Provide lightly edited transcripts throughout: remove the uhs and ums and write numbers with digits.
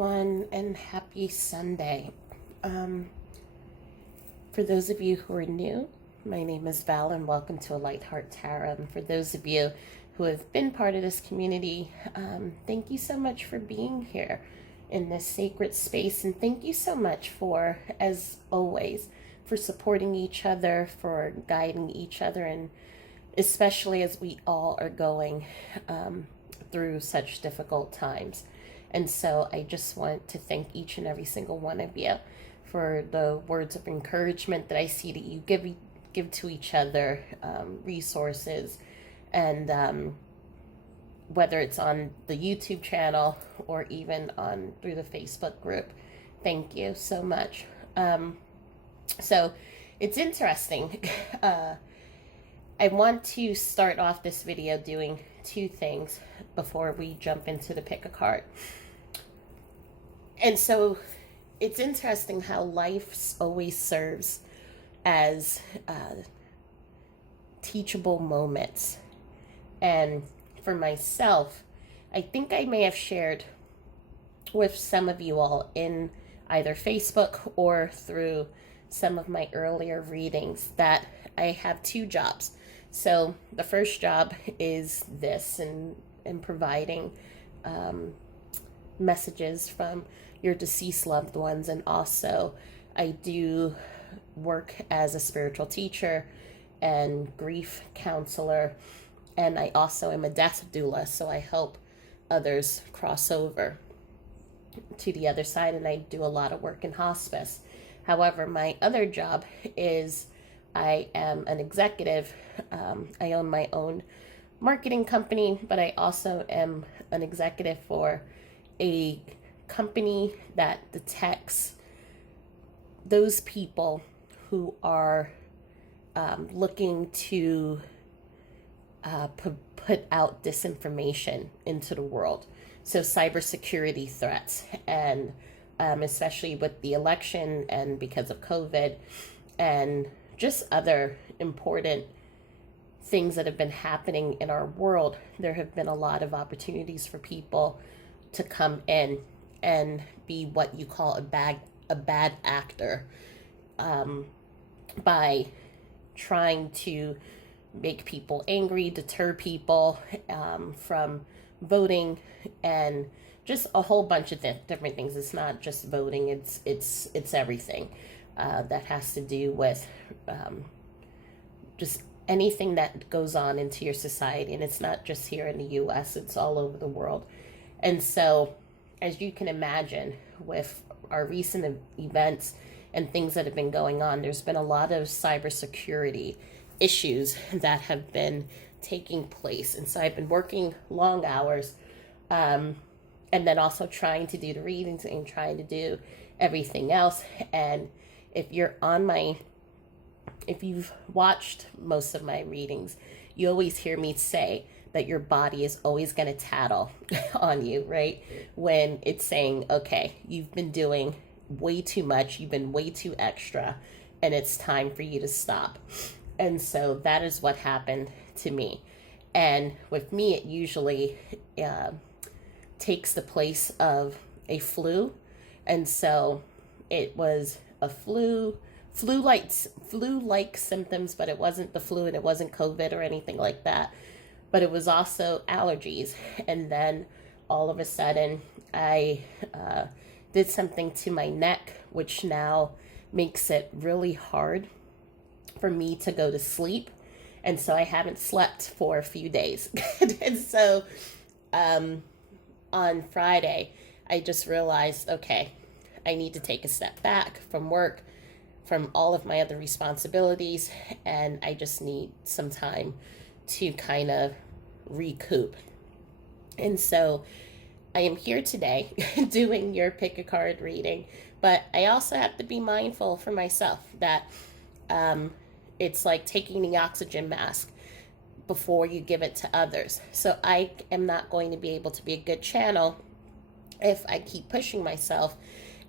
everyone, and happy Sunday. For those of you who are new, my name is Val, and welcome to A Light Heart Tarot. And for those of you who have been part of this community, thank you so much for being here in this sacred space, and thank you so much for, as always, for supporting each other, for guiding each other, and especially as we all are going through such difficult times. And so I just want to thank each and every single one of you for the words of encouragement that I see that you give to each other, resources, and whether it's on the YouTube channel or even on through the Facebook group. Thank you so much. So it's interesting. I want to start off this video doing two things before we jump into the pick a card. And so it's interesting how life always serves as teachable moments. And for myself, I think I may have shared with some of you all in either Facebook or through some of my earlier readings that I have two jobs. So the first job is this, and providing messages from your deceased loved ones. And also I do work as a spiritual teacher and grief counselor. And I also am a death doula. So I help others cross over to the other side. And I do a lot of work in hospice. However, my other job is I am an executive. I own my own marketing company, but I also am an executive for a company that detects those people who are looking to put out disinformation into the world. So cybersecurity threats, and especially with the election and because of COVID and just other important things that have been happening in our world, there have been a lot of opportunities for people to come in and be what you call a bad actor, by trying to make people angry, deter people from voting, and just a whole bunch of different things. It's not just voting; it's everything that has to do with just anything that goes on into your society. And it's not just here in the U.S., it's all over the world. And so, as you can imagine, with our recent events and things that have been going on, there's been a lot of cybersecurity issues that have been taking place. And so I've been working long hours, and then also trying to do the readings and trying to do everything else. And if you've watched most of my readings, you always hear me say that your body is always going to tattle on you, right? When it's saying, okay, you've been doing way too much, you've been way too extra, and it's time for you to stop. And so that is what happened to me. And with me, it usually takes the place of a flu. And so it was a flu-like symptoms, but it wasn't the flu and it wasn't COVID or anything like that. But it was also allergies. And then all of a sudden I did something to my neck, which now makes it really hard for me to go to sleep. And so I haven't slept for a few days. And so on Friday, I just realized, okay, I need to take a step back from work, from all of my other responsibilities, and I just need some time to kind of recoup. And so I am here today doing your pick a card reading, but I also have to be mindful for myself that it's like taking the oxygen mask before you give it to others. So I am not going to be able to be a good channel if I keep pushing myself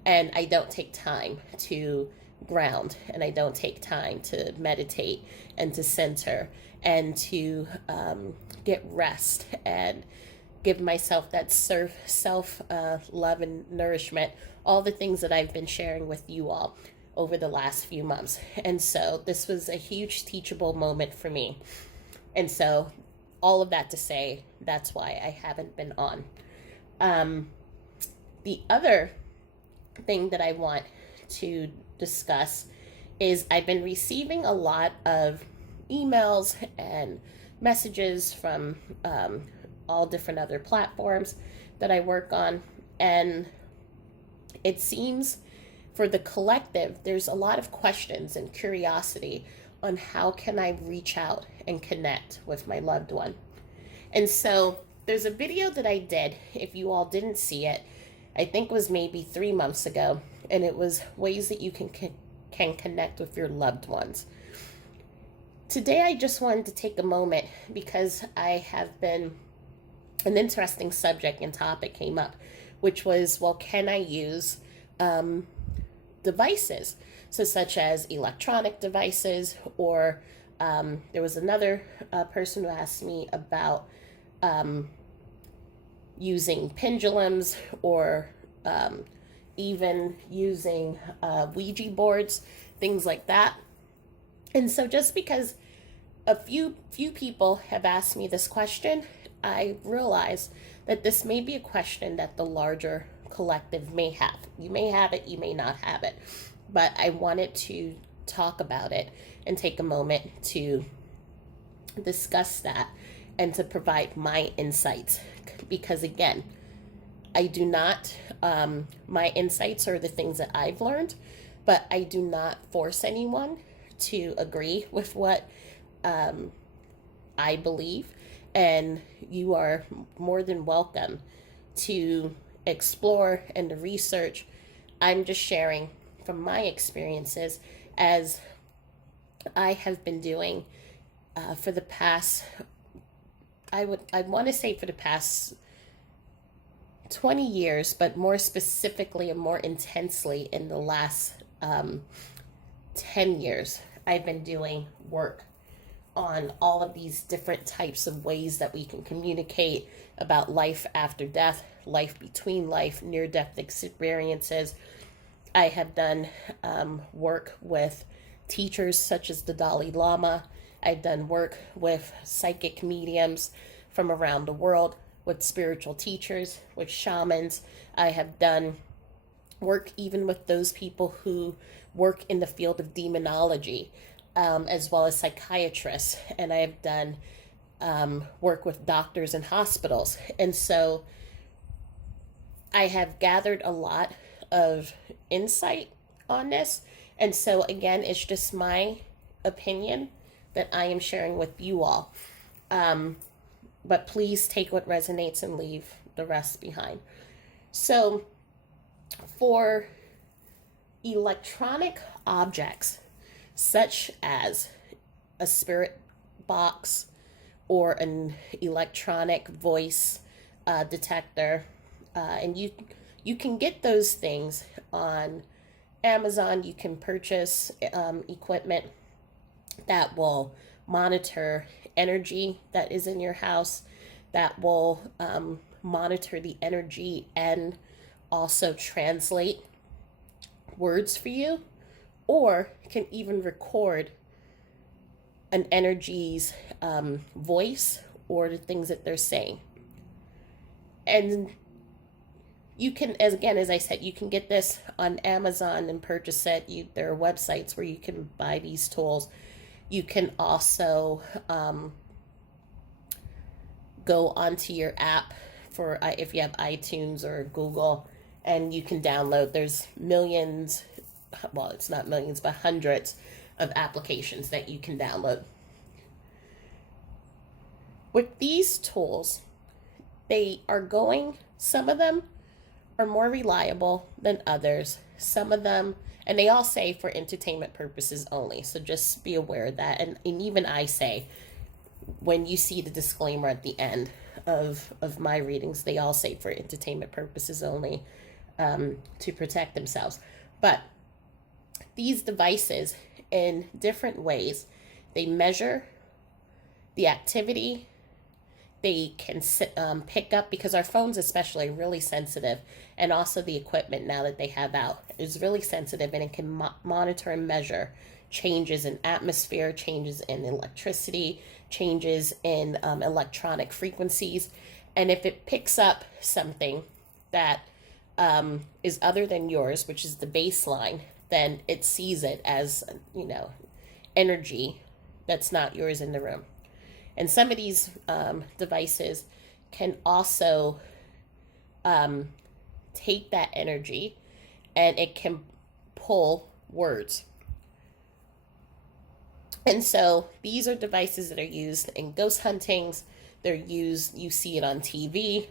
and I don't take time to ground, and I don't take time to meditate and to center and to get rest and give myself that self love and nourishment, all the things that I've been sharing with you all over the last few months. And so this was a huge teachable moment for me. And so all of that to say, that's why I haven't been on. The other thing that I want to discuss is I've been receiving a lot of emails and messages from all different other platforms that I work on. And it seems for the collective, there's a lot of questions and curiosity on how can I reach out and connect with my loved one. And so there's a video that I did, if you all didn't see it, I think it was maybe 3 months ago, and it was ways that you can connect with your loved ones. Today I just wanted to take a moment because I have been, an interesting subject and topic came up, which was, well, can I use devices? So such as electronic devices, or there was another person who asked me about using pendulums, or even using Ouija boards, things like that. And so just because a few people have asked me this question, I realize that this may be a question that the larger collective may have. You may have it, you may not have it, but I wanted to talk about it and take a moment to discuss that and to provide my insights. Because again, I do not, my insights are the things that I've learned, but I do not force anyone to agree with what I believe. And you are more than welcome to explore and to research. I'm just sharing from my experiences as I have been doing for the past, I want to say for the past 20 years, but more specifically and more intensely in the last 10 years, I've been doing work on all of these different types of ways that we can communicate about life after death, life between life, near-death experiences. I have done work with teachers such as the Dalai Lama. I've done work with psychic mediums from around the world, with spiritual teachers, with shamans. I have done work even with those people who work in the field of demonology, as well as psychiatrists. And I have done work with doctors and hospitals. And so I have gathered a lot of insight on this. And so again, it's just my opinion that I am sharing with you all. But please take what resonates and leave the rest behind. So for electronic objects, such as a spirit box or an electronic voice detector, and you can get those things on Amazon. You can purchase equipment that will monitor energy that is in your house, that will monitor the energy and also translate words for you, or can even record an energy's voice or the things that they're saying. And you can, as I said, you can get this on Amazon and purchase it. There are websites where you can buy these tools. You can also go onto your app for if you have iTunes or Google, and you can download. There's millions, well, it's not millions, but hundreds of applications that you can download. With these tools, some of them are more reliable than others. Some of them, and they all say for entertainment purposes only. So just be aware of that. And even I say, when you see the disclaimer at the end of my readings, they all say for entertainment purposes only, to protect themselves. But these devices, in different ways, they measure the activity they can pick up, because our phones especially are really sensitive, and also the equipment now that they have out is really sensitive, and it can monitor and measure changes in atmosphere, changes in electricity, changes in electronic frequencies. And if it picks up something that is other than yours, which is the baseline, then it sees it as, energy that's not yours in the room. And some of these devices can also take that energy, and it can pull words. And so these are devices that are used in ghost huntings. They're used, you see it on TV,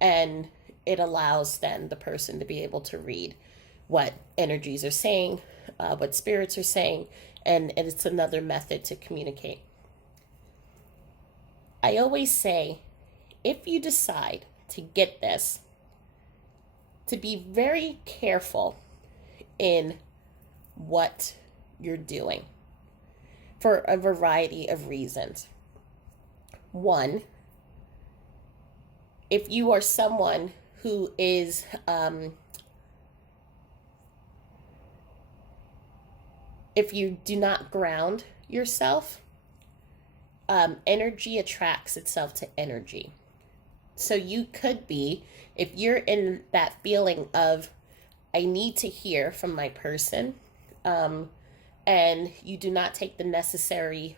and it allows then the person to be able to read what energies are saying, what spirits are saying, and it's another method to communicate. I always say, if you decide to get this, to be very careful in what you're doing for a variety of reasons. One, if you are someone who is if you do not ground yourself, energy attracts itself to energy. So you could be, if you're in that feeling of, I need to hear from my person, and you do not take the necessary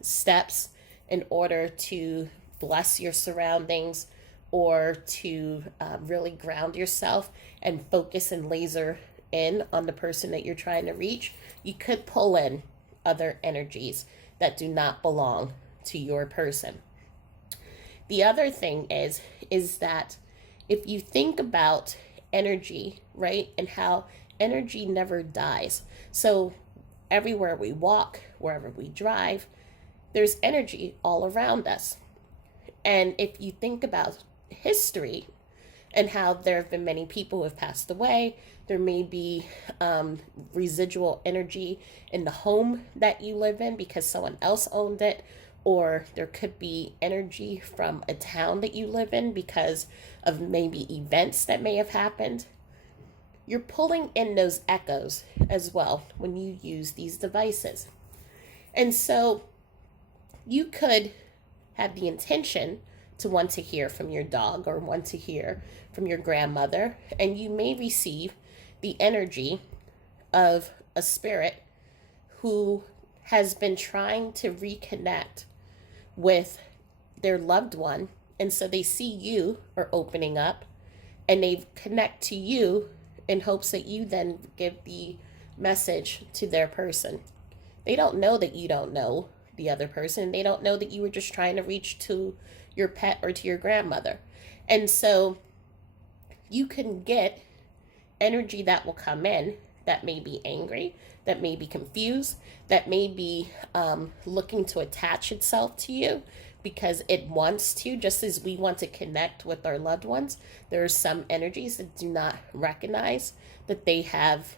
steps in order to bless your surroundings, or to really ground yourself and focus and laser in on the person that you're trying to reach, you could pull in other energies that do not belong to your person. The other thing is that if you think about energy, right, and how energy never dies. So everywhere we walk, wherever we drive, there's energy all around us. And if you think about history and how there have been many people who have passed away, there may be residual energy in the home that you live in because someone else owned it, or there could be energy from a town that you live in because of maybe events that may have happened. You're pulling in those echoes as well when you use these devices. And so you could have the intention to want to hear from your dog or want to hear from your grandmother, and you may receive the energy of a spirit who has been trying to reconnect with their loved one, and so they see you are opening up, and they connect to you in hopes that you then give the message to their person. They don't know that you don't know the other person. They don't know that you were just trying to reach to your pet or to your grandmother. And so you can get energy that will come in that may be angry, that may be confused, that may be looking to attach itself to you because it wants to, just as we want to connect with our loved ones. There are some energies that do not recognize that they have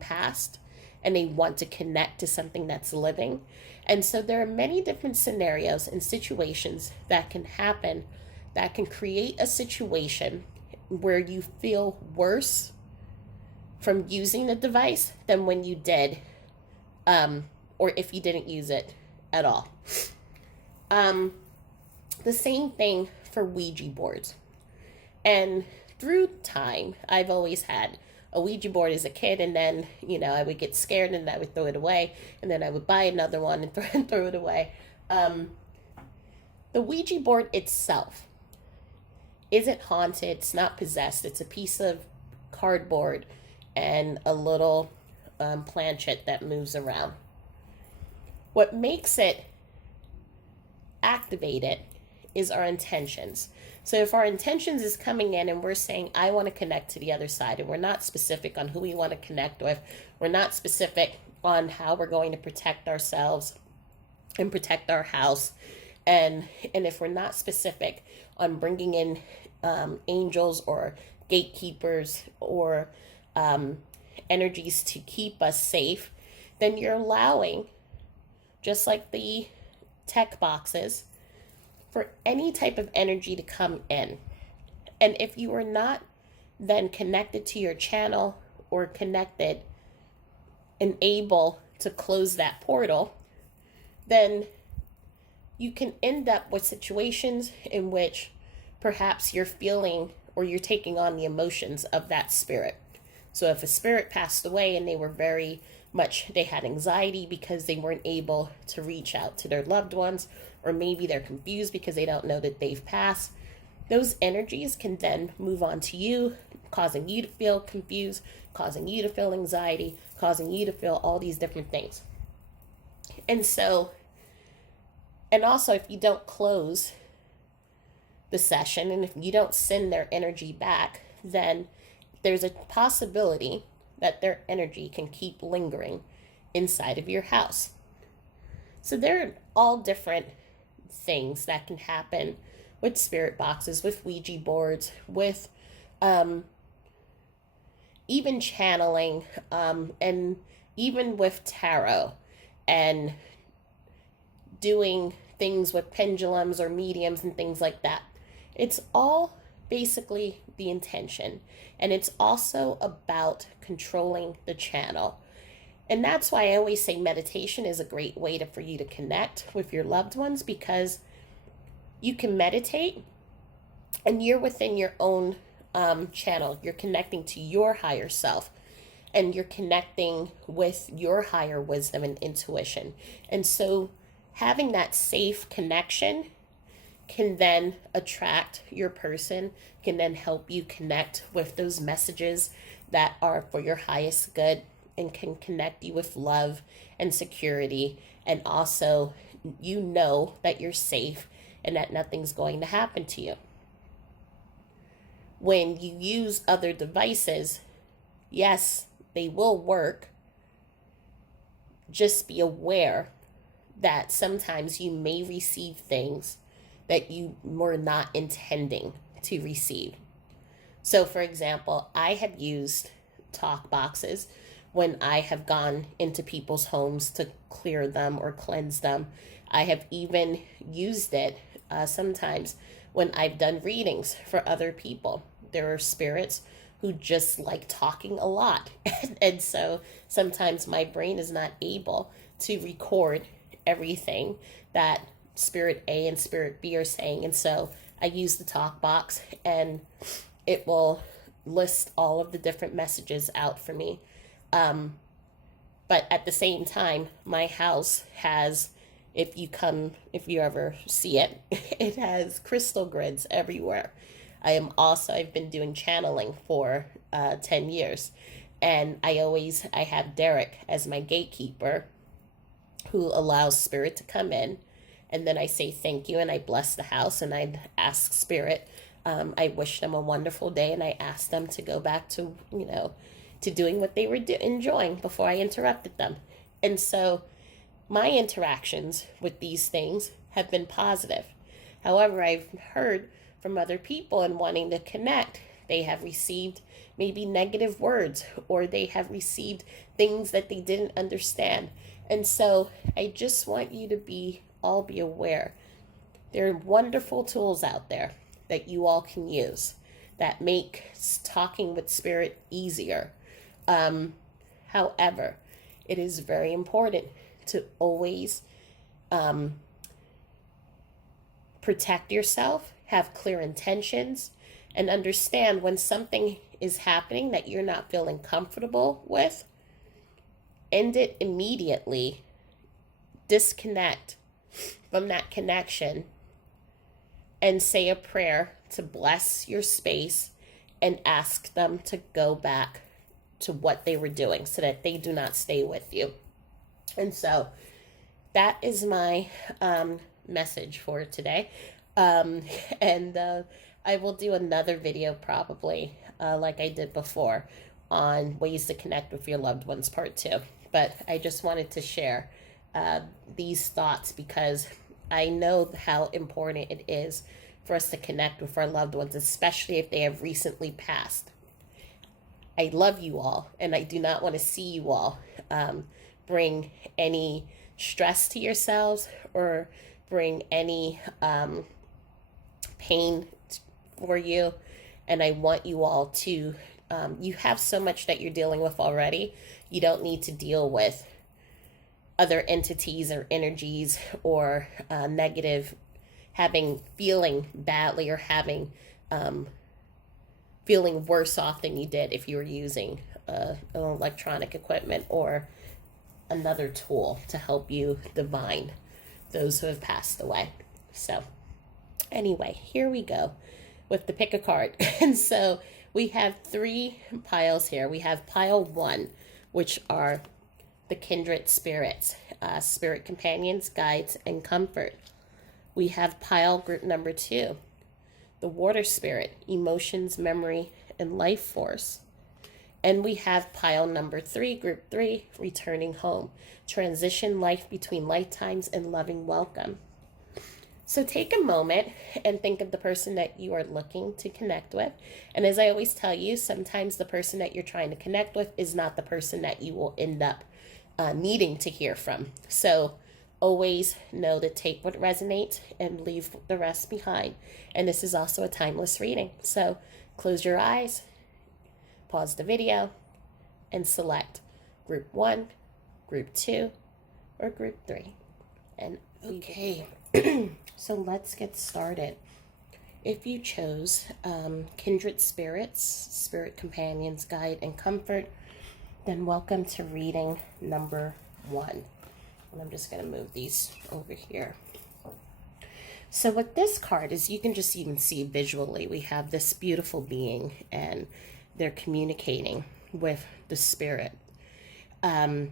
passed, and they want to connect to something that's living. And so there are many different scenarios and situations that can happen that can create a situation where you feel worse from using the device than when you did, or if you didn't use it at all. The same thing for Ouija boards. And through time, I've always had a Ouija board as a kid, and then, I would get scared and I would throw it away, and then I would buy another one and throw it away. The Ouija board itself isn't haunted, it's not possessed, it's a piece of cardboard and a little planchette that moves around. What makes it activated is our intentions. So if our intentions is coming in and we're saying, I want to connect to the other side, and we're not specific on who we want to connect with, we're not specific on how we're going to protect ourselves and protect our house, and if we're not specific on bringing in angels or gatekeepers or energies to keep us safe, then you're allowing, just like the tech boxes, for any type of energy to come in. And if you are not then connected to your channel or connected and able to close that portal, then you can end up with situations in which perhaps you're feeling or you're taking on the emotions of that spirit. So if a spirit passed away and they were very much, they had anxiety because they weren't able to reach out to their loved ones, or maybe they're confused because they don't know that they've passed, those energies can then move on to you, causing you to feel confused, causing you to feel anxiety, causing you to feel all these different things. And so, and also if you don't close the session and if you don't send their energy back, then there's a possibility that their energy can keep lingering inside of your house. So there are all different things that can happen with spirit boxes, with Ouija boards, with even channeling, and even with tarot, and doing things with pendulums or mediums and things like that. It's all basically the intention, and it's also about controlling the channel. And that's why I always say meditation is a great way for you to connect with your loved ones, because you can meditate and you're within your own channel. You're connecting to your higher self, and you're connecting with your higher wisdom and intuition. And so having that safe connection can then attract your person, can then help you connect with those messages that are for your highest good, and can connect you with love and security. And also, you know that you're safe and that nothing's going to happen to you. When you use other devices, yes, they will work. Just be aware that sometimes you may receive things that you were not intending to receive. So for example, I have used talk boxes when I have gone into people's homes to clear them or cleanse them. I have even used it sometimes when I've done readings for other people. There are spirits who just like talking a lot. And so sometimes my brain is not able to record everything that Spirit A and Spirit B are saying. And so I use the talk box, and it will list all of the different messages out for me. But at the same time, my house has, if you ever see it, it has crystal grids everywhere. I've been doing channeling for 10 years. And I have Derek as my gatekeeper, who allows Spirit to come in. And then I say thank you, and I bless the house, and I ask Spirit. I wish them a wonderful day, and I ask them to go back to, to doing what they were enjoying before I interrupted them. And so my interactions with these things have been positive. However, I've heard from other people and wanting to connect, they have received maybe negative words, or they have received things that they didn't understand. And so I just want you to be aware. There are wonderful tools out there that you all can use that make talking with Spirit easier. However, it is very important to always protect yourself, have clear intentions, and understand when something is happening that you're not feeling comfortable with, end it immediately, disconnect from that connection, and say a prayer to bless your space and ask them to go back to what they were doing so that they do not stay with you. And so that is my message for today. And I will do another video probably like I did before on ways to connect with your loved ones, part 2. But I just wanted to share these thoughts because I know how important it is for us to connect with our loved ones, especially if they have recently passed. I love you all, and I do not want to see you all bring any stress to yourselves or bring any pain for you. And I want you all to, you have so much that you're dealing with already. You don't need to deal with other entities or energies or negative, feeling badly or feeling worse off than you did if you were using an electronic equipment or another tool to help you divine those who have passed away. So anyway, here we go with the pick a card. And so we have 3 piles here. We have pile 1, which are the kindred spirits, spirit companions, guides, and comfort. We have pile group number 2, the water spirit, emotions, memory, and life force. And we have pile number 3, group 3, returning home, transition, life between lifetimes, and loving welcome. So take a moment and think of the person that you are looking to connect with. And as I always tell you, sometimes the person that you're trying to connect with is not the person that you will end up needing to hear from. So always know to take what resonates and leave the rest behind. And this is also a timeless reading. So close your eyes, pause the video, and select group 1, group 2, or group 3. And okay, so let's get started. If you chose kindred spirits, spirit companions, guide, and comfort, then welcome to reading number 1. And I'm just going to move these over here. So with this card, as you can just even see visually, we have this beautiful being and they're communicating with the spirit. And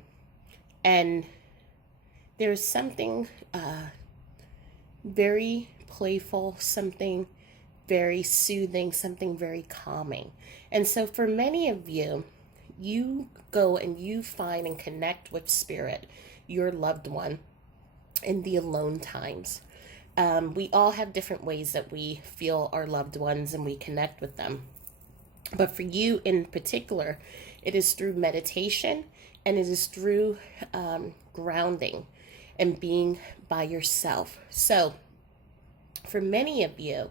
there's something very playful, something very soothing, something very calming. And so for many of you, you go and you find and connect with spirit, your loved one, in the alone times. We all have different ways that we feel our loved ones and we connect with them. But for you in particular, it is through meditation and it is through grounding and being by yourself. So for many of you,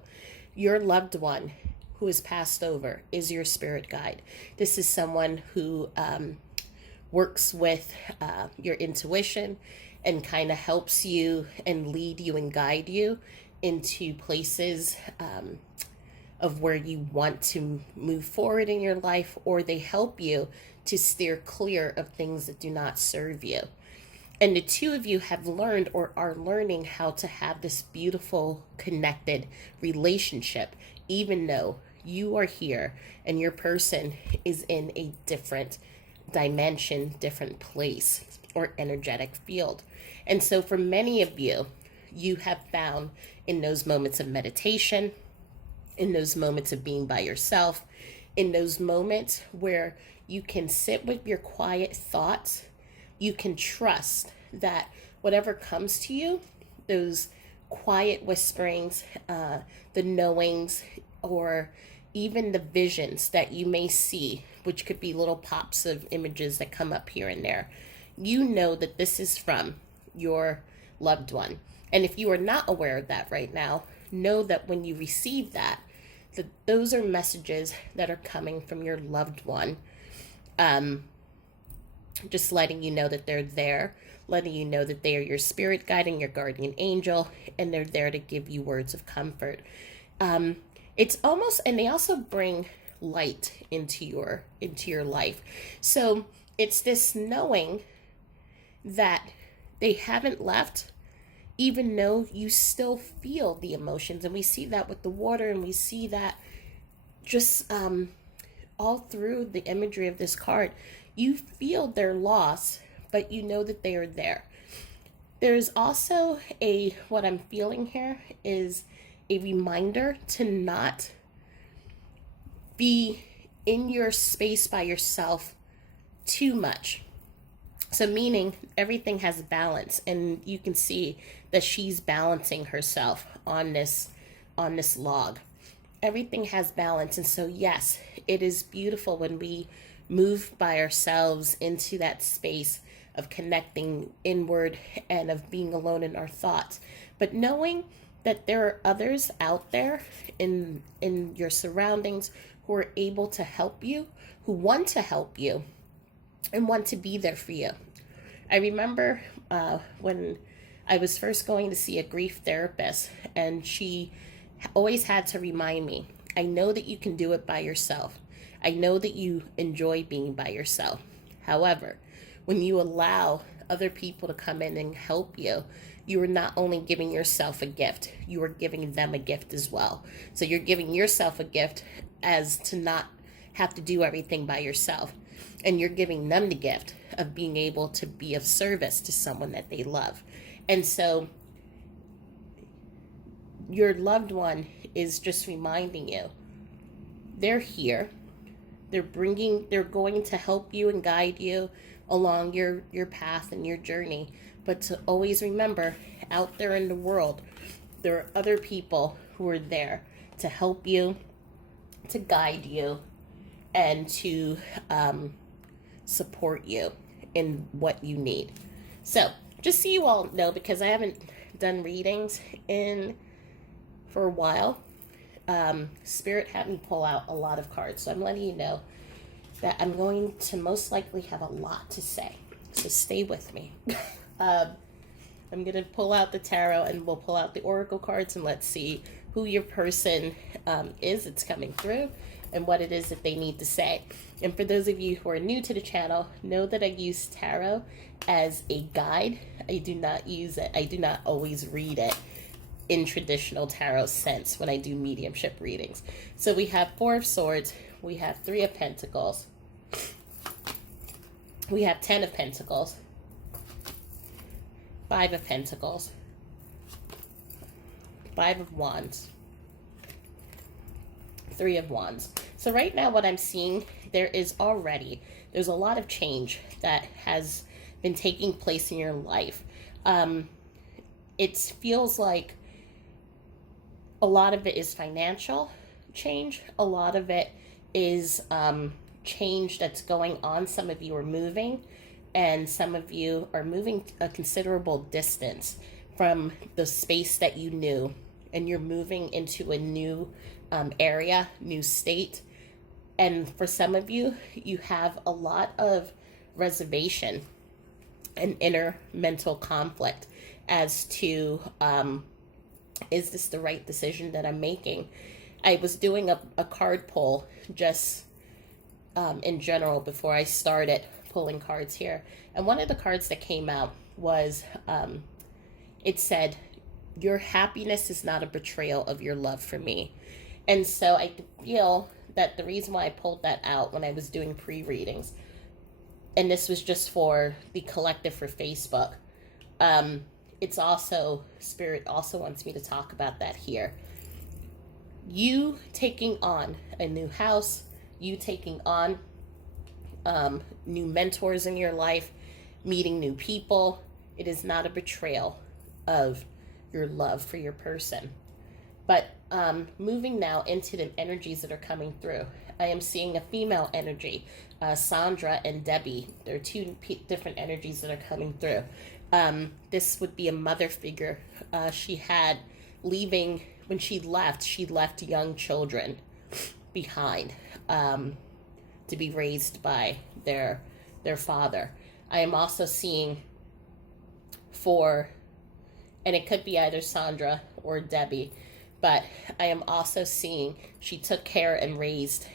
your loved one who has passed over is your spirit guide. This is someone who works with your intuition and kind of helps you and lead you and guide you into places of where you want to move forward in your life, or they help you to steer clear of things that do not serve you. And the two of you have learned or are learning how to have this beautiful connected relationship, even though you are here and your person is in a different dimension, different place, or energetic field. And so for many of you, you have found in those moments of meditation, in those moments of being by yourself, in those moments where you can sit with your quiet thoughts, you can trust that whatever comes to you, those quiet whisperings, the knowings, or even the visions that you may see, which could be little pops of images that come up here and there, you know that this is from your loved one. And if you are not aware of that right now, know that when you receive that those are messages that are coming from your loved one. Just letting you know that they're there, letting you know that they are your spirit guiding, your guardian angel, and they're there to give you words of comfort. It's almost, and they also bring light into your life. So it's this knowing that they haven't left, even though you still feel the emotions. And we see that with the water, and we see that just all through the imagery of this card. You feel their loss, but you know that they are there. There's also what I'm feeling here is a reminder to not be in your space by yourself too much. So meaning everything has balance, and you can see that she's balancing herself on this log. Everything has balance. And so yes, it is beautiful when we move by ourselves into that space of connecting inward and of being alone in our thoughts. But knowing that there are others out there in your surroundings who are able to help you, who want to help you, and want to be there for you. I remember when I was first going to see a grief therapist, and she always had to remind me, I know that you can do it by yourself. I know that you enjoy being by yourself. However, when you allow other people to come in and help you, you are not only giving yourself a gift, you are giving them a gift as well. So you're giving yourself a gift as to not have to do everything by yourself. And you're giving them the gift of being able to be of service to someone that they love. And so your loved one is just reminding you, they're here. They're going to help you and guide you along your path and your journey. But to always remember, out there in the world, there are other people who are there to help you, to guide you, and to support you in what you need. So just so you all know, because I haven't done readings for a while, Spirit had me pull out a lot of cards. So I'm letting you know that I'm going to most likely have a lot to say. So stay with me. I'm going to pull out the tarot, and we'll pull out the oracle cards, and let's see who your person is that's coming through and what it is that they need to say. And for those of you who are new to the channel, know that I use tarot as a guide. I do not use it. I do not always read it in traditional tarot sense when I do mediumship readings. So we have Four of Swords, we have Three of Pentacles, we have 10 of Pentacles, 5 of Pentacles, 5 of Wands, 3 of Wands. So right now what I'm seeing, there's a lot of change that has been taking place in your life. It feels like a lot of it is financial change. A lot of it is change that's going on. Some of you are moving, and some of you are moving a considerable distance from the space that you knew, and you're moving into a new area, new state. And for some of you, you have a lot of reservation and inner mental conflict as to, is this the right decision that I'm making? I was doing a card pull just in general before I started pulling cards here. And one of the cards that came out was, it said, your happiness is not a betrayal of your love for me. And so I feel that the reason why I pulled that out when I was doing pre-readings, and this was just for the collective for Facebook, it's also, Spirit also wants me to talk about that here. You taking on a new house, you taking on new mentors in your life, meeting new people, it is not a betrayal of your love for your person. But moving now into the energies that are coming through, I am seeing a female energy, Sandra and Debbie. There are two different energies that are coming through. This would be a mother figure. She had leaving, when she left young children behind to be raised by their father. I am also seeing and it could be either Sandra or Debbie, but I am also seeing she took care and raised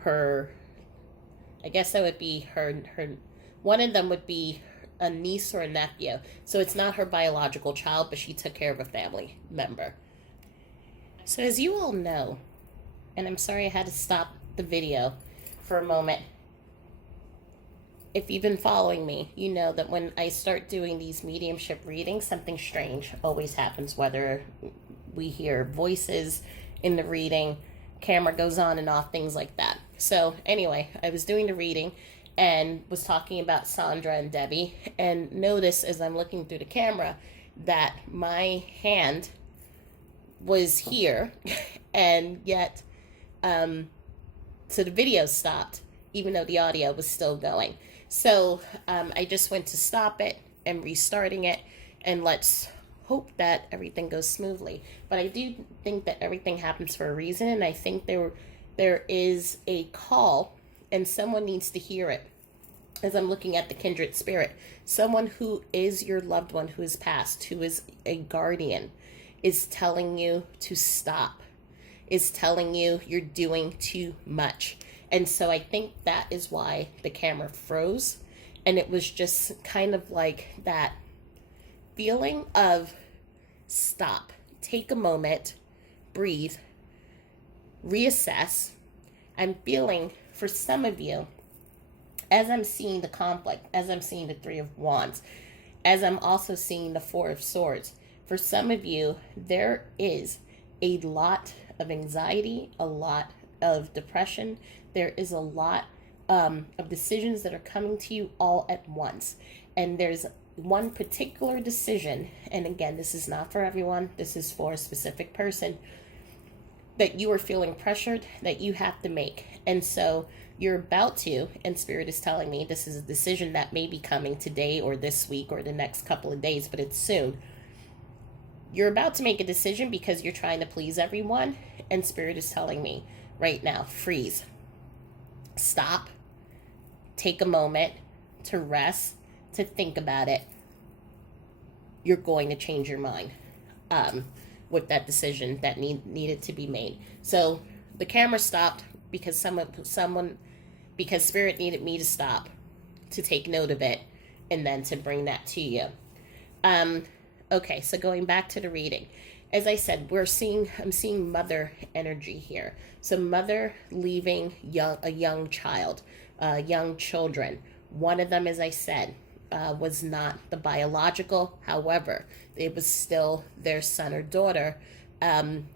her, I guess that would be her, one of them would be a niece or a nephew. So it's not her biological child, but she took care of a family member. So as you all know, and I'm sorry I had to stop the video for a moment. If you've been following me, you know that when I start doing these mediumship readings, something strange always happens, whether we hear voices in the reading, camera goes on and off, things like that. So anyway, I was doing the reading and was talking about Sandra and Debbie, and notice as I'm looking through the camera that my hand was here, and yet so the video stopped even though the audio was still going. So I just went to stop it and restarting it, and let's hope that everything goes smoothly. But I do think that everything happens for a reason, and I think there is a call, and someone needs to hear it. As I'm looking at the kindred spirit, someone who is your loved one who is passed, who is a guardian, is telling you to stop, is telling you you're doing too much. And so I think that is why the camera froze. And it was just kind of like that feeling of stop, take a moment, breathe, reassess. I'm feeling for some of you, as I'm seeing the conflict, as I'm seeing the Three of Wands, as I'm also seeing the Four of Swords, for some of you, there is a lot of anxiety, a lot of depression. There is a lot of decisions that are coming to you all at once. And there's one particular decision, and again, this is not for everyone, this is for a specific person, that you are feeling pressured that you have to make. And so you're about to, and Spirit is telling me this is a decision that may be coming today or this week or the next couple of days, but it's soon. You're about to make a decision because you're trying to please everyone, and Spirit is telling me right now, freeze, stop, take a moment to rest, to think about it. You're going to change your mind with that decision that needed to be made. So the camera stopped because because Spirit needed me to stop, to take note of it, and then to bring that to you. Okay, so going back to the reading, as I said, I'm seeing mother energy here. So mother leaving a young child, young children. One of them, as I said, was not the biological. However, it was still their son or daughter,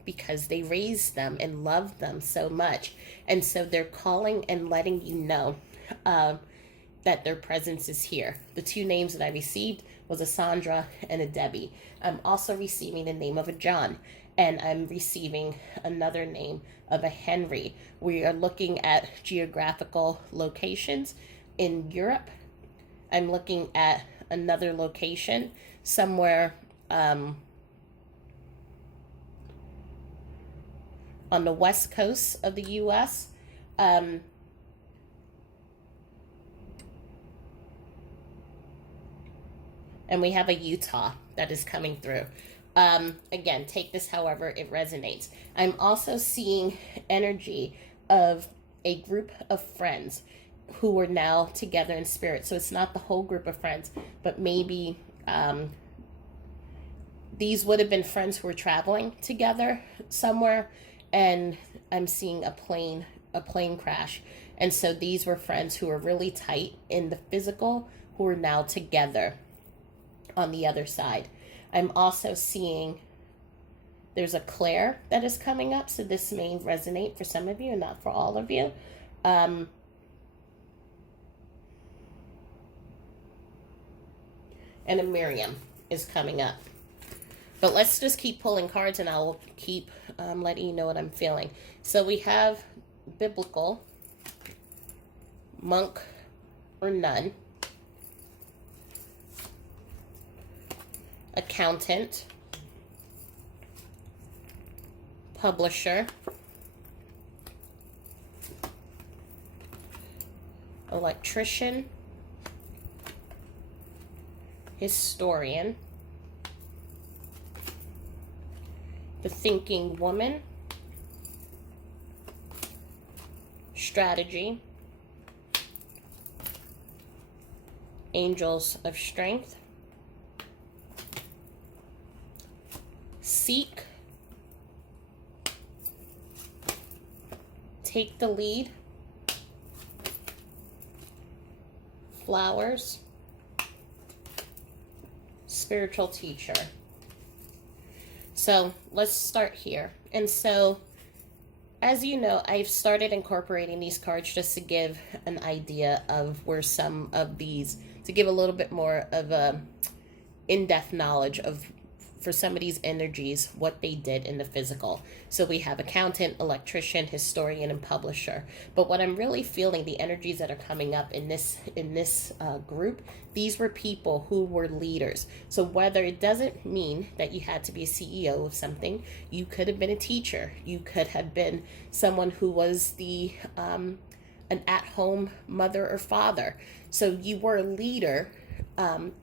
because they raised them and loved them so much. And so they're calling and letting you know that their presence is here. The two names that I received was a Sandra and a Debbie. I'm also receiving the name of a John, and I'm receiving another name of a Henry. We are looking at geographical locations in Europe. I'm looking at another location somewhere on the west coast of the U.S. And we have a Utah that is coming through. Again, take this however it resonates. I'm also seeing energy of a group of friends who are now together in spirit. So it's not the whole group of friends, but maybe these would have been friends who were traveling together somewhere, and I'm seeing a plane crash. And so these were friends who were really tight in the physical, who are now together on the other side. I'm also seeing there's a Claire that is coming up, so this may resonate for some of you and not for all of you. And a Miriam is coming up. But let's just keep pulling cards, and I'll keep letting you know what I'm feeling. So we have biblical, monk or nun, accountant, publisher, electrician, historian, the thinking woman, strategy, angels of strength, seek, take the lead, flowers, spiritual teacher. So let's start here. And so, as you know, I've started incorporating these cards just to give an idea of where some of these, to give a little bit more of a in-depth knowledge of for some of these energies what they did in the physical. So we have accountant, electrician, historian, and publisher. But what I'm really feeling, the energies that are coming up in this group, these were people who were leaders. So whether it doesn't mean that you had to be a CEO of something, you could have been a teacher. You could have been someone who was the an at-home mother or father. So you were a leader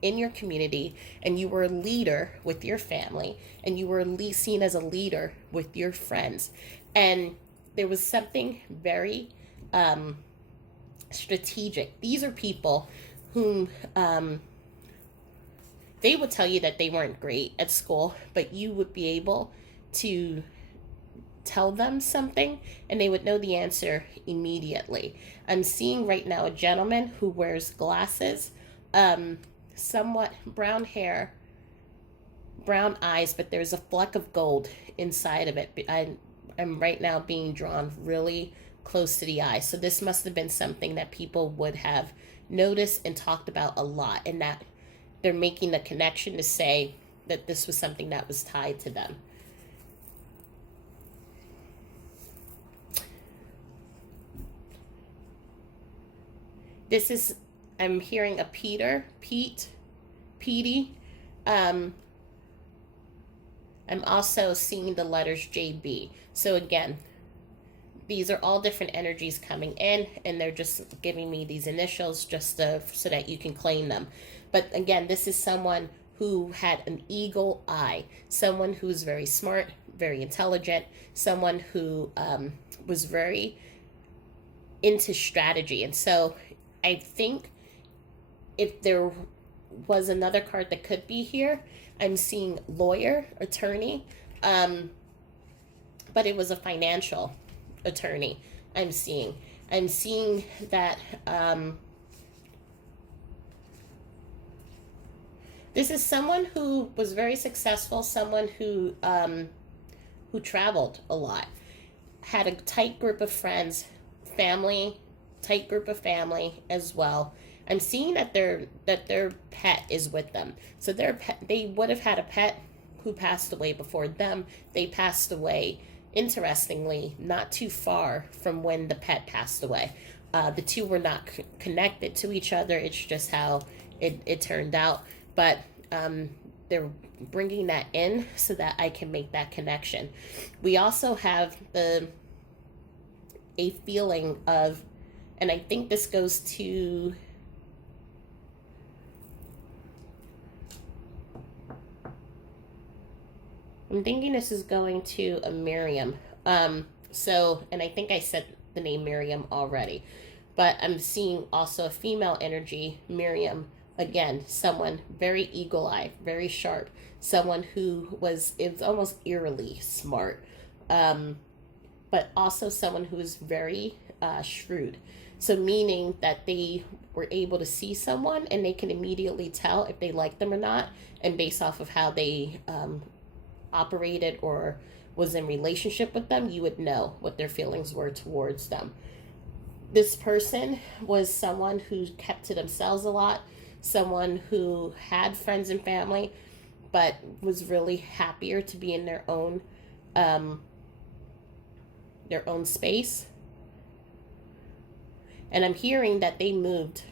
in your community, and you were a leader with your family, and you were seen as a leader with your friends. And there was something very strategic. These are people whom they would tell you that they weren't great at school, but you would be able to tell them something and they would know the answer immediately. I'm seeing right now a gentleman who wears glasses, somewhat brown hair, brown eyes, but there's a fleck of gold inside of it. I'm right now being drawn really close to the eye. So this must have been something that people would have noticed and talked about a lot, and that they're making the connection to say that this was something that was tied to them. This is, I'm hearing a Petey. I'm also seeing the letters JB. So again, these are all different energies coming in, and they're just giving me these initials just so that you can claim them. But again, this is someone who had an eagle eye, someone who's very smart, very intelligent, someone who was very into strategy. And so I think if there was another card that could be here, I'm seeing lawyer, attorney, but it was a financial attorney. I'm seeing that this is someone who was very successful, someone who traveled a lot, had a tight group of friends, tight group of family as well. I'm seeing that their pet is with them. So they would have had a pet who passed away before them. They passed away, interestingly, not too far from when the pet passed away. The two were not connected to each other. It's just how it turned out. But they're bringing that in so that I can make that connection. We also have a feeling of, and I think this goes to, I'm thinking this is going to a Miriam. So, and I think I said the name Miriam already, but I'm seeing also a female energy, Miriam. Again, someone very eagle-eyed, very sharp, someone who was almost eerily smart, but also someone who is very shrewd. So meaning that they were able to see someone and they can immediately tell if they like them or not, and based off of how they operated or was in relationship with them, you would know what their feelings were towards them. This person was someone who kept to themselves a lot, someone who had friends and family, but was really happier to be in their own space. And I'm hearing that they moved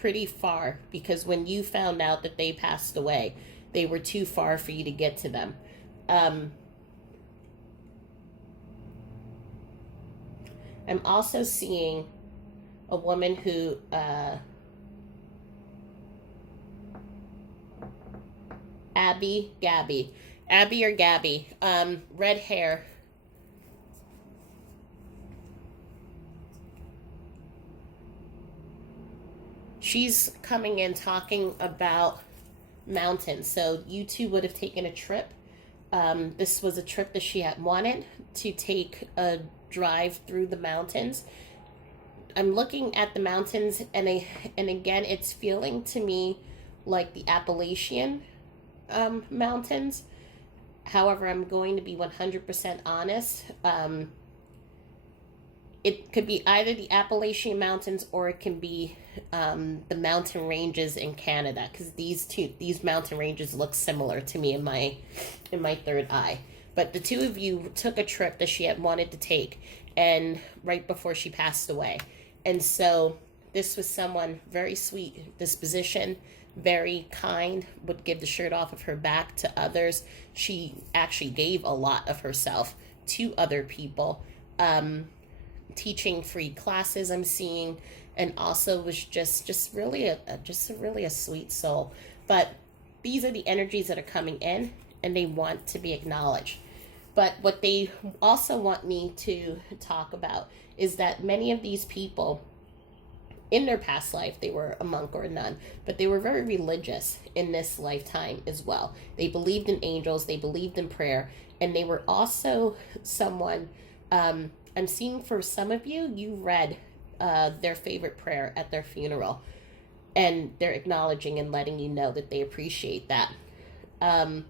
pretty far, because when you found out that they passed away, they were too far for you to get to them. I'm also seeing a woman who Abby or Gabby, red hair. She's coming in talking about mountains. So you two would have taken a trip. This was a trip that she had wanted to take, a drive through the mountains. I'm looking at the mountains, and again, it's feeling to me like the Appalachian mountains. However, I'm going to be 100% honest. it could be either the Appalachian Mountains or it can be the mountain ranges in Canada, because these mountain ranges look similar to me in my third eye. But the two of you took a trip that she had wanted to take, and right before she passed away. And so this was someone very sweet disposition, very kind, would give the shirt off of her back to others. She actually gave a lot of herself to other people, teaching free classes I'm seeing, and also was just really a sweet soul. But these are the energies that are coming in, and they want to be acknowledged. But what they also want me to talk about is that many of these people, in their past life, they were a monk or a nun, but they were very religious in this lifetime as well. They believed in angels, they believed in prayer, and they were also someone, I'm seeing for some of you, you read their favorite prayer at their funeral, and they're acknowledging and letting you know that they appreciate that. I'm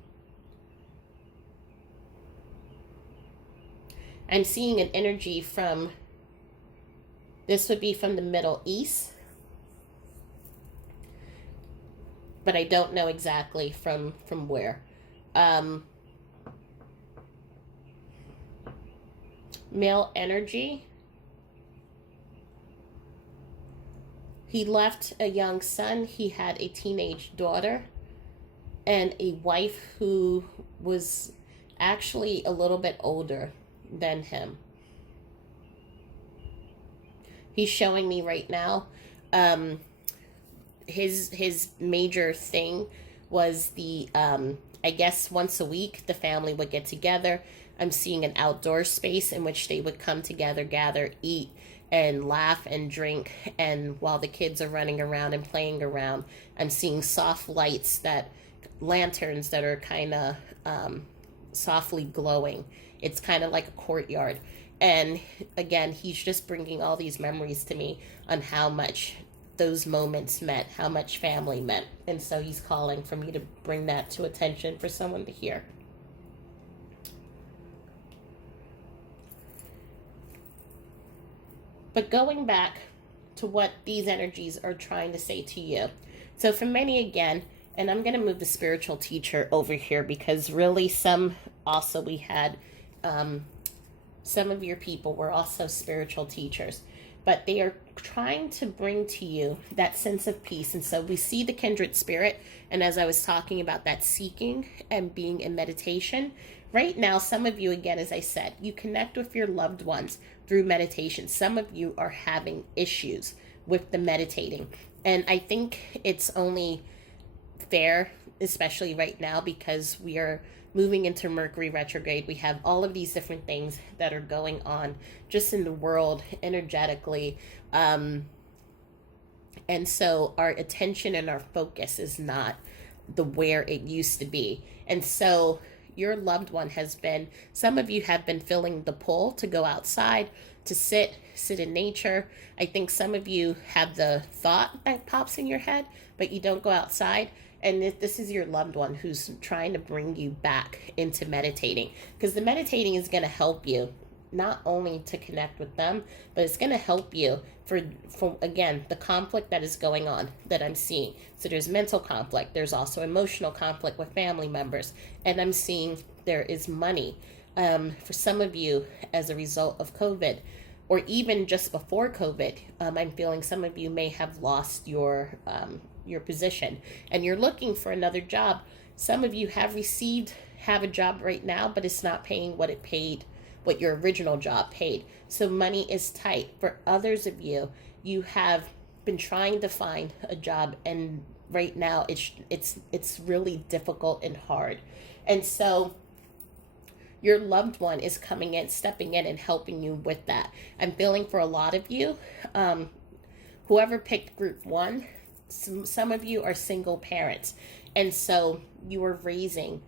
seeing an energy from, this would be from the Middle East, but I don't know exactly from where. Male energy. He left a young son. He had a teenage daughter and a wife who was actually a little bit older than him. He's showing me right now, his major thing was the, I guess once a week the family would get together. I'm seeing an outdoor space in which they would come together, gather, eat, and laugh and drink. And while the kids are running around and playing around, I'm seeing soft lights, lanterns that are kind of softly glowing. It's kind of like a courtyard. And again, he's just bringing all these memories to me on how much those moments meant, how much family meant. And so he's calling for me to bring that to attention for someone to hear. But going back to what these energies are trying to say to you. So for many, again, and I'm going to move the spiritual teacher over here, because really we had some of your people were also spiritual teachers, but they are trying to bring to you that sense of peace. And so we see the kindred spirit. And as I was talking about that seeking and being in meditation, right now, some of you, again, as I said, you connect with your loved ones through meditation. Some of you are having issues with the meditating. And I think it's only fair, especially right now, because we are moving into Mercury retrograde. We have all of these different things that are going on just in the world energetically. And so our attention and our focus is not the where it used to be. And so your loved one some of you have been feeling the pull to go outside, to sit in nature. I think some of you have the thought that pops in your head, but you don't go outside. And this is your loved one who's trying to bring you back into meditating, because the meditating is going to help you not only to connect with them, but it's going to help you for again, the conflict that is going on that I'm seeing. So there's mental conflict. There's also emotional conflict with family members. And I'm seeing there is money for some of you as a result of COVID, or even just before COVID. I'm feeling some of you may have lost your position and you're looking for another job. Some of you have a job right now, but it's not paying what your original job paid. So money is tight. For others of you, you have been trying to find a job, and right now it's really difficult and hard. And so your loved one is coming in, stepping in and helping you with that. I'm feeling for a lot of you, whoever picked group 1, some of you are single parents, and so you are raising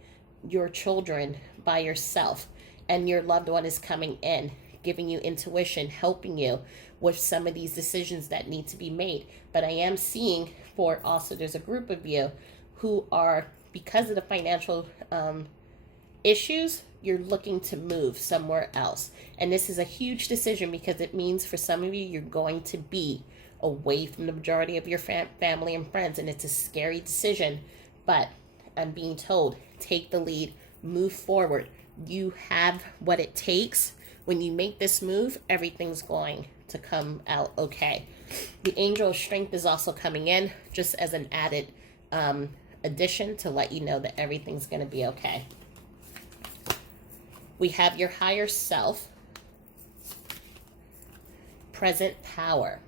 your children by yourself, and your loved one is coming in, giving you intuition, helping you with some of these decisions that need to be made. But I am seeing there's a group of you who are, because of the financial issues, you're looking to move somewhere else. And this is a huge decision because it means for some of you, you're going to be away from the majority of your family and friends. And it's a scary decision, but I'm being told, take the lead, move forward. You have what it takes. When you make this move, everything's going to come out okay. The angel of strength is also coming in just as an added addition to let you know that everything's going to be okay. We have your higher self, present power.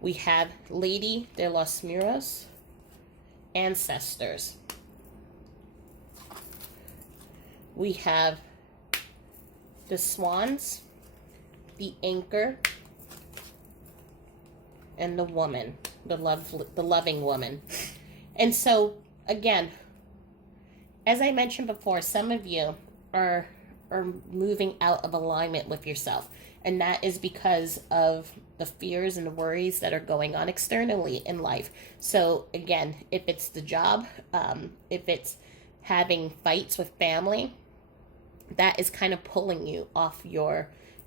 We have Lady de los Muros, ancestors. We have the swans, the anchor, and the woman, the loving woman. And so, again, as I mentioned before, some of you are moving out of alignment with yourself. And that is because of the fears and the worries that are going on externally in life. So again, if it's the job, if it's having fights with family, that is kind of pulling you off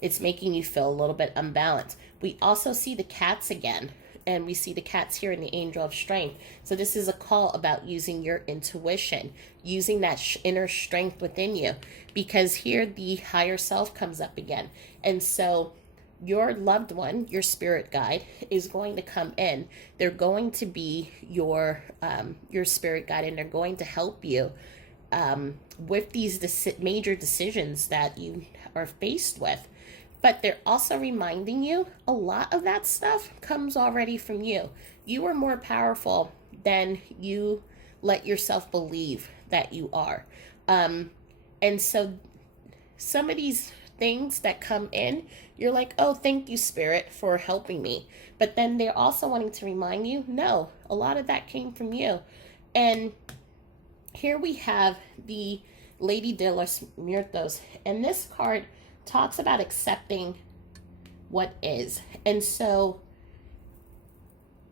it's making you feel a little bit unbalanced. We also see the cats again, and we see the cats here in the angel of strength. So this is a call about using your intuition, using that inner strength within you, because here the higher self comes up again. And so your loved one, your spirit guide, is going to come in. They're going to be your spirit guide, and they're going to help you with these major decisions that you are faced with. But they're also reminding you a lot of that stuff comes already from you. You are more powerful than you let yourself believe that you are. And so some of these things that come in, you're like, oh, thank you, Spirit, for helping me. But then they're also wanting to remind you, no, a lot of that came from you. And here we have the Lady de los Muertos. And this card talks about accepting what is. And so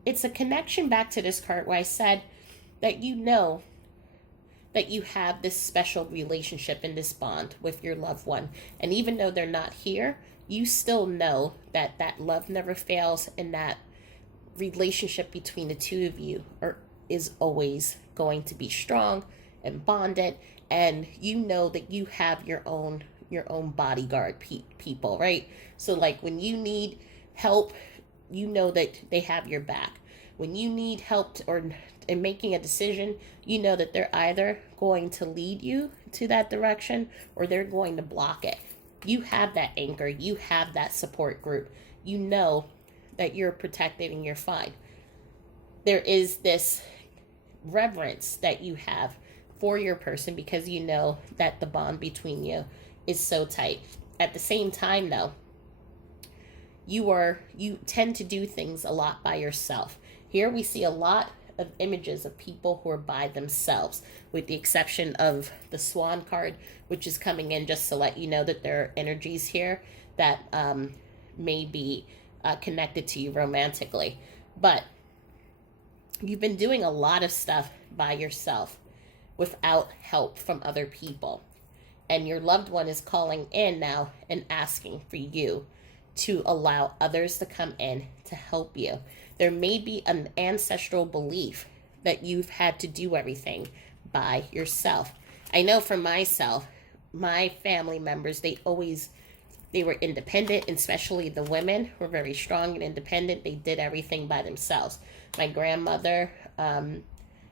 it's a connection back to this card where I said that you know that you have this special relationship and this bond with your loved one. And even though they're not here, you still know that that love never fails, and that relationship between the two of you is always going to be strong and bonded. And you know that you have your own bodyguard people, right? So like when you need help, you know that they have your back. When you need help in making a decision, you know that they're either going to lead you to that direction or they're going to block it. You have that anchor. You have that support group. You know that you're protected and you're fine. There is this reverence that you have for your person because you know that the bond between you is so tight. At the same time, though, you tend to do things a lot by yourself. Here we see a lot of images of people who are by themselves, with the exception of the Swan card, which is coming in just to let you know that there are energies here that may be connected to you romantically. But you've been doing a lot of stuff by yourself without help from other people. And your loved one is calling in now and asking for you to allow others to come in to help you. There may be an ancestral belief that you've had to do everything by yourself. I know for myself, my family members, they were independent, especially the women were very strong and independent. They did everything by themselves. My grandmother,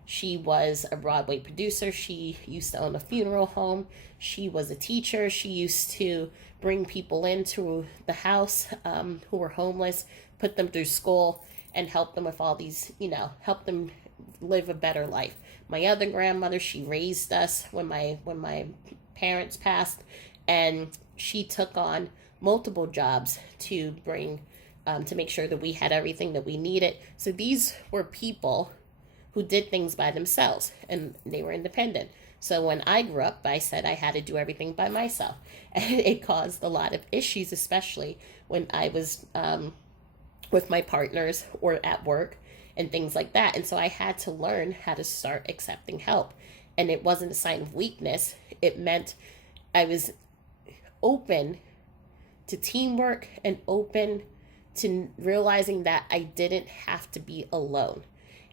she was a Broadway producer. She used to own a funeral home. She was a teacher. She used to bring people into the house who were homeless, put them through school, and help them with all these, help them live a better life. My other grandmother, she raised us when my parents passed, and she took on multiple jobs to bring, to make sure that we had everything that we needed. So these were people who did things by themselves, and they were independent. So when I grew up, I said I had to do everything by myself. And it caused a lot of issues, especially when I was with my partners or at work, and things like that. And so I had to learn how to start accepting help. And it wasn't a sign of weakness. It meant I was open to teamwork and open to realizing that I didn't have to be alone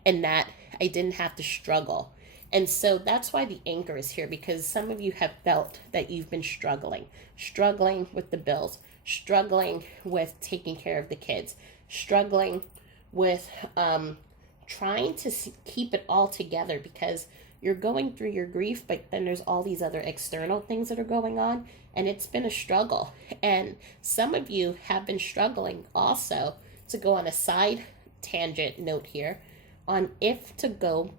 and that I didn't have to struggle. And so that's why the anchor is here, because some of you have felt that you've been struggling with the bills, struggling with taking care of the kids, struggling with trying to keep it all together because you're going through your grief, but then there's all these other external things that are going on, and it's been a struggle. And some of you have been struggling also, to go on a side tangent note here, on if to go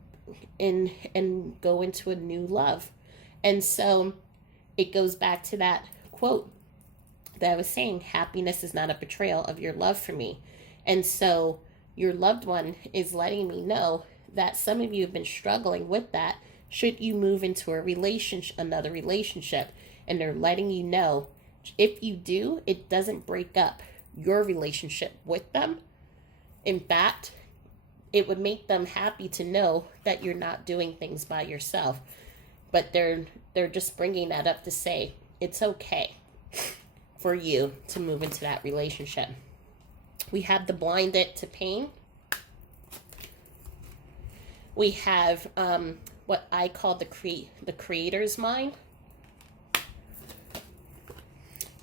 in and go into a new love. And so it goes back to that quote that I was saying, happiness is not a betrayal of your love for me. And so your loved one is letting me know that some of you have been struggling with that should you move into another relationship, and they're letting you know if you do, it doesn't break up your relationship with them. In fact, it would make them happy to know that you're not doing things by yourself. But they're just bringing that up to say it's okay for you to move into that relationship. We have the blinded to pain. We have what I call the creator's mind.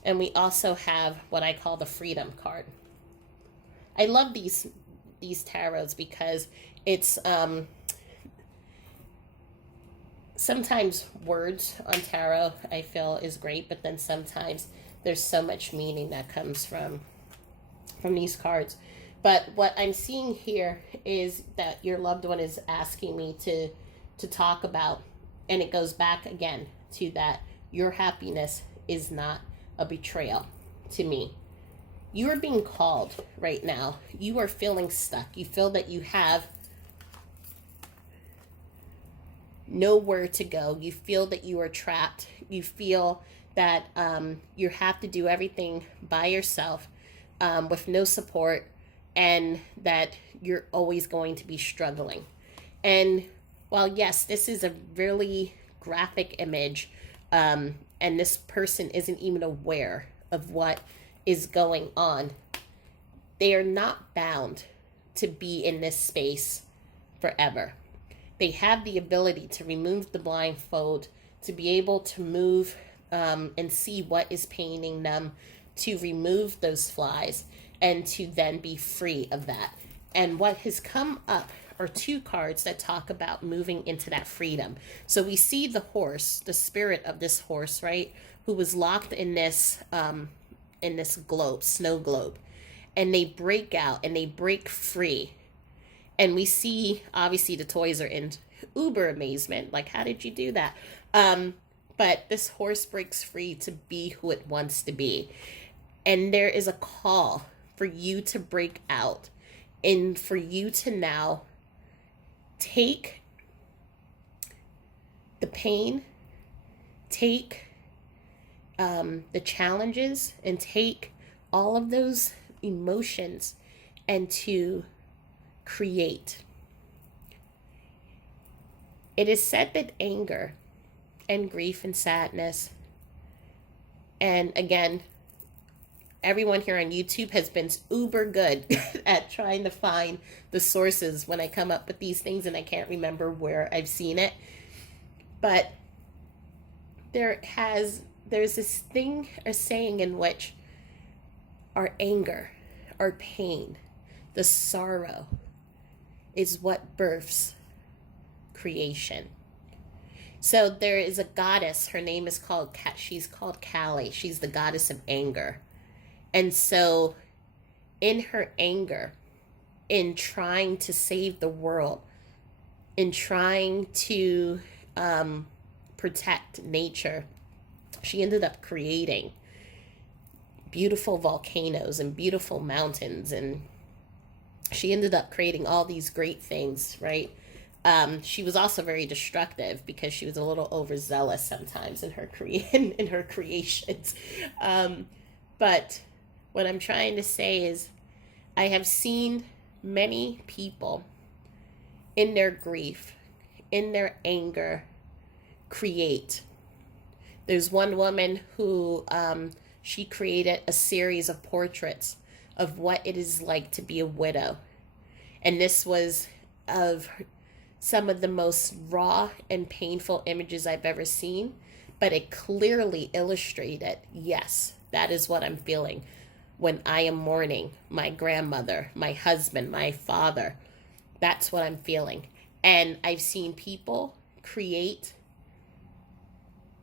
And we also have what I call the freedom card. I love these tarots because it's sometimes words on tarot I feel is great, but then sometimes there's so much meaning that comes from these cards. But what I'm seeing here is that your loved one is asking me to talk about, and it goes back again to that your happiness is not a betrayal to me. You are being called right now. You are feeling stuck. You feel that you have nowhere to go. You feel that you are trapped. You feel that you have to do everything by yourself with no support, and that you're always going to be struggling. And while yes, this is a really graphic image, and this person isn't even aware of what is going on, they are not bound to be in this space forever. They have the ability to remove the blindfold, to be able to move and see what is paining them, to remove those flies, and to then be free of that. And what has come up are two cards that talk about moving into that freedom. So we see the horse, the spirit of this horse, right, who was locked in this globe, snow globe, and they break out and they break free. And we see, obviously, the toys are in uber amazement, like, how did you do that? But this horse breaks free to be who it wants to be. And there is a call for you to break out, and for you to now take the pain, take the challenges, and take all of those emotions and to create. It is said that anger and grief and sadness, and again, everyone here on YouTube has been uber good at trying to find the sources when I come up with these things, and I can't remember where I've seen it. But there's this thing, a saying, in which our anger, our pain, the sorrow is what births creation. So there is a goddess, her name is she's called Kali. She's the goddess of anger. And so in her anger, in trying to save the world, in trying to protect nature, she ended up creating beautiful volcanoes and beautiful mountains, and she ended up creating all these great things, right? She was also very destructive because she was a little overzealous sometimes in her in her creations. But what I'm trying to say is, I have seen many people in their grief, in their anger, create. There's one woman who she created a series of portraits of what it is like to be a widow. And this was of some of the most raw and painful images I've ever seen, but it clearly illustrated, yes, that is what I'm feeling when I am mourning my grandmother, my husband, my father. That's what I'm feeling. And I've seen people create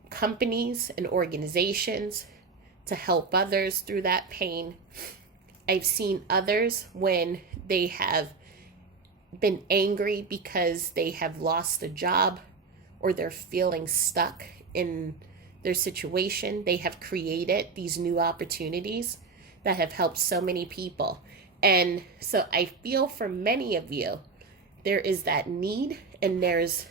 companies and organizations to help others through that pain. I've seen others when they have been angry because they have lost a job or they're feeling stuck in their situation. They have created these new opportunities that have helped so many people. And so I feel for many of you, there is that need and there's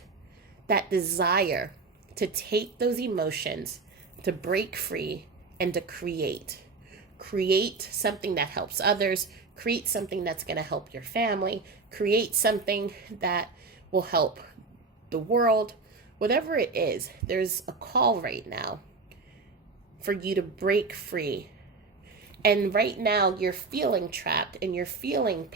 that desire to take those emotions, to break free, and to create. Create something that helps others, create something that's going to help your family, create something that will help the world. Whatever it is, there's a call right now for you to break free. And right now you're feeling trapped and you're feeling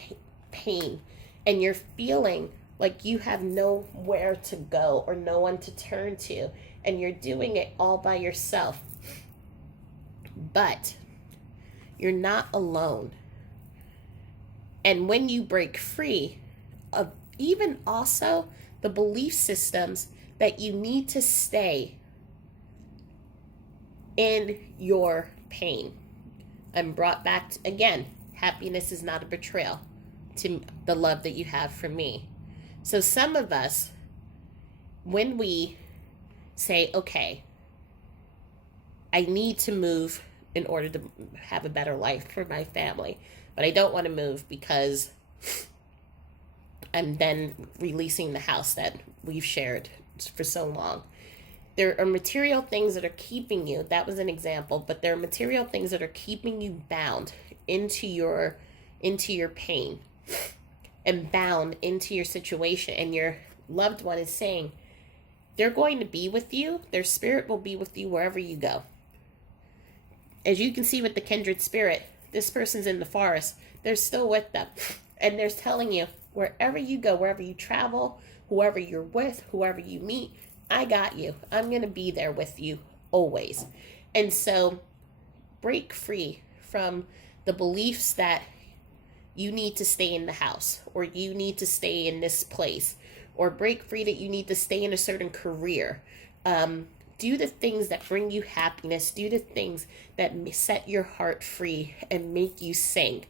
pain and you're feeling like you have nowhere to go or no one to turn to, and you're doing it all by yourself. But you're not alone. And when you break free of even also the belief systems that you need to stay in your pain, I'm brought back to, again, happiness is not a betrayal to the love that you have for me. So some of us, when we say, okay, I need to move in order to have a better life for my family, but I don't want to move because I'm then releasing the house that we've shared for so long. There are material things that are keeping you, that was an example, but there are material things that are keeping you bound into your pain and bound into your situation. And your loved one is saying, they're going to be with you. Their spirit will be with you wherever you go. As you can see with the kindred spirit, this person's in the forest. They're still with them. And they're telling you, wherever you go, wherever you travel, whoever you're with, whoever you meet, I got you. I'm going to be there with you always. And so break free from the beliefs that you need to stay in the house, or you need to stay in this place, or break free that you need to stay in a certain career. Do the things that bring you happiness. Do the things that set your heart free and make you sing.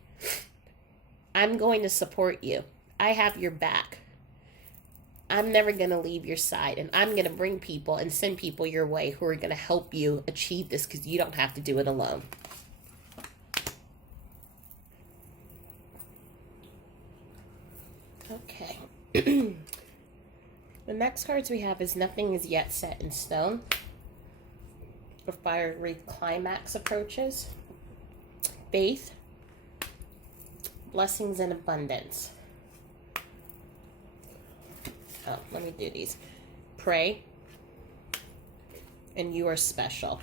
I'm going to support you. I have your back. I'm never going to leave your side, and I'm going to bring people and send people your way who are going to help you achieve this, because you don't have to do it alone. Okay. The next cards we have is Nothing is Yet Set in Stone. A fiery climax approaches. Faith. Blessings and abundance. Oh, let me do these. Pray. And you are special.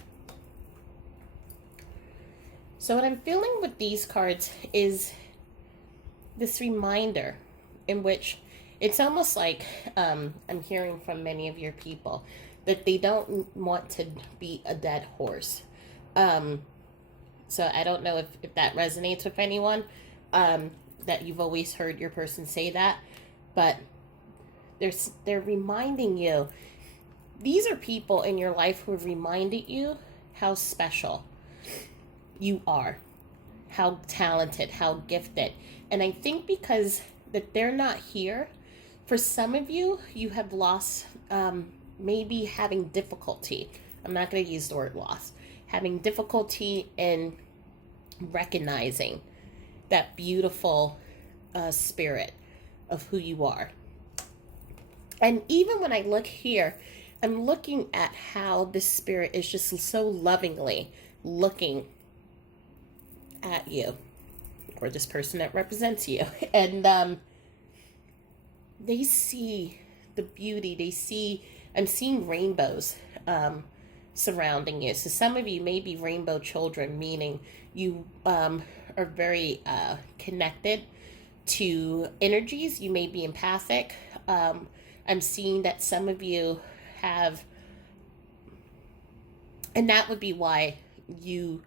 So what I'm feeling with these cards is this reminder in which it's almost like I'm hearing from many of your people that they don't want to be a dead horse. So I don't know if that resonates with anyone, that you've always heard your person say that, but they're reminding you, these are people in your life who have reminded you how special you are, how talented, how gifted. And I think because that they're not here, for some of you, you have lost, maybe having difficulty. I'm not going to use the word loss. Having difficulty in recognizing that beautiful spirit of who you are. And even when I look here, I'm looking at how this spirit is just so lovingly looking at you, or this person that represents you. And they see the beauty. I'm seeing rainbows surrounding you. So some of you may be rainbow children, meaning you are very connected to energies. You may be empathic. I'm seeing that some of you have, and that would be why you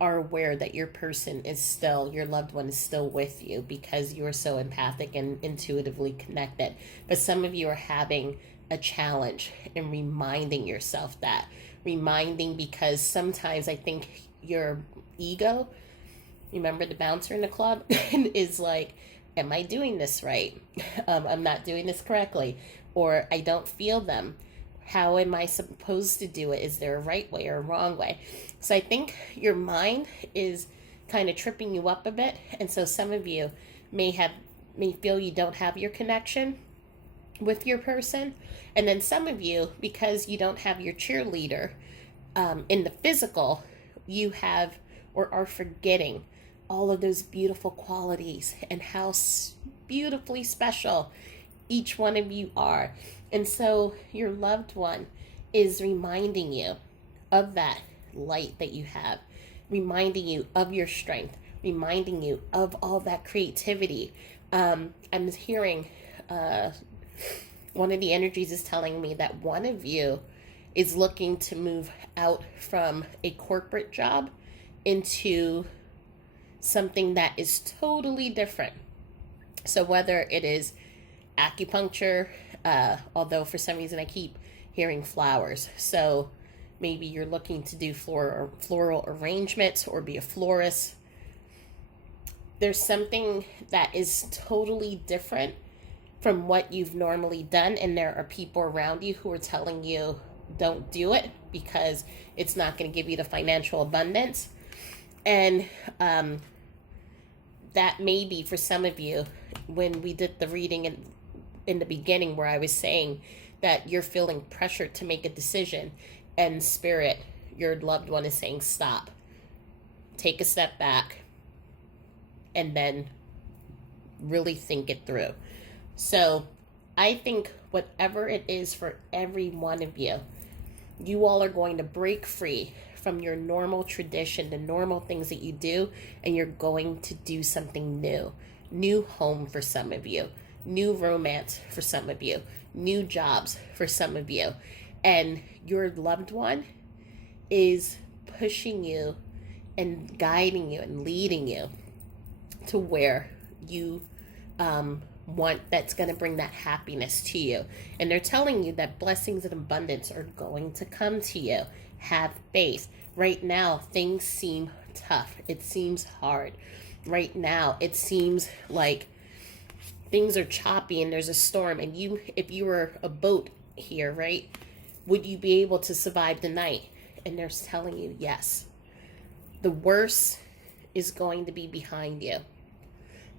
are aware that your your loved one is still with you, because you are so empathic and intuitively connected. But some of you are having a challenge in reminding yourself that. Because sometimes I think your ego, remember the bouncer in the club, is like, am I doing this right? I'm not doing this correctly, or I don't feel them. How am I supposed to do it? Is there a right way or a wrong way? So I think your mind is kind of tripping you up a bit. And so some of you may feel you don't have your connection with your person. And then some of you, because you don't have your cheerleader in the physical, you have or are forgetting all of those beautiful qualities and how beautifully special each one of you are. And so your loved one is reminding you of that light that you have, reminding you of your strength, reminding you of all that creativity. I'm hearing one of the energies is telling me that one of you is looking to move out from a corporate job into something that is totally different. So whether it is acupuncture, although for some reason I keep hearing flowers. So maybe you're looking to do floral arrangements or be a florist. There's something that is totally different from what you've normally done, and there are people around you who are telling you don't do it because it's not going to give you the financial abundance. And that may be for some of you, when we did the reading in the beginning, where I was saying that you're feeling pressure to make a decision, and spirit, your loved one, is saying stop, take a step back, and then really think it through. So I think whatever it is for every one of you, you all are going to break free from your normal tradition, the normal things that you do, and you're going to do something new. New home for some of you, new romance for some of you, new jobs for some of you. And your loved one is pushing you and guiding you and leading you to where you want, that's going to bring that happiness to you. And they're telling you that blessings and abundance are going to come to you. Have faith. Right now, things seem tough. It seems hard. Right now, it seems like things are choppy and there's a storm. And you, if you were a boat here, right, would you be able to survive the night? And they're telling you, yes. The worst is going to be behind you.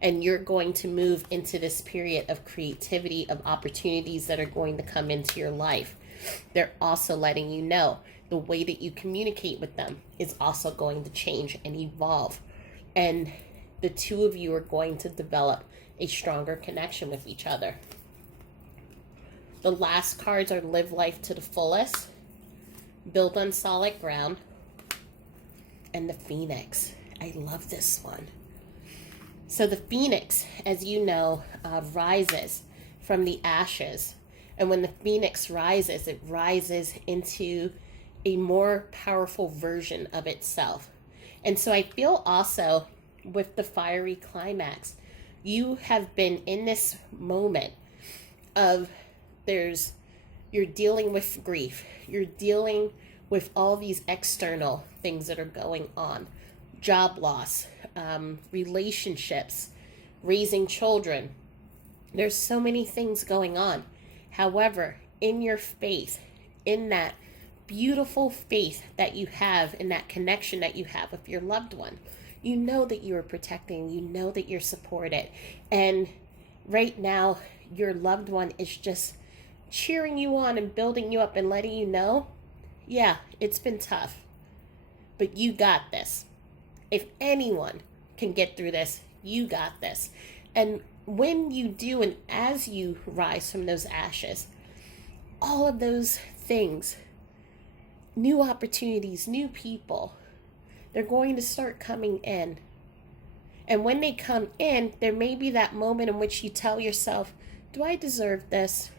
And you're going to move into this period of creativity, of opportunities that are going to come into your life. They're also letting you know the way that you communicate with them is also going to change and evolve. And the two of you are going to develop a stronger connection with each other. The last cards are live life to the fullest, build on solid ground, and the Phoenix. I love this one. So the Phoenix, as you know, rises from the ashes. And when the Phoenix rises, it rises into a more powerful version of itself. And so I feel also with the fiery climax, you have been in this moment of you're dealing with grief. You're dealing with all these external things that are going on. Job loss, relationships, raising children. There's so many things going on. However, in your faith, in that beautiful faith that you have, in that connection that you have with your loved one, you know that you are protecting, you know that you're supported. And right now, your loved one is just cheering you on and building you up and letting you know, yeah, it's been tough, but you got this. If anyone can get through this, you got this. And when you do, and as you rise from those ashes, all of those things, new opportunities, new people, they're going to start coming in. And when they come in, there may be that moment in which you tell yourself, do I deserve this?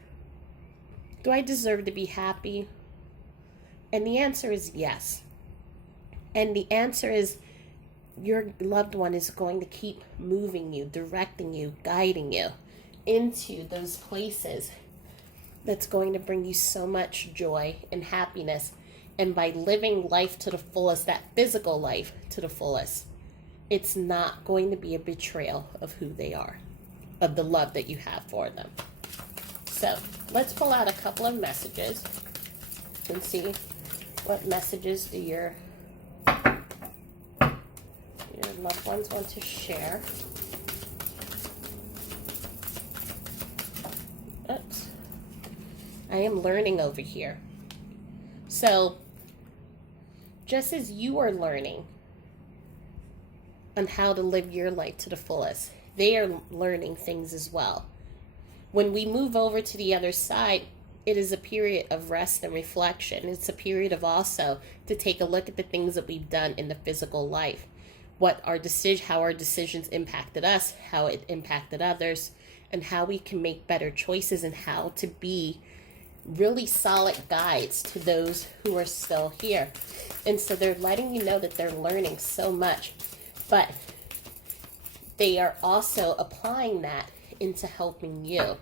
Do I deserve to be happy? And the answer is yes. And the answer is your loved one is going to keep moving you, directing you, guiding you into those places that's going to bring you so much joy and happiness. And by living life to the fullest, that physical life to the fullest, it's not going to be a betrayal of who they are, of the love that you have for them. So let's pull out a couple of messages and see what messages do your loved ones want to share. Oops. I am learning over here. So just as you are learning on how to live your life to the fullest, they are learning things as well. When we move over to the other side, it is a period of rest and reflection. It's a period of also to take a look at the things that we've done in the physical life, how our decisions impacted us, how it impacted others, and how we can make better choices, and how to be really solid guides to those who are still here. And so they're letting you know that they're learning so much, but they are also applying that into helping you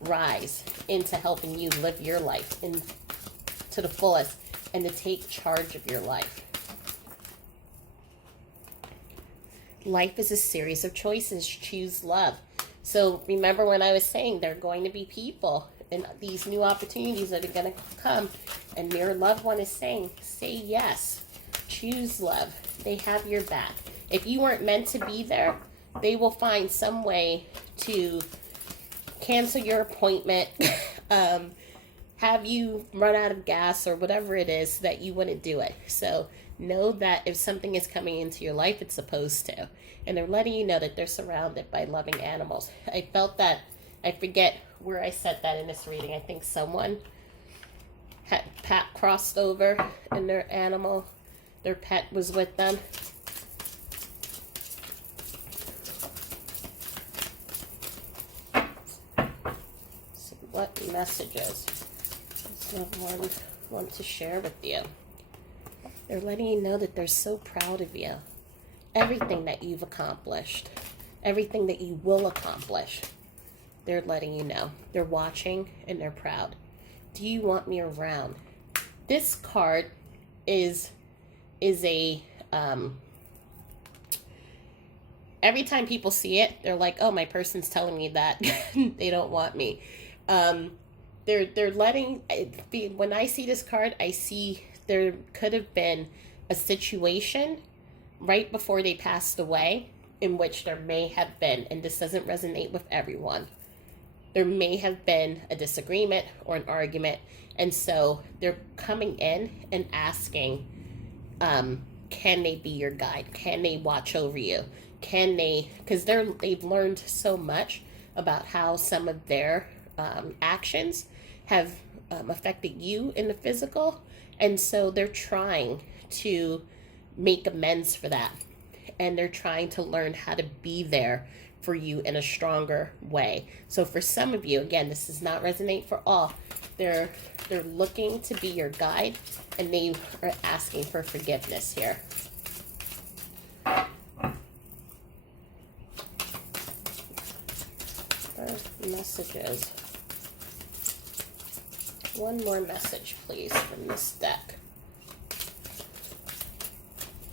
rise, into helping you live your life to the fullest, and to take charge of your life. Life is a series of choices. Choose love. So remember when I was saying there are going to be people and these new opportunities that are going to come, and your loved one is saying, say yes. Choose love. They have your back. If you weren't meant to be there, they will find some way to cancel your appointment, have you run out of gas, or whatever it is that you wouldn't do it. So know that if something is coming into your life, it's supposed to. And they're letting you know that they're surrounded by loving animals. I felt that, I forget where I said that in this reading. I think someone had crossed over and their pet was with them. So what messages does someone want to share with you? They're letting you know that they're so proud of you. Everything that you've accomplished, everything that you will accomplish, they're letting you know. They're watching and they're proud. Do you want me around? This card is a, every time people see it, they're like, oh, my person's telling me that they don't want me. They're letting it be. When I see this card, I see there could have been a situation right before they passed away in which there may have been, and this doesn't resonate with everyone, there may have been a disagreement or an argument, and so they're coming in and asking, can they be your guide? Can they watch over you? Can they, because they've learned so much about how some of their actions have affected you in the physical, and so they're trying to make amends for that, and they're trying to learn how to be there for you in a stronger way. So for some of you, again, this does not resonate for all. They're looking to be your guide, and they are asking for forgiveness here. Messages. One more message, please, from this deck.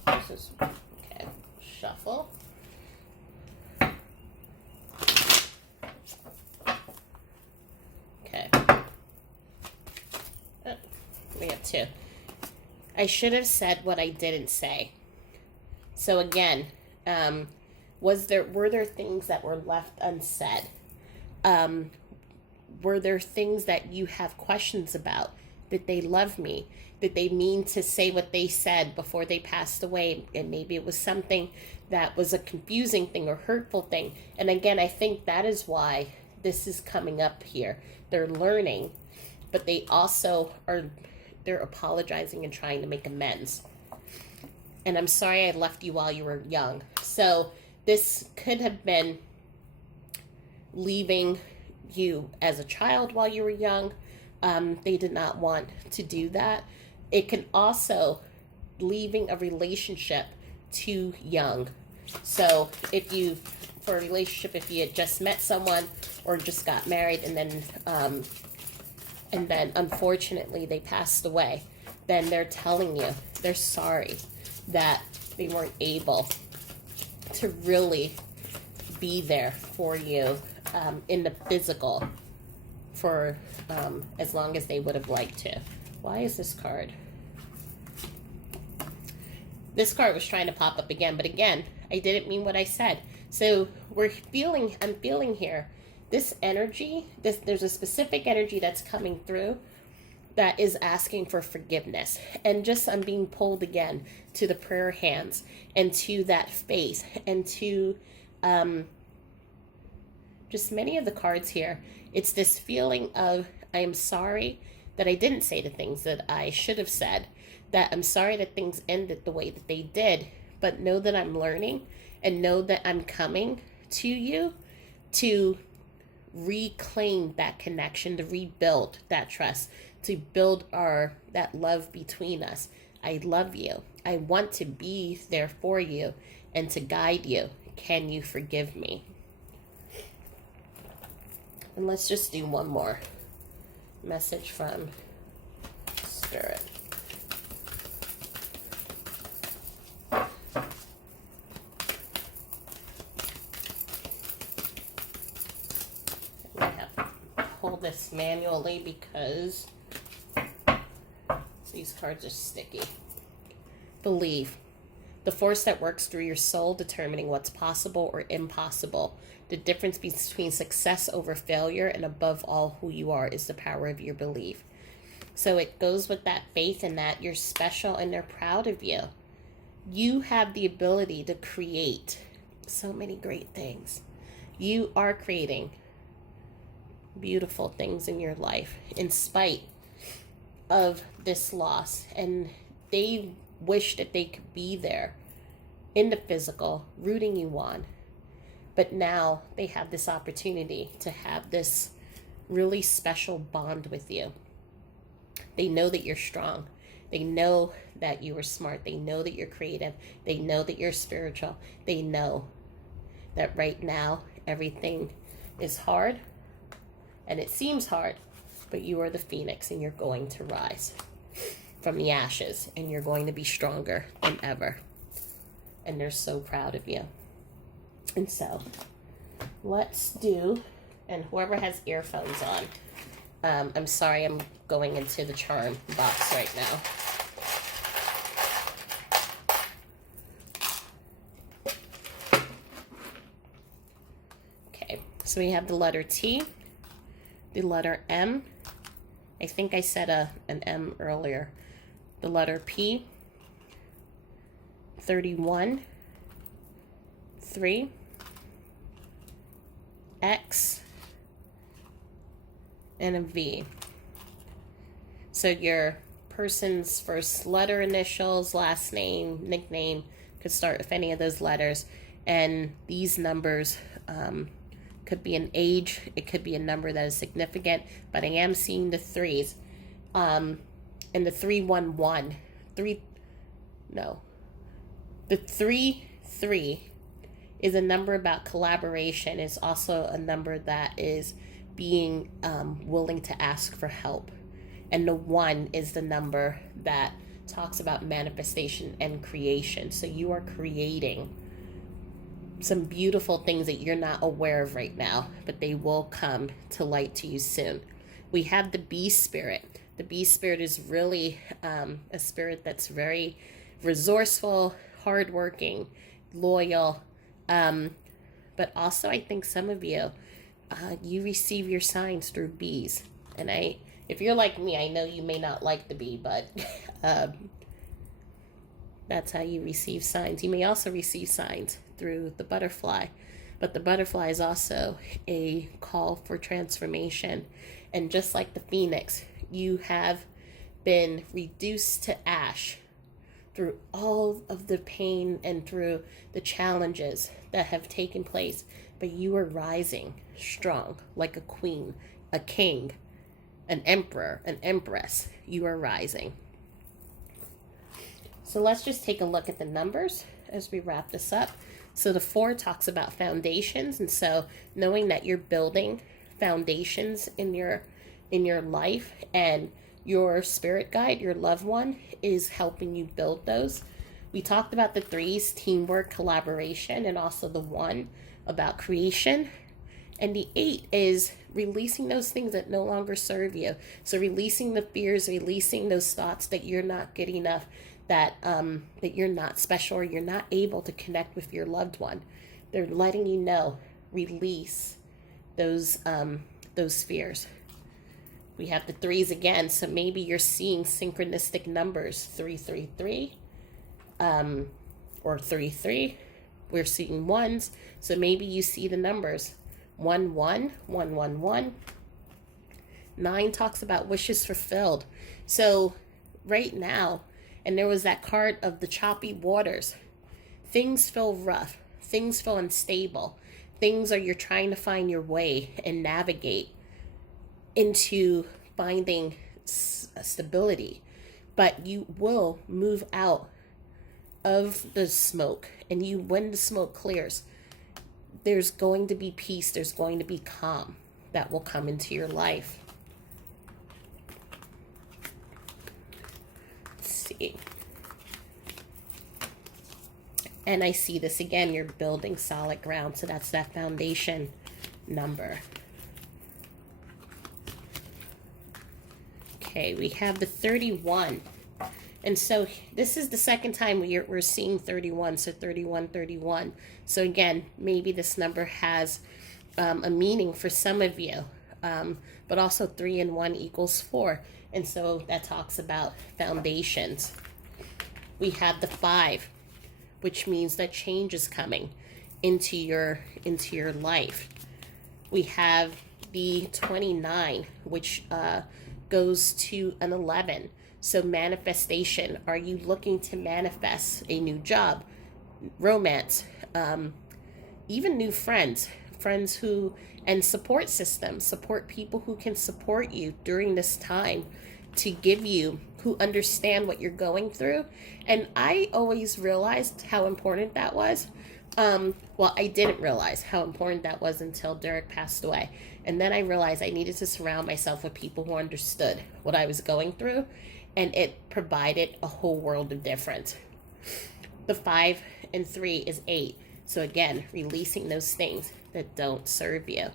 This is, okay, shuffle. Okay. Oh, we have two. I should have said what I didn't say. So again, were there things that were left unsaid? Were there things that you have questions about? Did they love me? Did they mean to say what they said before they passed away? And maybe it was something that was a confusing thing or hurtful thing. And again, I think that is why this is coming up here. They're learning, but they also they're apologizing and trying to make amends. And I'm sorry I left you while you were young. So this could have been leaving you as a child while you were young. They did not want to do that. It can also leaving a relationship too young. So for a relationship, if you had just met someone or just got married and then unfortunately they passed away, then they're telling you they're sorry that they weren't able to really be there for you in the physical for as long as they would have liked to. Why is this card? This card was trying to pop up again, but again, I didn't mean what I said. So I'm feeling here, this energy, there's a specific energy that's coming through that is asking for forgiveness. And just I'm being pulled again to the prayer hands and to that faith and to just many of the cards here. It's this feeling of, I am sorry that I didn't say the things that I should have said, that I'm sorry that things ended the way that they did, but know that I'm learning and know that I'm coming to you to reclaim that connection, to rebuild that trust, to build that love between us. I love you. I want to be there for you and to guide you. Can you forgive me? And let's just do one more message from Spirit. I have to pull this manually because these cards are sticky. Believe. The force that works through your soul, determining what's possible or impossible. The difference between success over failure and above all who you are is the power of your belief. So it goes with that faith and that you're special and they're proud of you. You have the ability to create so many great things. You are creating beautiful things in your life in spite of this loss. And they wish that they could be there in the physical, rooting you on. But now they have this opportunity to have this really special bond with you. They know that you're strong. They know that you are smart. They know that you're creative. They know that you're spiritual. They know that right now everything is hard and it seems hard, but you are the phoenix and you're going to rise from the ashes and you're going to be stronger than ever. And they're so proud of you. And so let's do, and whoever has earphones on, I'm sorry I'm going into the charm box right now. Okay, so we have the letter T, the letter M. I think I said an M earlier. The letter P, 31, 3, X, and a V. So your person's first letter initials, last name, nickname could start with any of those letters. And these numbers could be an age, it could be a number that is significant, but I am seeing the threes. And the 311, the 3 is a number about collaboration. It's also a number that is being willing to ask for help. And the 1 is the number that talks about manifestation and creation. So you are creating some beautiful things that you're not aware of right now, but they will come to light to you soon. We have the bee spirit. The bee spirit is really a spirit that's very resourceful, hardworking, loyal, but also I think some of you, you receive your signs through bees. And if you're like me, I know you may not like the bee, but that's how you receive signs. You may also receive signs through the butterfly, but the butterfly is also a call for transformation. And just like the phoenix, you have been reduced to ash through all of the pain and through the challenges that have taken place, but you are rising strong like a queen, a king, an emperor, an empress. You are rising. So let's just take a look at the numbers as we wrap this up. So the 4 talks about foundations, and so knowing that you're building foundations in your life, and your spirit guide, your loved one, is helping you build those. We talked about the 3s, teamwork, collaboration, and also the 1 about creation. And the 8 is releasing those things that no longer serve you. So releasing the fears, releasing those thoughts that you're not good enough, that you're not special, or you're not able to connect with your loved one. They're letting you know, release those fears. We have the 3s again, so maybe you're seeing synchronistic numbers, 333, or 33. We're seeing 1s, so maybe you see the numbers 11, 111. 9 talks about wishes fulfilled. So right now, and there was that card of the choppy waters. Things feel rough. Things feel unstable. You're trying to find your way and navigate into finding stability. But you will move out of the smoke. And when the smoke clears, there's going to be peace. There's going to be calm that will come into your life. And I see this again, you're building solid ground. So that's that foundation number. Okay, we have the 31. And so this is the second time we're seeing 31. So 31, 31. So again, maybe this number has a meaning for some of you. But also 3 and 1 equals 4. And so that talks about foundations. We have the 5, which means that change is coming into your life. We have the 29, which goes to an 11. So manifestation. Are you looking to manifest a new job, romance, even new friends and support systems, support people who can support you during this time, who understand what you're going through. And I always realized how important that was. Well, I didn't realize how important that was until Derek passed away. And then I realized I needed to surround myself with people who understood what I was going through. And it provided a whole world of difference. The 5 and 3 is 8. So again, releasing those things that don't serve you.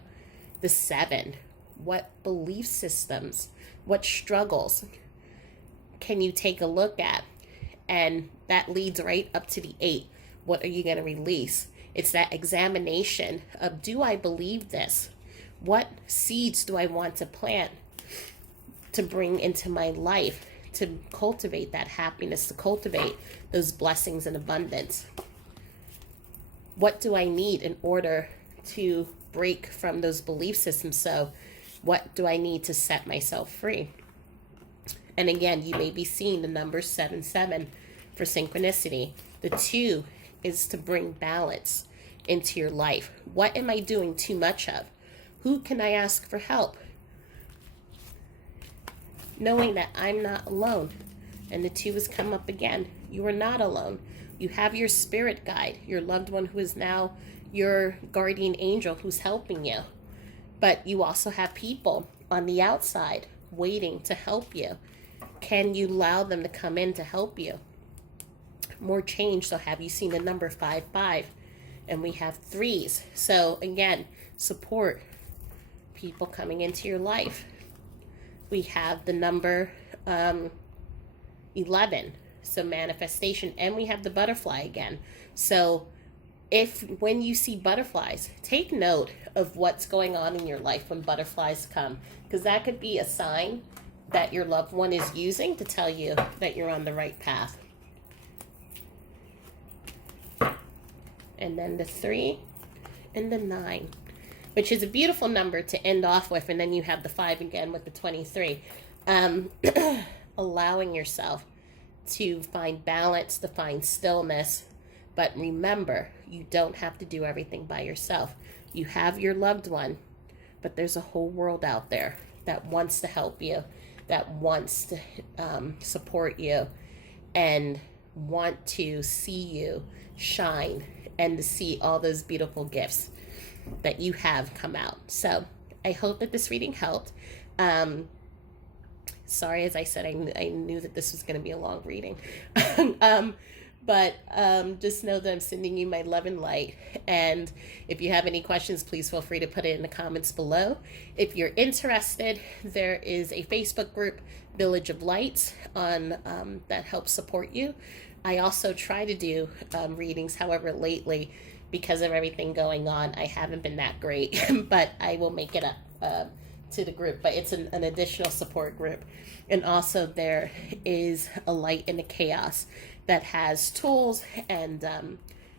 The 7, what belief systems, what struggles can you take a look at? And that leads right up to the 8. What are you going to release? It's that examination of, do I believe this? What seeds do I want to plant to bring into my life, to cultivate that happiness, to cultivate those blessings and abundance? What do I need in order to break from those belief systems? So what do I need to set myself free? And again, you may be seeing the number 77 for synchronicity. The 2 is to bring balance into your life. What am I doing too much of? Who can I ask for help? Knowing that I'm not alone. And the 2 has come up again. You are not alone. You have your spirit guide, your loved one who is now your guardian angel who's helping you. But you also have people on the outside waiting to help you. Can you allow them to come in to help you? More change. So have you seen the number 55? And we have 3s. So again, support people coming into your life. We have the number 11. So manifestation. And we have the butterfly again. So when you see butterflies, take note of what's going on in your life when butterflies come, because that could be a sign that your loved one is using to tell you that you're on the right path. And then the 3 and the 9, which is a beautiful number to end off with. And then you have the 5 again with the 23. Allowing yourself to find balance, to find stillness. But remember, you don't have to do everything by yourself. You have your loved one, but there's a whole world out there that wants to help you, that wants to support you, and want to see you shine and to see all those beautiful gifts that you have come out. So I hope that this reading helped. Sorry, as I said, I knew that this was going to be a long reading. But just know that I'm sending you my love and light. And if you have any questions, please feel free to put it in the comments below. If you're interested, there is a Facebook group, Village of Lights, on that helps support you. I also try to do readings. However, lately, because of everything going on, I haven't been that great. But I will make it up to the group. But it's an additional support group. And also there is a Light in the Chaos that has tools and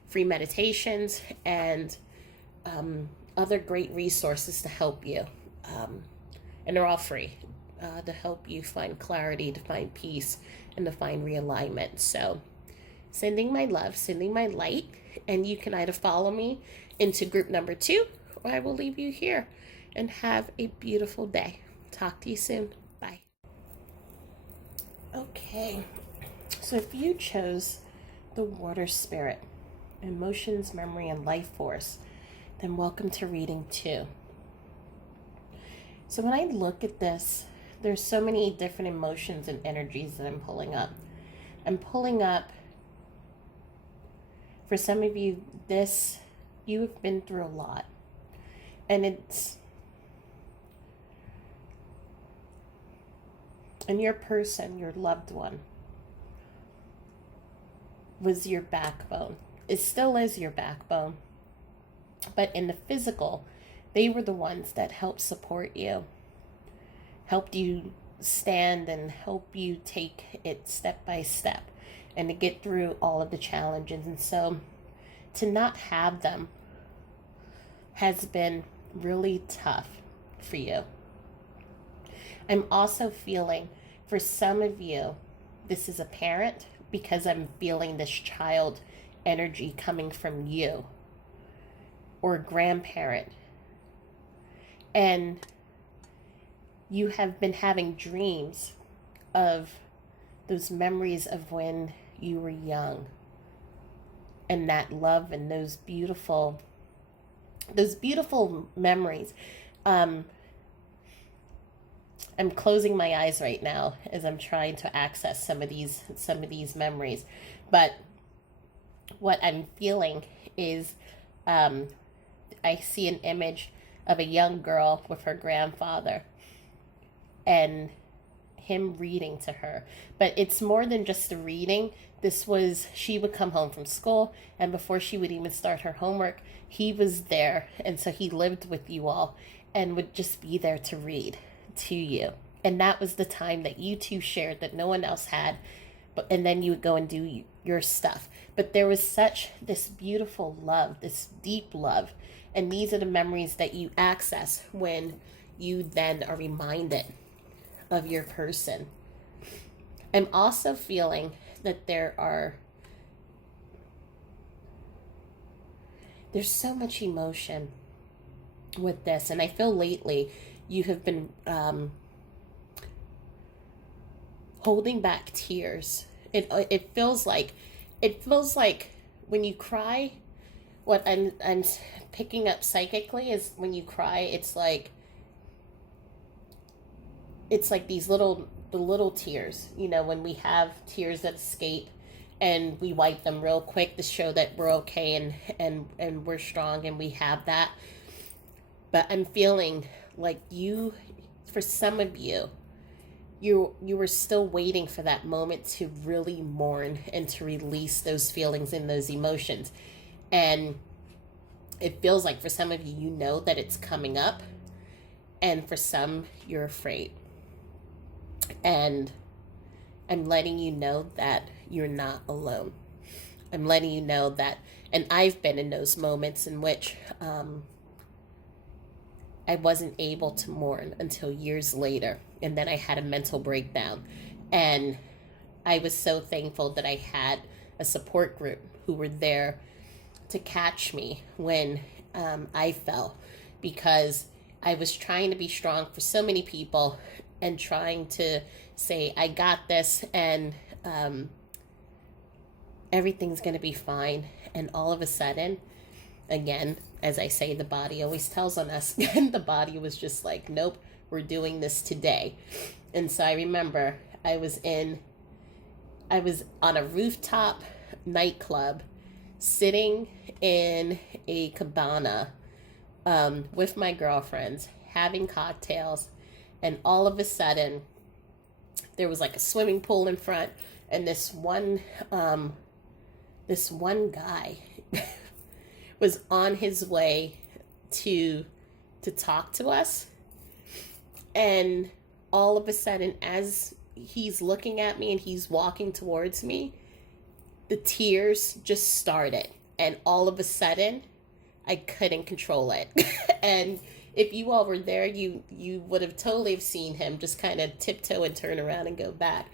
free meditations and other great resources to help you. And they're all free to help you find clarity, to find peace, and to find realignment. So sending my love, sending my light, and you can either follow me into group number 2, or I will leave you here. And have a beautiful day. Talk to you soon. Bye. Okay. So if you chose the water spirit, emotions, memory, and life force, then welcome to reading 2. So when I look at this, there's so many different emotions and energies that I'm pulling up. I'm pulling up, for some of you, you have been through a lot. And your person, your loved one, was your backbone. It still is your backbone. But in the physical, they were the ones that helped support you, helped you stand and help you take it step by step and to get through all of the challenges. And so to not have them has been really tough for you. I'm also feeling, for some of you, this is a parent, because I'm feeling this child energy coming from you, or a grandparent. And you have been having dreams of those memories of when you were young, and that love and those beautiful memories. I'm closing my eyes right now as I'm trying to access some of these memories. But what I'm feeling is I see an image of a young girl with her grandfather and him reading to her. But it's more than just a reading. She would come home from school, and before she would even start her homework, he was there. And so he lived with you all and would just be there to read to you. And that was the time that you two shared that no one else had. And then you would go and do your stuff. But there was this beautiful love, this deep love. And these are the memories that you access when you then are reminded of your person. I'm also feeling that there's so much emotion with this. And I feel lately you have been holding back tears. It feels like when you cry, what I'm picking up psychically is when you cry, it's like these little tears, when we have tears that escape and we wipe them real quick to show that we're okay and we're strong and we have that. But I'm feeling like for some of you were still waiting for that moment to really mourn and to release those feelings and those emotions. And it feels like for some of you, you know that it's coming up, and for some, you're afraid. And I'm letting you know that you're not alone. I'm letting you know that, and I've been in those moments in which I wasn't able to mourn until years later. And then I had a mental breakdown. And I was so thankful that I had a support group who were there to catch me when I fell, because I was trying to be strong for so many people and trying to say, I got this, and everything's going to be fine. And all of a sudden, again, as I say, the body always tells on us, and the body was just like, nope, we're doing this today. And so I remember I was on a rooftop nightclub, sitting in a cabana with my girlfriends, having cocktails, and all of a sudden there was like a swimming pool in front, and this one guy was on his way to talk to us. And all of a sudden, as he's looking at me and he's walking towards me, the tears just started. And all of a sudden, I couldn't control it. And if you all were there, you would have totally have seen him just kind of tiptoe and turn around and go back.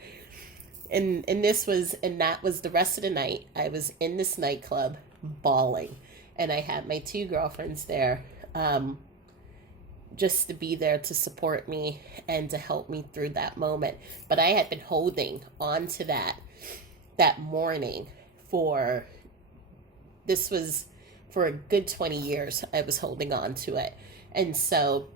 And that was the rest of the night. I was in this nightclub bawling, and I had my two girlfriends there, just to be there to support me and to help me through that moment. But I had been holding on to that morning for a good 20 years. I was holding on to it. And so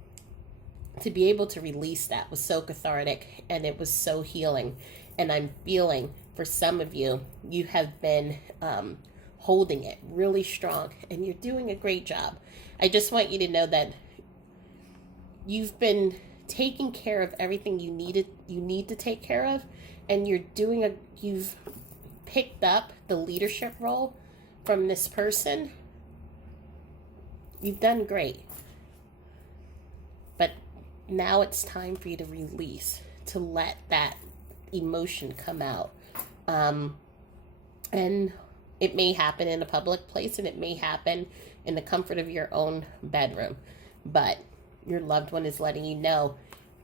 to be able to release that was so cathartic, and it was so healing. And I'm feeling for some of you, you have been holding it really strong, and you're doing a great job. I just want you to know that you've been taking care of everything you need to take care of, and you've picked up the leadership role from this person. You've done great. But now it's time for you to release, to let that emotion come out. And it may happen in a public place, and it may happen in the comfort of your own bedroom. But your loved one is letting you know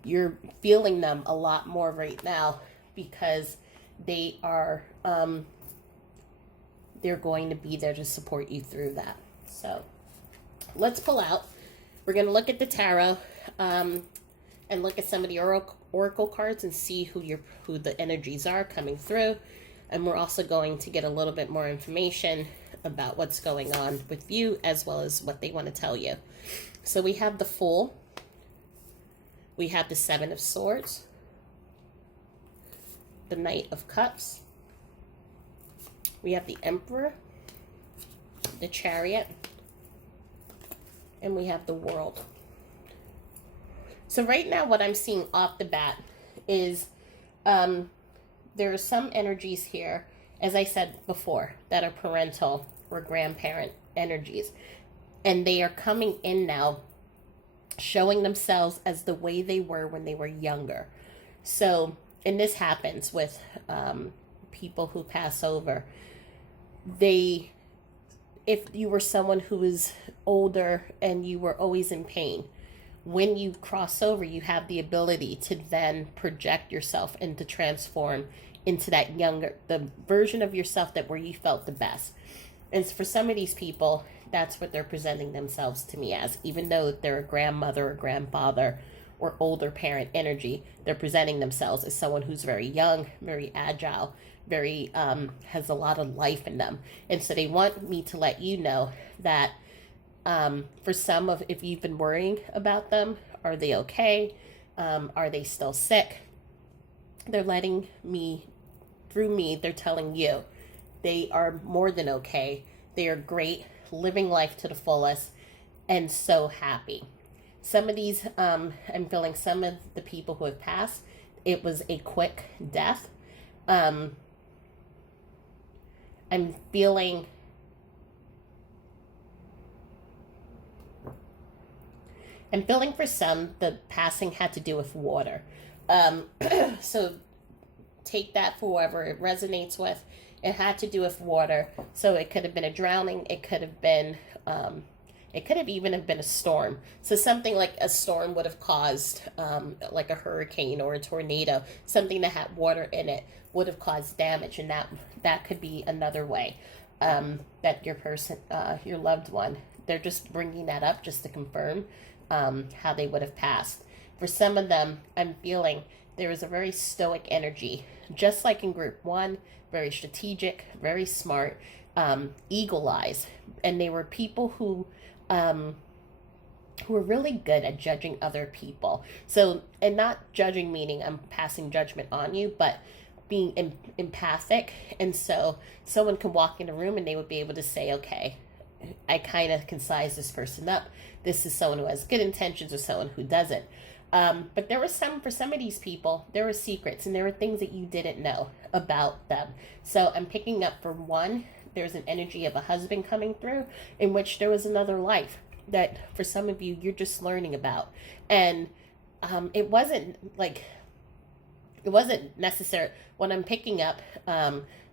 you're feeling them a lot more right now, because they are they're going to be there to support you through that. So let's pull out. We're going to look at the tarot and look at some of the oracle cards and see who the energies are coming through. And we're also going to get a little bit more information about what's going on with you, as well as what they want to tell you. So we have the Fool. We have the Seven of Swords. The Knight of Cups. We have the Emperor. The Chariot. And we have the World. So right now what I'm seeing off the bat is there are some energies here, as I said before, that are parental or grandparent energies. And they are coming in now, showing themselves as the way they were when they were younger. So, and this happens with people who pass over. If you were someone who was older and you were always in pain, when you cross over, you have the ability to then project yourself and to transform into the version of yourself where you felt the best. And for some of these people, that's what they're presenting themselves to me as. Even though they're a grandmother or grandfather or older parent energy, they're presenting themselves as someone who's very young, very agile, very has a lot of life in them. And so they want me to let you know that for some of, if you've been worrying about them, are they okay? Are they still sick? They're letting me, through me, they're telling you they are more than okay. They are great, living life to the fullest, and so happy. Some of these, I'm feeling some of the people who have passed, it was a quick death. I'm feeling I'm feeling for some, the passing had to do with water. So take that for whoever it resonates with. It had to do with water. So it could have been a drowning. It could have even have been a storm. So something like a storm would have caused, like a hurricane or a tornado, something that had water in it would have caused damage, and that could be another way that your loved one, they're just bringing that up just to confirm how they would have passed. For some of them, I'm feeling there is a very stoic energy, just like in group one, very strategic, very smart, eagle eyes, and they were people who are really good at judging other people. So, and not judging meaning I'm passing judgment on you, but being empathic. And so someone can walk in a room and they would be able to say, okay, I kind of can size this person up. This is someone who has good intentions or someone who doesn't. But for some of these people, there were secrets and there were things that you didn't know about them. So I'm picking up for one, there's an energy of a husband coming through in which there was another life that for some of you, you're just learning about. And it wasn't necessary. What I'm picking up,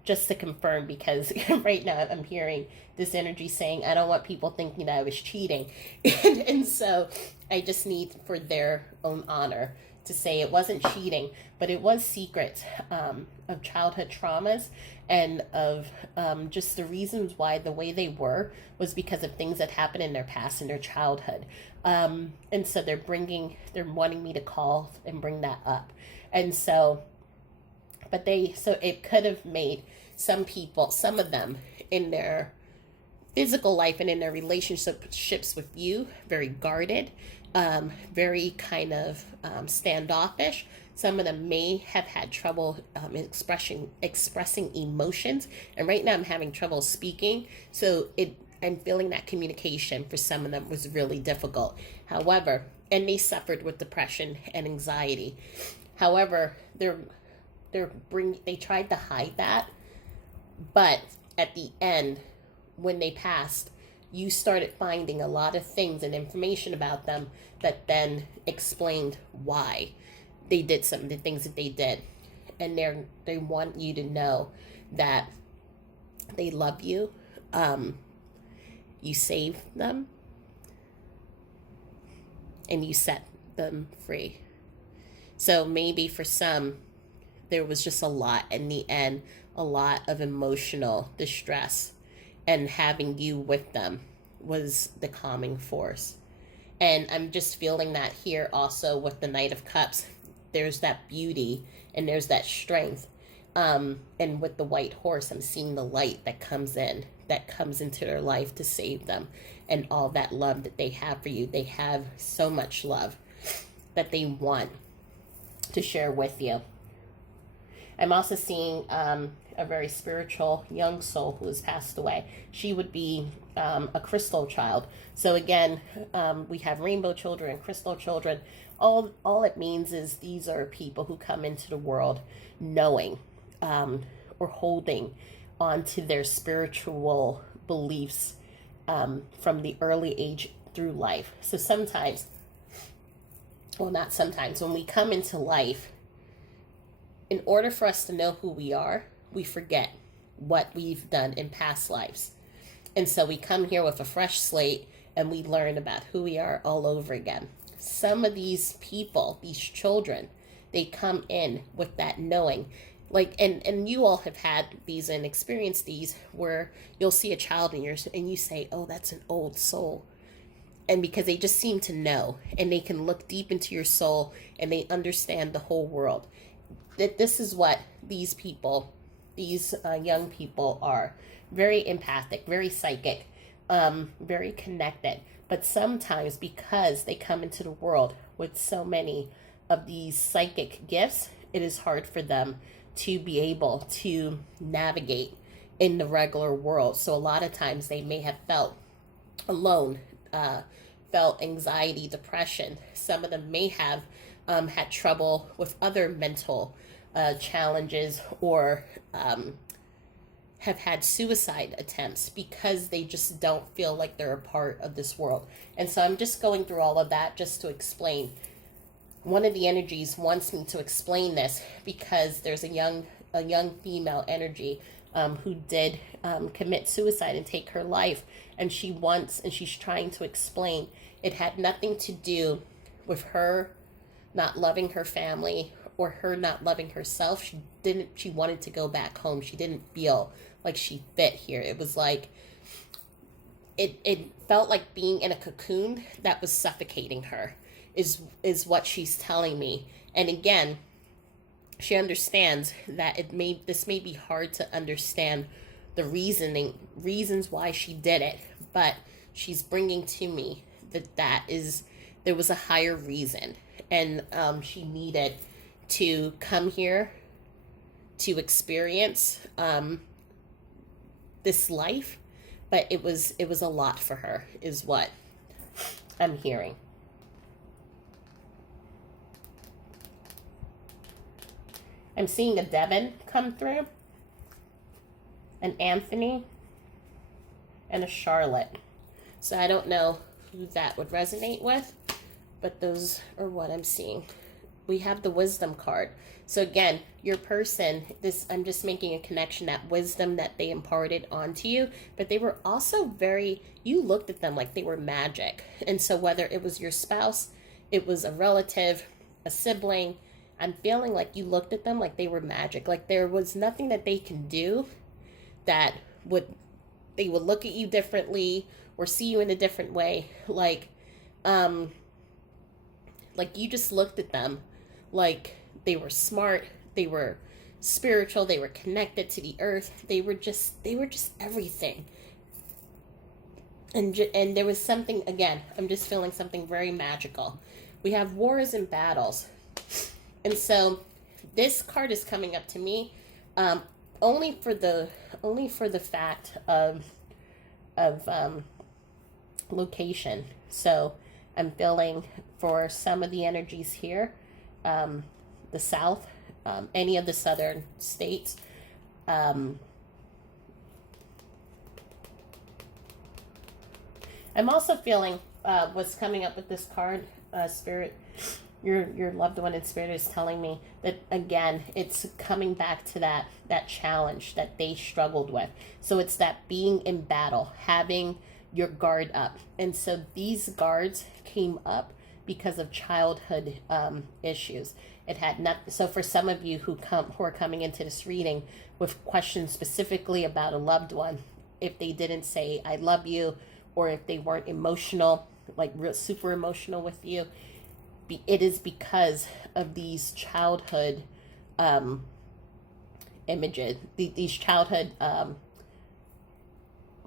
just to confirm, because right now I'm hearing this energy saying, I don't want people thinking that I was cheating. And so I just need for their own honor to say it wasn't cheating, but it was secrets of childhood traumas and of just the reasons why the way they were was because of things that happened in their past, in their childhood. And so they're wanting me to call and bring that up. And so, so it could have made some of them in their physical life and in their relationships with you very guarded, very kind of standoffish. Some of them may have had trouble expressing emotions, and right now I'm having trouble speaking. So I'm feeling that communication for some of them was really difficult. However, and they suffered with depression and anxiety. However, they tried to hide that, but at the end, when they passed, you started finding a lot of things and information about them that then explained why they did some of the things that they did. And they want you to know that they love you. You saved them and you set them free. So maybe for some, there was just a lot in the end, a lot of emotional distress, and having you with them was the calming force. And I'm just feeling that here also with the Knight of Cups. There's that beauty and there's that strength. And with the white horse, I'm seeing the light that comes into their life to save them, and all that love that they have for you. They have so much love that they want to share with you. I'm also seeing a very spiritual young soul who has passed away. She would be a crystal child. So again, we have rainbow children and crystal children. All it means is these are people who come into the world knowing or holding on to their spiritual beliefs from the early age through life. So sometimes, well, not sometimes, when we come into life, in order for us to know who we are, we forget what we've done in past lives. And so we come here with a fresh slate and we learn about who we are all over again. Some of these people, these children, they come in with that knowing. And you all have had these and experienced these where you'll see a child and you say, oh, that's an old soul. And because they just seem to know, and they can look deep into your soul and they understand the whole world. That this is what these people, these young people are. Very empathic, very psychic, very connected. But sometimes because they come into the world with so many of these psychic gifts, it is hard for them to be able to navigate in the regular world. So a lot of times they may have felt alone, felt anxiety, depression. Some of them may have had trouble with other mental challenges or have had suicide attempts because they just don't feel like they're a part of this world. And so I'm just going through all of that just to explain. One of the energies wants me to explain this because there's a young female energy who did commit suicide and take her life, and she's trying to explain it had nothing to do with her not loving her family or her not loving herself. She wanted to go back home. She didn't feel like she fit here. It was like it felt like being in a cocoon that was suffocating her, is what she's telling me. And again, she understands that this may be hard to understand the reasons why she did it, but she's bringing to me there was a higher reason, and she needed to come here to experience this life, but it was a lot for her, is what I'm hearing. I'm seeing a Devin come through, an Anthony, and a Charlotte. So I don't know who that would resonate with, but those are what I'm seeing. We have the wisdom card. So again, your person, I'm just making a connection, that wisdom that they imparted onto you, but they were also you looked at them like they were magic. And so whether it was your spouse, it was a relative, a sibling, I'm feeling like you looked at them like they were magic. Like there was nothing that they can do that they would look at you differently or see you in a different way. Like you just looked at them like they were smart, they were spiritual, they were connected to the earth. They were just everything. And there was something, again, I'm just feeling something very magical. We have wars and battles. And so this card is coming up to me only for the fact of location. So I'm feeling for some of the energies here, the South, any of the southern states. I'm also feeling what's coming up with this card, Spirit. Your loved one in spirit is telling me that, again, it's coming back to that challenge that they struggled with. So it's that being in battle, having your guard up. And so these guards came up because of childhood issues. It had not. So for some of you who are coming into this reading with questions specifically about a loved one, if they didn't say I love you, or if they weren't emotional, like real super emotional with you, it is because of these childhood images, these childhood,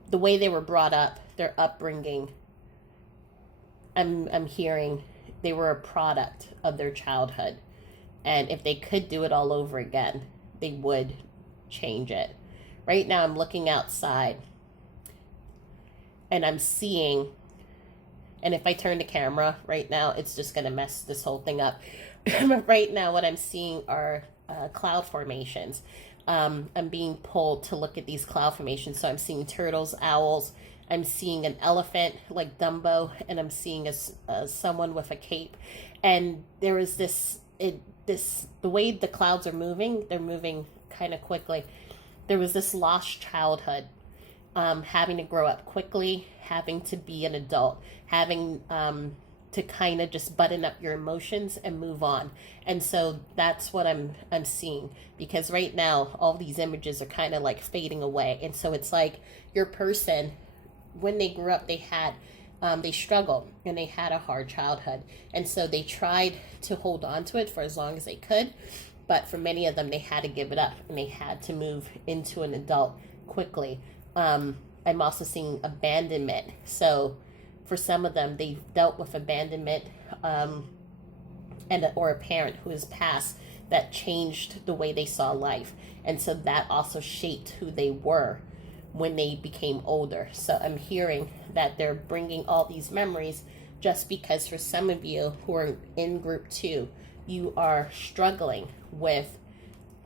the way they were brought up, their upbringing. I'm hearing they were a product of their childhood. And if they could do it all over again, they would change it. Right now I'm looking outside and I'm seeing, and if I turn the camera right now, it's just going to mess this whole thing up. Right now, what I'm seeing are cloud formations. I'm being pulled to look at these cloud formations. So I'm seeing turtles, owls. I'm seeing an elephant like Dumbo, and I'm seeing someone with a cape. And there is the way the clouds are moving, they're moving kind of quickly. There was this lost childhood, having to grow up quickly, having to be an adult, having to kind of just button up your emotions and move on. And so that's what I'm seeing, because right now all these images are kind of like fading away. And so it's like your person, when they grew up, they struggled and they had a hard childhood. And so they tried to hold on to it for as long as they could. But for many of them, they had to give it up and they had to move into an adult quickly. I'm also seeing abandonment. So for some of them, they dealt with abandonment or a parent who has passed that changed the way they saw life. And so that also shaped who they were when they became older. So I'm hearing that they're bringing all these memories just because for some of you who are in group 2, you are struggling with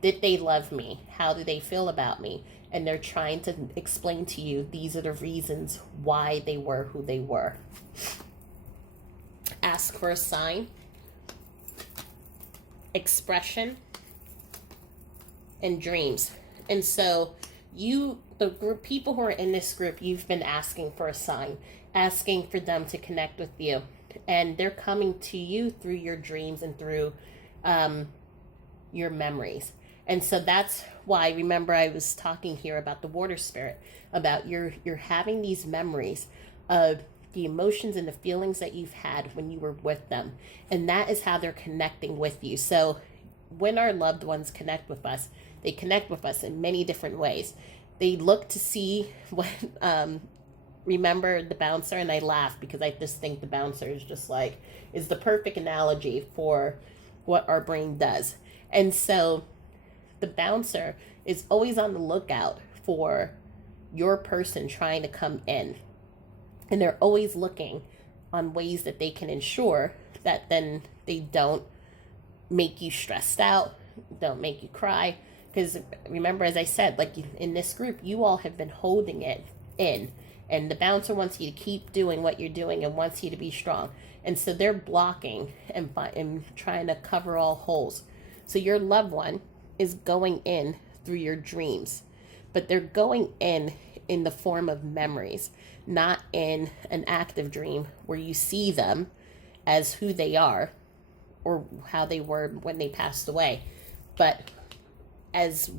Did they love me? How do they feel about me? And they're trying to explain to you these are the reasons why they were who they were. Ask for a sign, expression, and dreams. And so the group people who are in this group, you've been asking for a sign, asking for them to connect with you. And they're coming to you through your dreams and through your memories. And so that's why, remember, I was talking here about the water spirit, about you're having these memories of the emotions and the feelings that you've had when you were with them. And that is how they're connecting with you. So when our loved ones connect with us, they connect with us in many different ways. They look to see what, remember the bouncer, and I laugh because I just think the bouncer is just like, is the perfect analogy for what our brain does. And so the bouncer is always on the lookout for your person trying to come in. And they're always looking on ways that they can ensure that then they don't make you stressed out, don't make you cry. Because remember, as I said, like in this group, you all have been holding it in. And the bouncer wants you to keep doing what you're doing and wants you to be strong. And so they're blocking and trying to cover all holes. So your loved one is going in through your dreams, but they're going in the form of memories, not in an active dream where you see them as who they are or how they were when they passed away, but as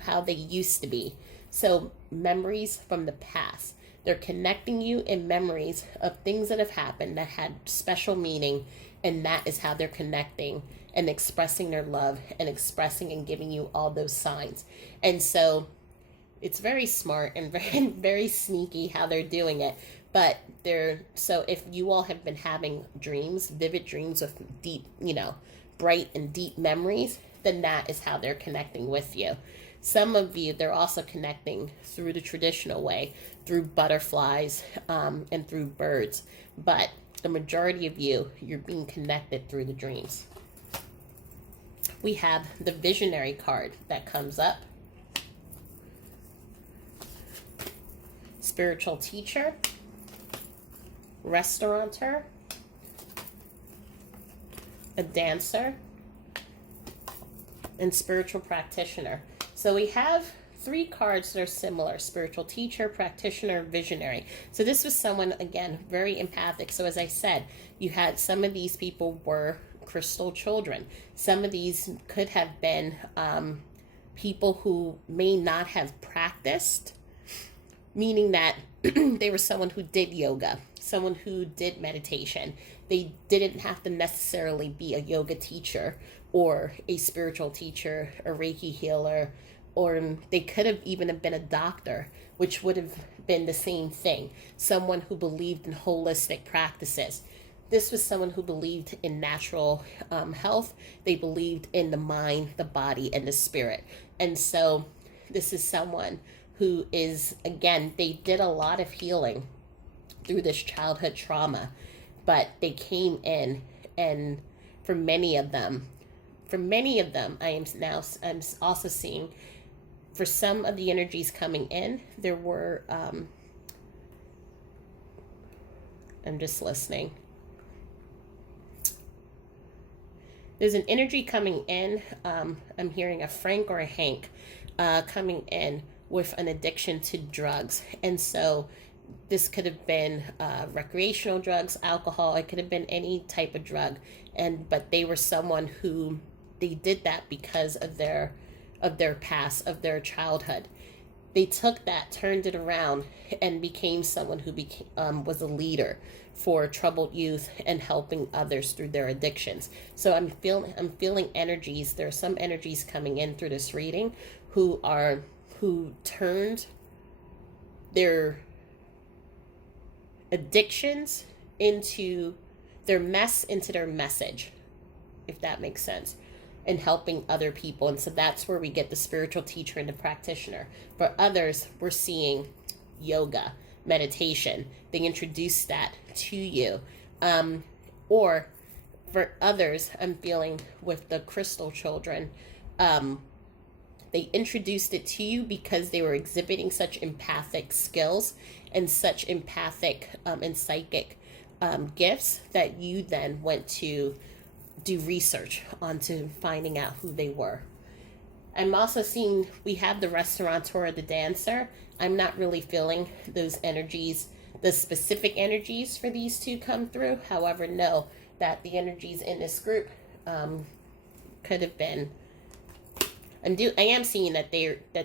how they used to be. So memories from the past. They're connecting you in memories of things that have happened that had special meaning, and that is how they're connecting and expressing their love and expressing and giving you all those signs. And so it's very smart and very, very sneaky how they're doing it. But so if you all have been having dreams, vivid dreams with deep, bright and deep memories, then that is how they're connecting with you. Some of you, they're also connecting through the traditional way, through butterflies and through birds. But the majority of you, you're being connected through the dreams. We have the visionary card that comes up. Spiritual teacher, restaurateur, a dancer, and spiritual practitioner. So we have 3 cards that are similar: spiritual teacher, practitioner, visionary. So this was someone, again, very empathic. So as I said, you had some of these people were crystal children. Some of these could have been people who may not have practiced, meaning that they were someone who did yoga, someone who did meditation. They didn't have to necessarily be a yoga teacher or a spiritual teacher, a Reiki healer, or they could have even been a doctor, which would have been the same thing. Someone who believed in holistic practices. This was someone who believed in natural health. They believed in the mind, the body, and the spirit. And so this is someone who is, again, they did a lot of healing through this childhood trauma, but they came in, and for many of them, I'm also seeing, for some of the energies coming in, there were, I'm just listening. There's an energy coming in. I'm hearing a Frank or a Hank coming in with an addiction to drugs. And so this could have been recreational drugs, alcohol. It could have been any type of drug. But they were someone who, they did that because of their past, of their childhood. They took that, turned it around, and became someone who was a leader for troubled youth and helping others through their addictions. So I'm feeling energies. There are some energies coming in through this reading who turned their addictions into their mess into their message, if that makes sense, and helping other people. And so that's where we get the spiritual teacher and the practitioner. For others, we're seeing yoga, meditation. They introduce that to you. Or for others, I'm feeling with the crystal children, They introduced it to you because they were exhibiting such empathic skills and such empathic and psychic gifts that you then went to do research onto finding out who they were. I'm also seeing we have the restaurateur, the dancer. I'm not really feeling those energies, the specific energies for these two come through. However, know that the energies in this group could have been. I am seeing that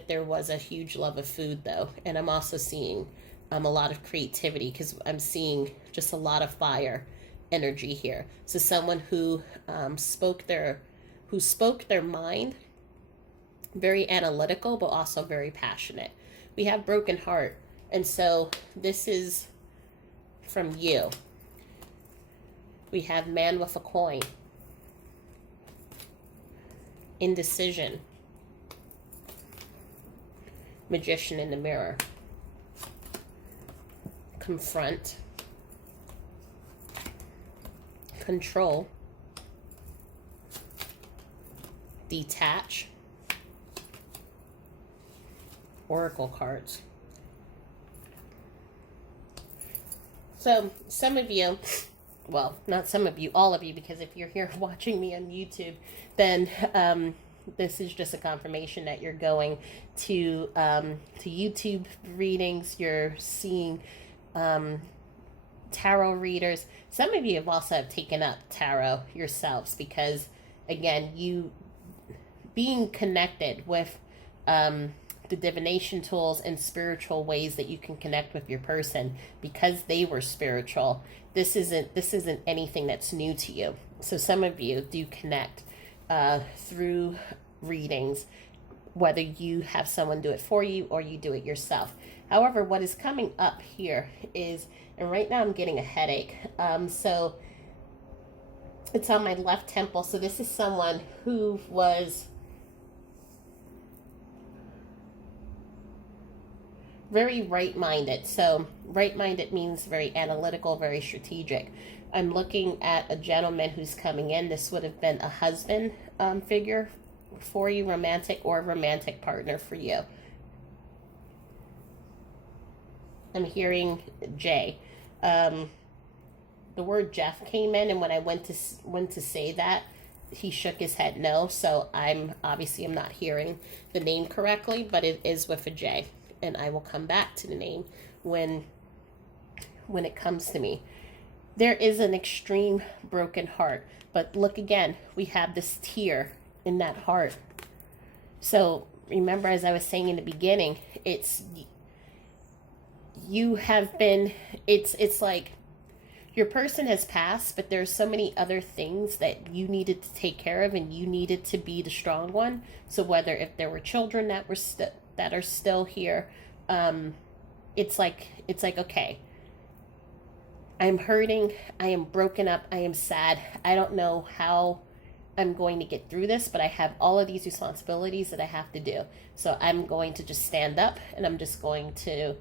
there was a huge love of food though, and I'm also seeing a lot of creativity because I'm seeing just a lot of fire energy here. So someone who spoke their mind, very analytical but also very passionate. We have broken heart, and so this is from you. We have man with a coin, indecision, magician in the mirror, confront, control, detach, oracle cards. So some of you, well, not some of you, all of you, because if you're here watching me on YouTube, then this is just a confirmation that you're going to YouTube readings. You're seeing tarot readers. Some of you have also taken up tarot yourselves because, again, you being connected with the divination tools and spiritual ways that you can connect with your person because they were spiritual. This isn't anything that's new to you. So some of you do connect through readings, whether you have someone do it for you or you do it yourself. However, what is coming up here is, and right now I'm getting a headache. So it's on my left temple. So this is someone who was very right-minded. So right-minded means very analytical, very strategic. I'm looking at a gentleman who's coming in. This would have been a husband figure for you, romantic or romantic partner for you. I'm hearing J. The word Jeff came in, and when I went to say that, he shook his head no. So I'm not hearing the name correctly, but it is with a J, and I will come back to the name when it comes to me. There is an extreme broken heart, but look again, we have this tear in that heart. So remember, as I was saying in the beginning, it's like your person has passed, but there's so many other things that you needed to take care of, and you needed to be the strong one. So whether if there were children that are still here, it's like okay, I'm hurting, I am broken up, I am sad, I don't know how I'm going to get through this, but I have all of these responsibilities that I have to do. So I'm going to just stand up, and I'm just going to,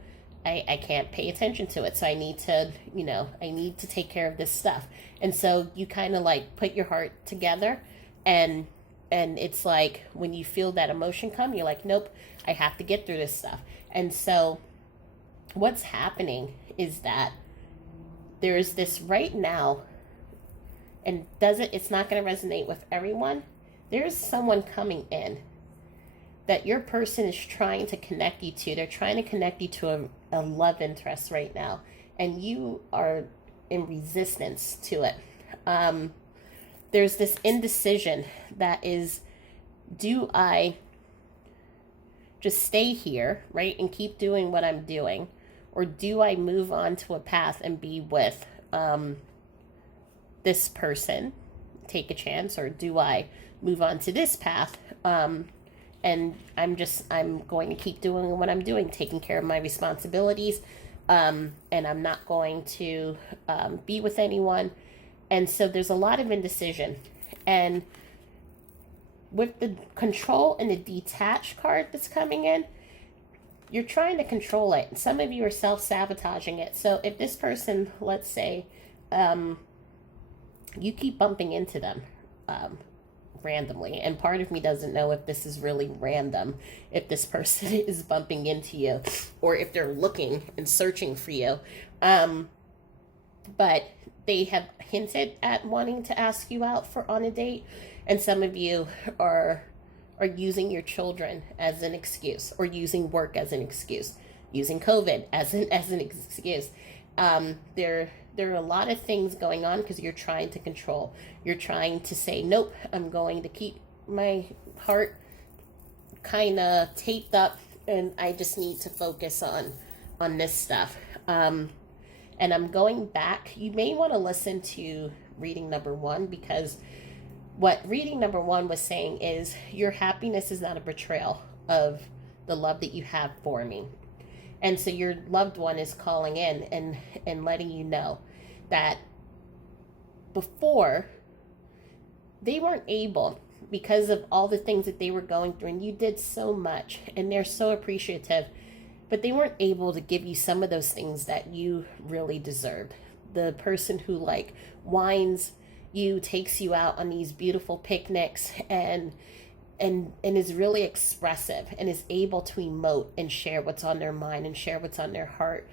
I can't pay attention to it. So I need to take care of this stuff. And so you kind of like put your heart together, and it's like when you feel that emotion come, you're like, nope, I have to get through this stuff. And so what's happening is that there's this right now, and it's not going to resonate with everyone. There's someone coming in that your person is trying to connect you to. They're trying to connect you to a love interest right now, and you are in resistance to it. There's this indecision that is, do I just stay here, right, and keep doing what I'm doing, or do I move on to a path and be with this person, take a chance, or do I move on to this path and I'm going to keep doing what I'm doing, taking care of my responsibilities, and I'm not going to be with anyone. And so there's a lot of indecision. And with the control and the detach card that's coming in, you're trying to control it. Some of you are self-sabotaging it. So if this person, let's say, you keep bumping into them, randomly. And part of me doesn't know if this is really random, if this person is bumping into you, or if they're looking and searching for you. But they have hinted at wanting to ask you out on a date. And some of you are using your children as an excuse, or using work as an excuse, using COVID as an excuse. There are a lot of things going on because you're trying to control. You're trying to say, nope, I'm going to keep my heart kind of taped up, and I just need to focus on this stuff. And I'm going back. You may want to listen to reading number 1, because what reading number 1 was saying is your happiness is not a betrayal of the love that you have for me. And so your loved one is calling in and letting you know that before, they weren't able, because of all the things that they were going through, and you did so much, and they're so appreciative, but they weren't able to give you some of those things that you really deserved. The person who like wines you, takes you out on these beautiful picnics, and is really expressive, and is able to emote and share what's on their mind and share what's on their heart.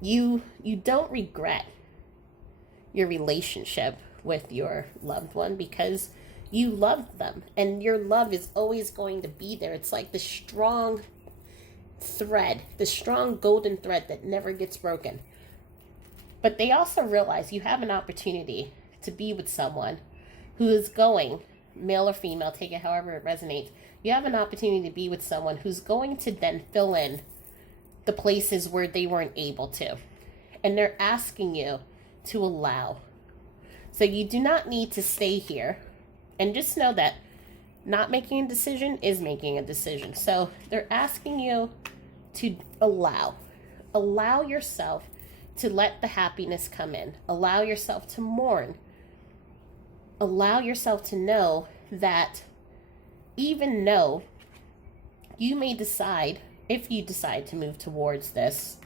You don't regret your relationship with your loved one, because you love them, and your love is always going to be there. It's like the strong thread, the strong golden thread that never gets broken. But they also realize you have an opportunity to be with someone who is going, male or female, take it however it resonates. You have an opportunity to be with someone who's going to then fill in the places where they weren't able to. And they're asking you to allow. So you do not need to stay here. And just know that not making a decision is making a decision. So they're asking you to allow. Allow yourself to let the happiness come in. Allow yourself to mourn. Allow yourself to know that even though you may decide, if you decide to move towards this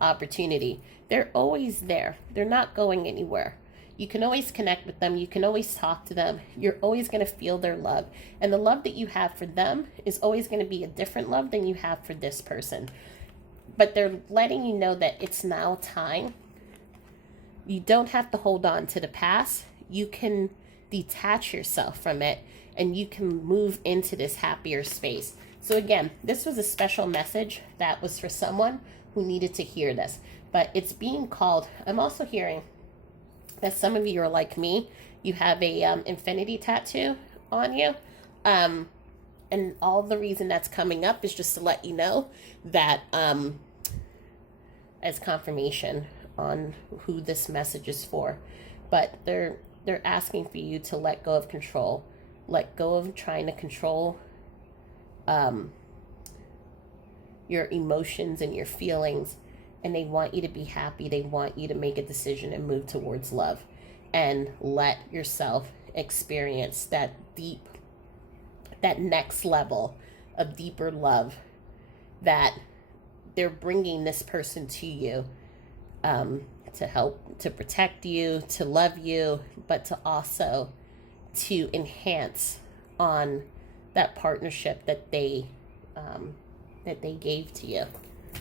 opportunity, they're always there. They're not going anywhere. You can always connect with them. You can always talk to them. You're always going to feel their love. And the love that you have for them is always going to be a different love than you have for this person. But they're letting you know that it's now time. You don't have to hold on to the past. You can detach yourself from it, and you can move into this happier space. So again, this was a special message that was for someone who needed to hear this. But it's being called. I'm also hearing that some of you are like me. You have a infinity tattoo on you. And all the reason that's coming up is just to let you know that as confirmation on who this message is for. But they're asking for you to let go of control. Let go of trying to control your emotions and your feelings. And they want you to be happy. They want you to make a decision and move towards love. And let yourself experience that next level of deeper love that they're bringing this person to you to help, to protect you, to love you, but to also to enhance on that partnership that they gave to you.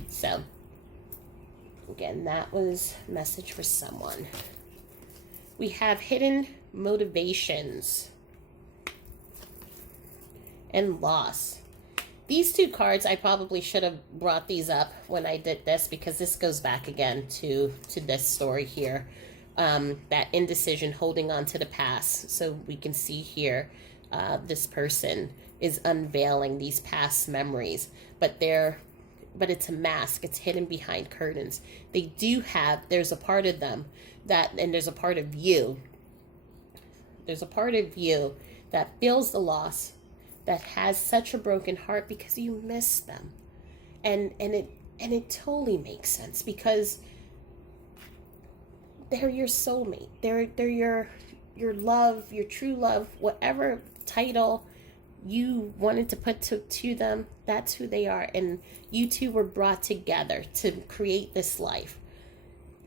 So again, that was a message for someone. We have hidden motivations and loss. These two cards, I probably should have brought these up when I did this, because this goes back again to this story here. That indecision, holding on to the past. So we can see here, this person is unveiling these past memories, but it's a mask. It's hidden behind curtains. They do have, there's a part of them and there's a part of you. There's a part of you that feels the loss, that has such a broken heart because you miss them. And it totally makes sense, because they're your soulmate. They're your love, your true love, whatever title you wanted to put to them, that's who they are. And you two were brought together to create this life.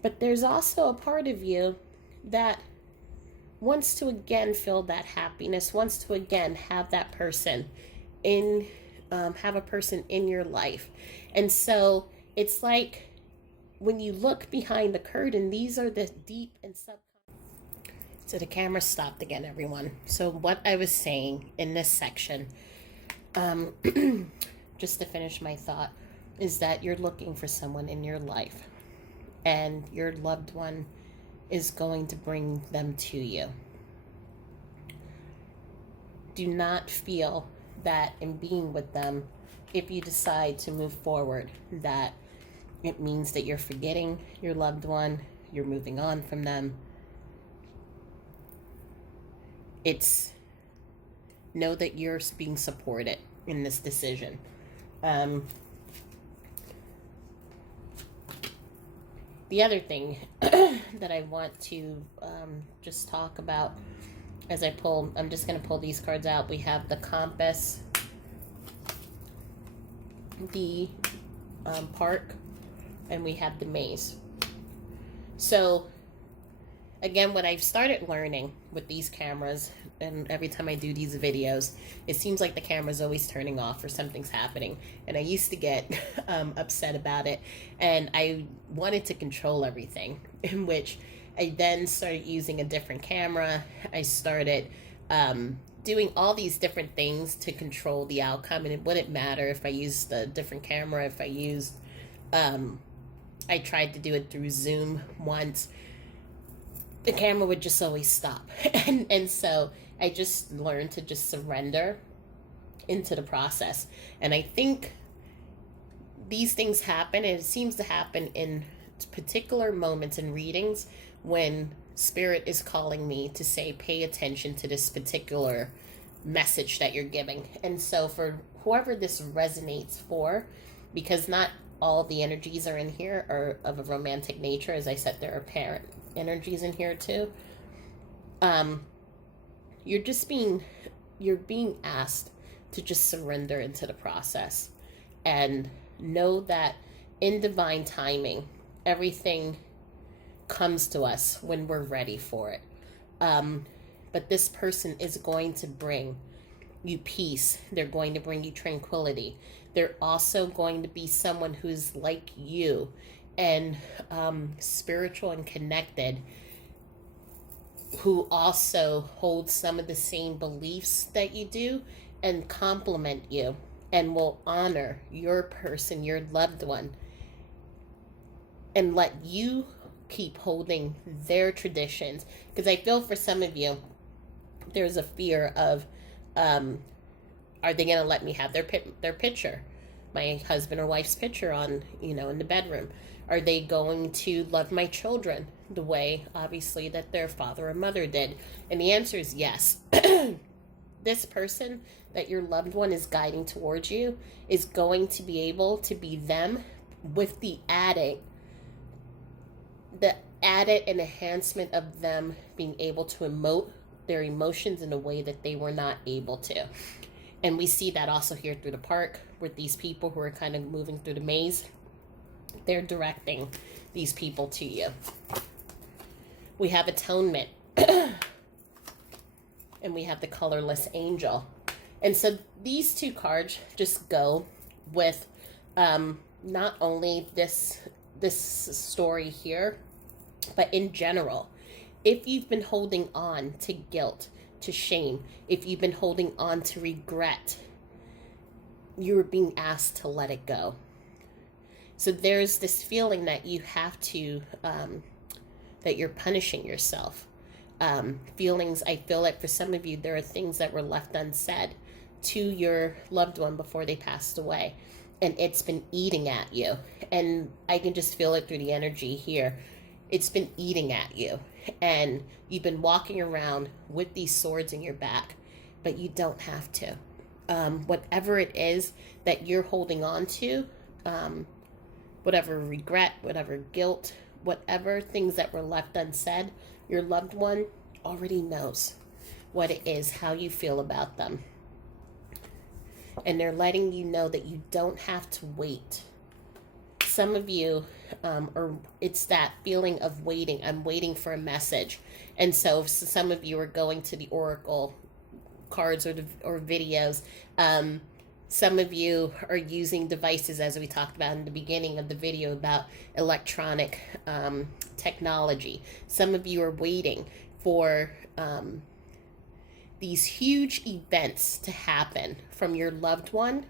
But there's also a part of you that wants to again feel that happiness, wants to again have that person in, have a person in your life. And so it's like when you look behind the curtain, these are the deep and subconscious. So the camera stopped again, everyone. So what I was saying in this section, just to finish my thought, is that you're looking for someone in your life, and your loved one is going to bring them to you. Do not feel that in being with them, if you decide to move forward, that it means that you're forgetting your loved one, you're moving on from them. It's, know that you're being supported in this decision. The other thing that I want to just talk about as I pull, I'm just going to pull these cards out. We have the compass, the park, and we have the maze. So again, what I've started learning with these cameras, and every time I do these videos, it seems like the camera's always turning off or something's happening. And I used to get upset about it, and I wanted to control everything, in which I then started using a different camera. I started doing all these different things to control the outcome, and it wouldn't matter if I used a different camera, if I used, I tried to do it through Zoom once, the camera would just always stop. And so I just learned to just surrender into the process. And I think these things happen, and it seems to happen in particular moments in readings when Spirit is calling me to say, pay attention to this particular message that you're giving. And so for whoever this resonates for, because not all the energies are in here are of a romantic nature. As I said, there are parent energies in here too. You're being asked to just surrender into the process and know that in divine timing, everything comes to us when we're ready for it. But this person is going to bring you peace. They're going to bring you tranquility. They're also going to be someone who's like you and spiritual and connected, who also holds some of the same beliefs that you do and compliment you and will honor your person, your loved one, and let you keep holding their traditions. Because I feel for some of you, there's a fear of, are they going to let me have their picture, my husband or wife's picture on, in the bedroom? Are they going to love my children the way, obviously, that their father or mother did? And the answer is yes. This person that your loved one is guiding towards you is going to be able to be them, with the added and enhancement of them being able to emote their emotions in a way that they were not able to. And we see that also here through the park with these people who are kind of moving through the maze. They're directing these people to you. We have atonement. And we have the colorless angel. And so these two cards just go with not only this story here, but in general. If you've been holding on to guilt, to shame, if you've been holding on to regret, you're being asked to let it go. So there's this feeling that you have to, that you're punishing yourself. Feelings, I feel like for some of you, there are things that were left unsaid to your loved one before they passed away. And it's been eating at you. And I can just feel it through the energy here. It's been eating at you. And you've been walking around with these swords in your back, but you don't have to. Whatever it is that you're holding on to, whatever regret, whatever guilt, whatever things that were left unsaid, your loved one already knows what it is, how you feel about them. And they're letting you know that you don't have to wait some of you, or it's that feeling of waiting. I'm waiting for a message. And so some of you are going to the oracle cards or videos. Some of you are using devices, as we talked about in the beginning of the video about electronic technology. Some of you are waiting for these huge events to happen from your loved one,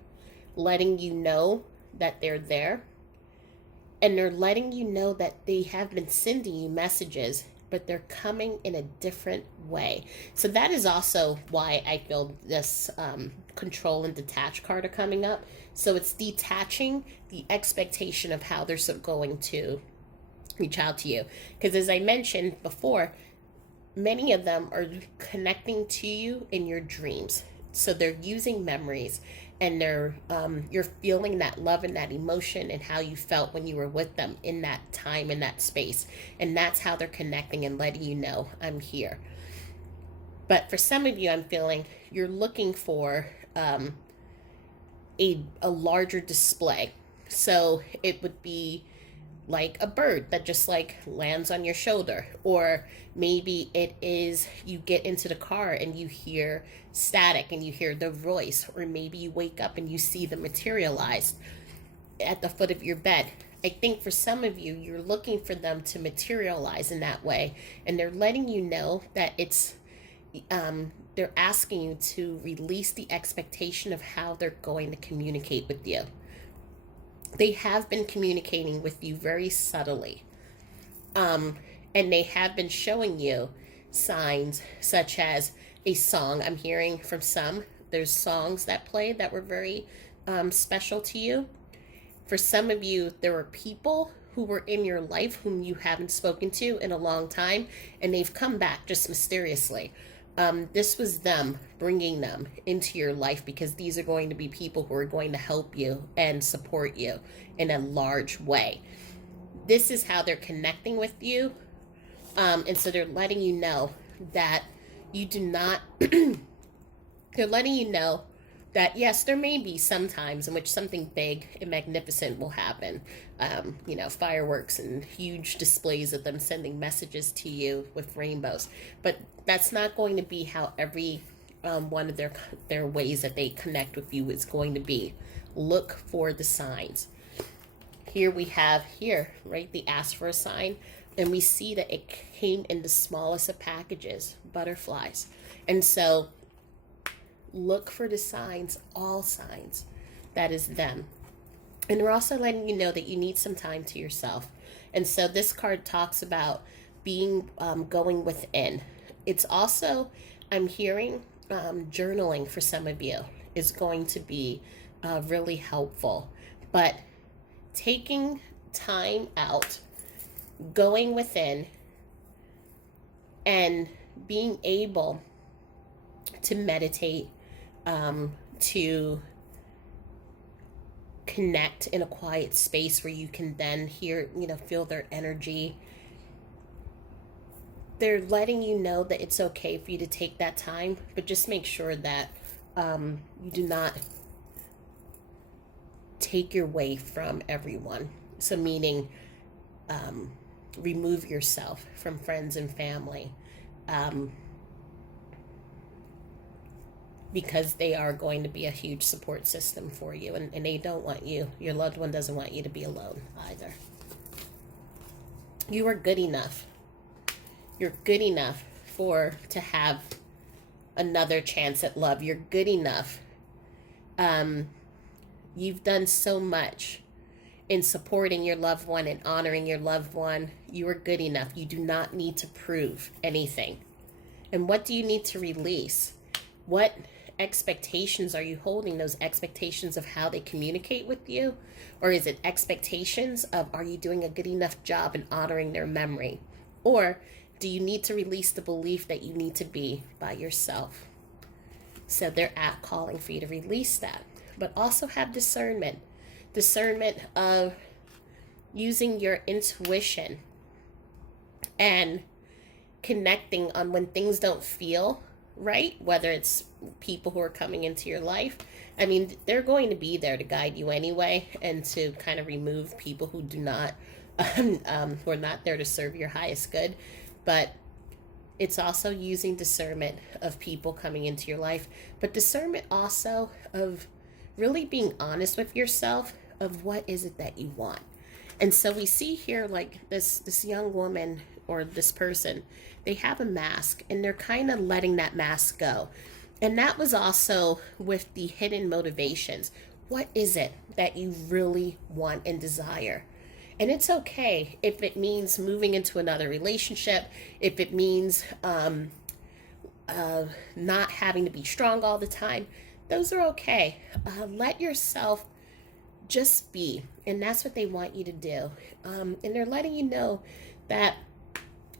letting you know that they're there. And they're letting you know that they have been sending you messages, but they're coming in a different way. So that is also why I feel this control and detach card are coming up. So it's detaching the expectation of how they're going to reach out to you. Because as I mentioned before, many of them are connecting to you in your dreams. So they're using memories, and they're you're feeling that love and that emotion and how you felt when you were with them in that time, in that space. And that's how they're connecting and letting you know, I'm here. But for some of you, I'm feeling you're looking for a larger display. So it would be like a bird that just like lands on your shoulder, or maybe it is you get into the car and you hear static and you hear the voice, or maybe you wake up and you see them materialized at the foot of your bed. I think for some of you, you're looking for them to materialize in that way, and they're letting you know that it's they're asking you to release the expectation of how they're going to communicate with you. They have been communicating with you very subtly. And they have been showing you signs such as a song. I'm hearing from some, there's songs that play that were very special to you. For some of you, there were people who were in your life whom you haven't spoken to in a long time, and they've come back just mysteriously. This was them bringing them into your life, because these are going to be people who are going to help you and support you in a large way. This is how they're connecting with you. And so they're letting you know that you do not, they're letting you know that yes, there may be some times in which something big and magnificent will happen. Fireworks and huge displays of them sending messages to you with rainbows. But that's not going to be how every one of their ways that they connect with you is going to be. Look for the signs. Here we have right, the ask for a sign. And we see that it came in the smallest of packages, butterflies. And so look for the signs, all signs. That is them. And they're also letting you know that you need some time to yourself. And so this card talks about being going within. It's also, I'm hearing journaling for some of you is going to be really helpful. But taking time out, going within, and being able to meditate, to connect in a quiet space where you can then feel their energy. They're letting you know that it's okay for you to take that time, but just make sure that you do not take your way from everyone. So meaning remove yourself from friends and family, because they are going to be a huge support system for you, and they don't want you, your loved one doesn't want you to be alone either. You are good enough. You're good enough to have another chance at love. You're good enough. You've done so much in supporting your loved one and honoring your loved one. You are good enough. You do not need to prove anything. And what do you need to release? What expectations are you holding? Those expectations of how they communicate with you? Or is it expectations of, are you doing a good enough job in honoring their memory? Or do you need to release the belief that you need to be by yourself? So they're calling for you to release that. But also have discernment. Discernment of using your intuition and connecting on when things don't feel right? Whether it's people who are coming into your life. I mean, they're going to be there to guide you anyway, and to kind of remove people who do not, who are not there to serve your highest good. But it's also using discernment of people coming into your life, but discernment also of really being honest with yourself of what is it that you want. And so we see here, like this young woman or this person, they have a mask and they're kind of letting that mask go. And that was also with the hidden motivations. What is it that you really want and desire? And it's okay if it means moving into another relationship, if it means not having to be strong all the time. Those are okay. Let yourself just be. And that's what they want you to do. And they're letting you know that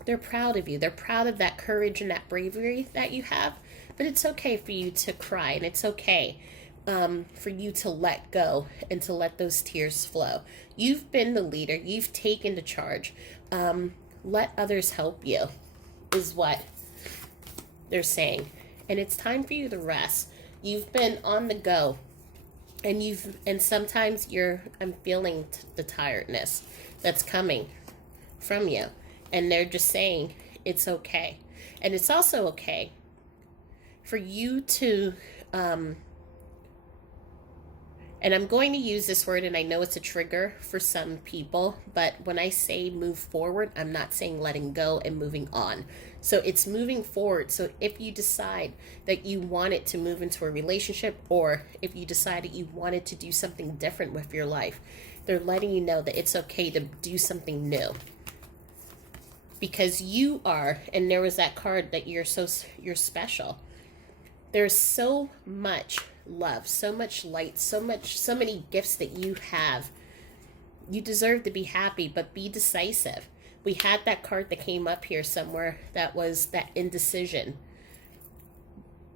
they're proud of you. They're proud of that courage and that bravery that you have. But it's okay for you to cry, and it's okay for you to let go and to let those tears flow. You've been the leader. You've taken the charge. Let others help you is what they're saying. And it's time for you to rest. You've been on the go, and sometimes I'm feeling the tiredness that's coming from you. And they're just saying it's okay. And it's also okay for you to, and I'm going to use this word, and I know it's a trigger for some people, but when I say move forward, I'm not saying letting go and moving on. So it's moving forward. So if you decide that you wanted to move into a relationship, or if you decided you wanted to do something different with your life, they're letting you know that it's okay to do something new. Because you are, and there was that card that you're special. There's so much love, so much light, so many gifts that you have. You deserve to be happy, but be decisive. We had that card that came up here somewhere that was that indecision.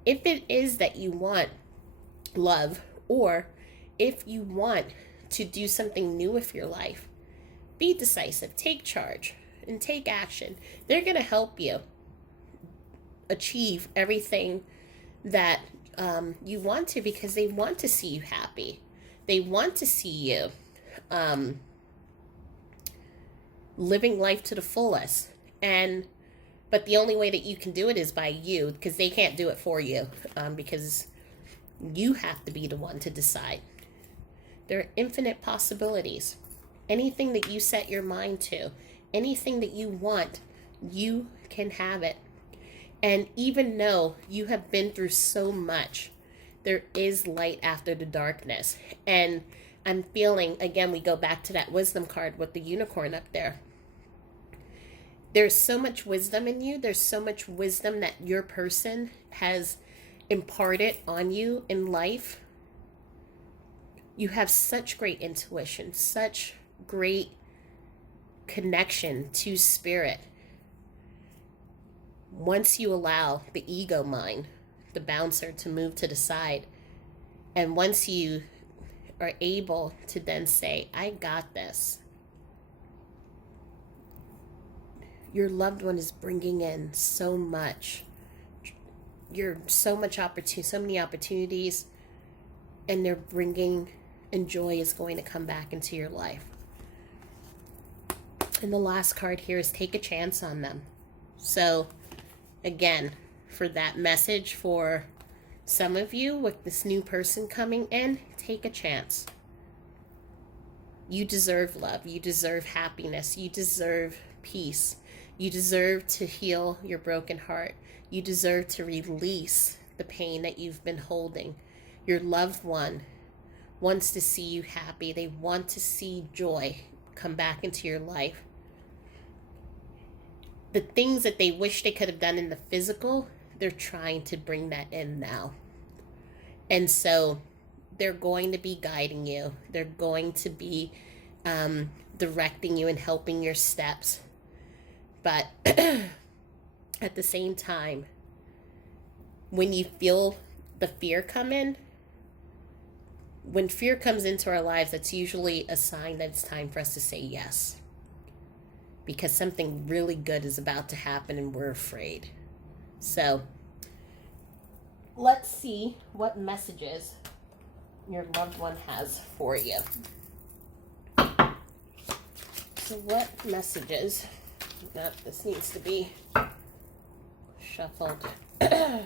If it is that you want love, or if you want to do something new with your life, be decisive, take charge, and take action. They're going to help you achieve everything that you want to, because they want to see you happy. They want to see you living life to the fullest. But the only way that you can do it is by you, because they can't do it for you, because you have to be the one to decide. There are infinite possibilities. Anything that you set your mind to, anything that you want, you can have it. And even though you have been through so much, there is light after the darkness. And I'm feeling, again, we go back to that wisdom card with the unicorn up there. There's so much wisdom in you. There's so much wisdom that your person has imparted on you in life. You have such great intuition, such great connection to spirit. Once you allow the ego mind, the bouncer, to move to the side, and once you are able to then say, I got this, your loved one is bringing in so much. You're so many opportunities, and they're bringing, and joy is going to come back into your life. And the last card here is take a chance on them. So again, for that message for some of you with this new person coming in, take a chance. You deserve love. You deserve happiness. You deserve peace. You deserve to heal your broken heart. You deserve to release the pain that you've been holding. Your loved one wants to see you happy. They want to see joy come back into your life. The things that they wish they could have done in the physical, they're trying to bring that in now. And so they're going to be guiding you. They're going to be directing you and helping your steps. But at the same time, when you feel the fear come in, when fear comes into our lives, that's usually a sign that it's time for us to say yes. Because something really good is about to happen and we're afraid. So let's see what messages your loved one has for you. So what messages, this needs to be shuffled. Okay,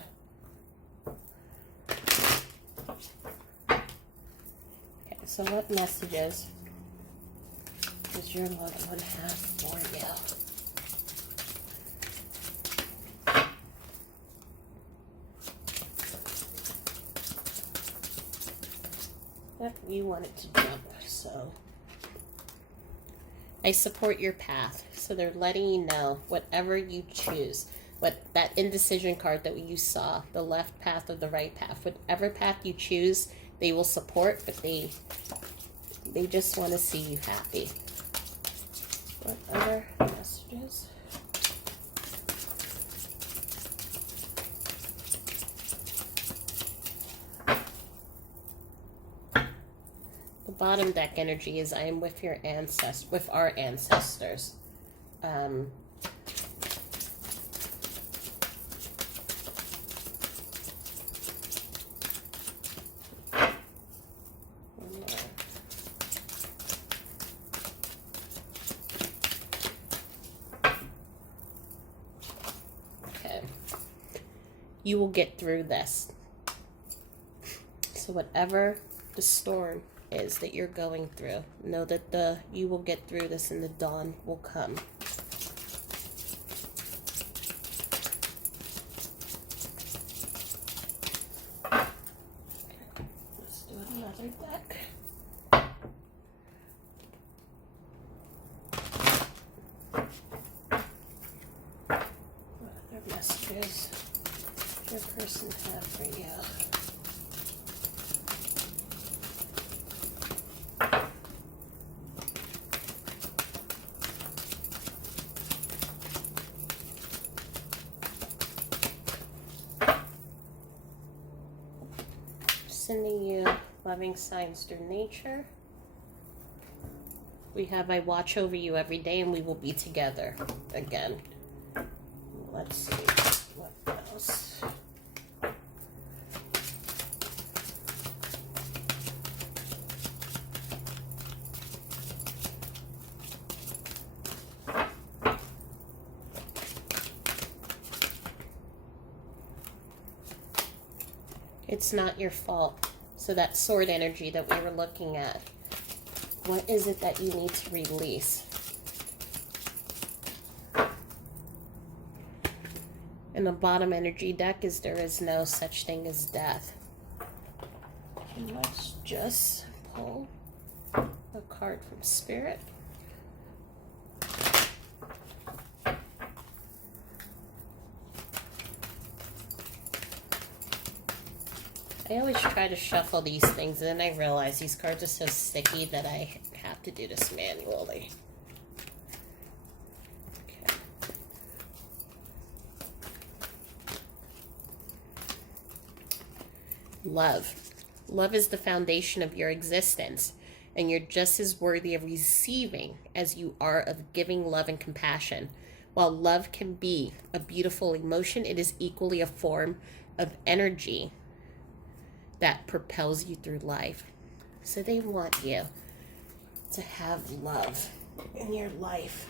so what messages does your loved one have for you? Yep, you want it to jump, so I support your path. So they're letting you know whatever you choose, what that indecision card that you saw, the left path or the right path, whatever path you choose, they will support, but they just want to see you happy. What other messages? Bottom deck energy is I am with your with our ancestors. Okay. You will get through this. So whatever the storm is that you're going through, know that you will get through this and the dawn will come. Let's do another deck. What other messages does your person have for you? Sending you loving signs through nature. We have I watch over you every day and we will be together again. Let's see what else. It's not your fault. So that sword energy that we were looking at, what is it that you need to release? And the bottom energy deck is there is no such thing as death. And let's just pull a card from Spirit. I always try to shuffle these things, and then I realize these cards are so sticky that I have to do this manually. Okay. Love. Love is the foundation of your existence, and you're just as worthy of receiving as you are of giving love and compassion. While love can be a beautiful emotion, it is equally a form of energy that propels you through life. So they want you to have love in your life.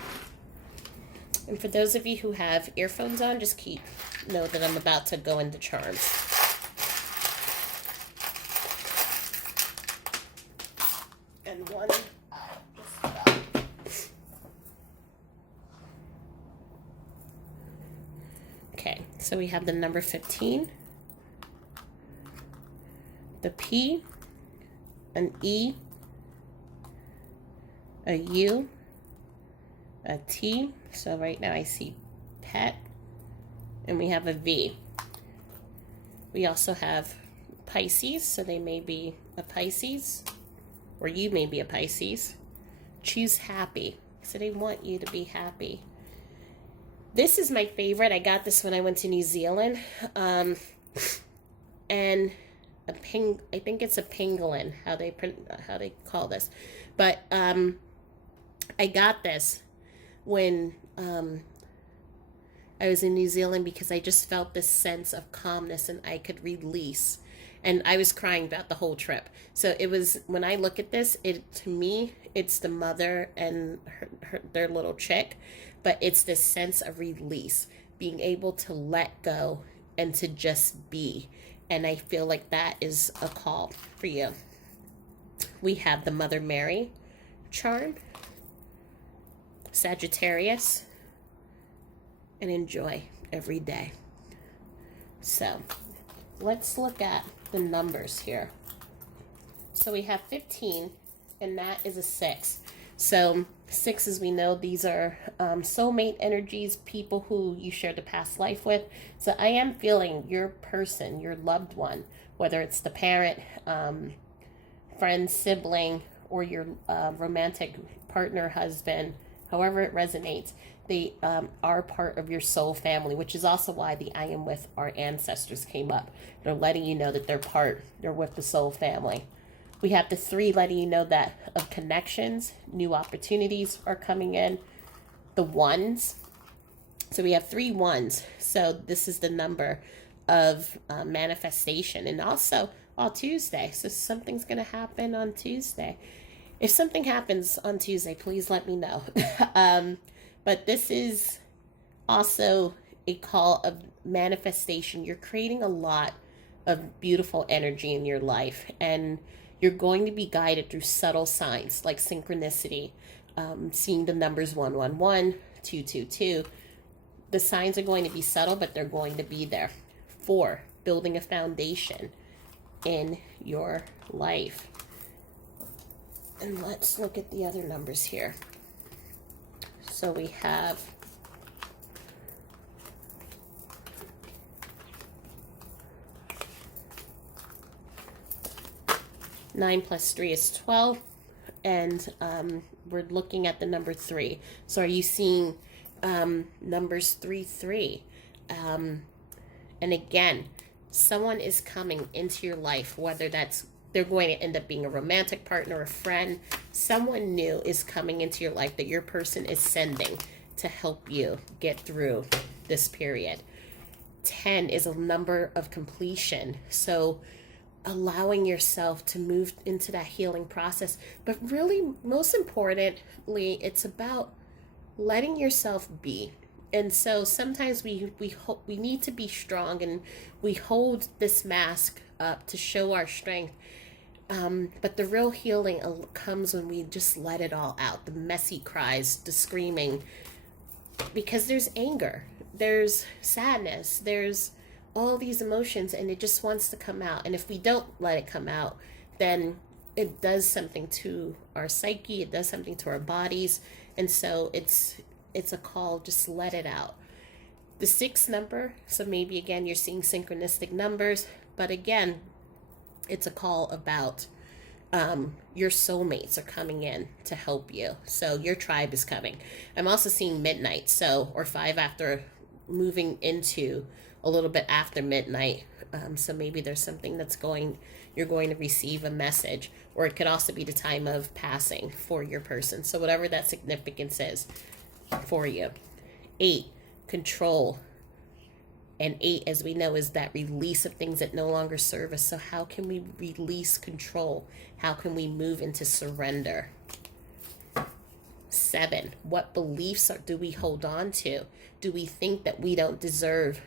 And for those of you who have earphones on, just know that I'm about to go into charms. And one just about. Okay, so we have the number 15. The P, an E, a U, a T. So right now I see pet, and we have a V. We also have Pisces, so they may be a Pisces, or you may be a Pisces. Choose happy, so they want you to be happy. This is my favorite. I got this when I went to New Zealand, and I think it's a pangolin, how they call this, but I got this when I was in New Zealand because I just felt this sense of calmness and I could release. And I was crying about the whole trip. So it was, when I look at this, it to me, it's the mother and their little chick, but it's this sense of release, being able to let go and to just be. And I feel like that is a call for you. We have the Mother Mary charm, Sagittarius, and enjoy every day. So let's look at the numbers here. So we have 15, and that is a 6. So 6, as we know, these are soulmate energies, people who you shared the past life with. So I am feeling your person, your loved one, whether it's the parent, friend, sibling, or your romantic partner, husband, however it resonates, they are part of your soul family, which is also why the I am with our ancestors came up. They're letting you know that they're with the soul family. We have the 3 letting you know that of connections, new opportunities are coming in. The 1s. So we have 3 1s. So this is the number of manifestation. And also on Tuesday. So something's going to happen on Tuesday. If something happens on Tuesday, please let me know. But this is also a call of manifestation. You're creating a lot of beautiful energy in your life, and you're going to be guided through subtle signs like synchronicity, seeing the numbers 111, 222. The signs are going to be subtle, but they're going to be there. 4, building a foundation in your life. And let's look at the other numbers here. So we have 9 plus 3 is 12, and we're looking at the number 3. So are you seeing numbers 3, 3? And again, someone is coming into your life, whether they're going to end up being a romantic partner, a friend, someone new is coming into your life that your person is sending to help you get through this period. 10 is a number of completion. So allowing yourself to move into that healing process. But really, most importantly, it's about letting yourself be. And so sometimes we need to be strong, and we hold this mask up to show our strength. But the real healing comes when we just let it all out. The messy cries, the screaming, because there's anger, there's sadness, there's all these emotions, and it just wants to come out. And if we don't let it come out, then it does something to our psyche, it does something to our bodies. And so it's a call, just let it out. The 6 number, so maybe again you're seeing synchronistic numbers, but again, it's a call about your soulmates are coming in to help you. So your tribe is coming. I'm also seeing midnight, or 5 after, moving into a little bit after midnight. So maybe there's something you're going to receive a message, or it could also be the time of passing for your person. So whatever that significance is for you. 8, control. And 8, as we know, is that release of things that no longer serve us. So how can we release control? How can we move into surrender? 7, what beliefs do we hold on to? Do we think that we don't deserve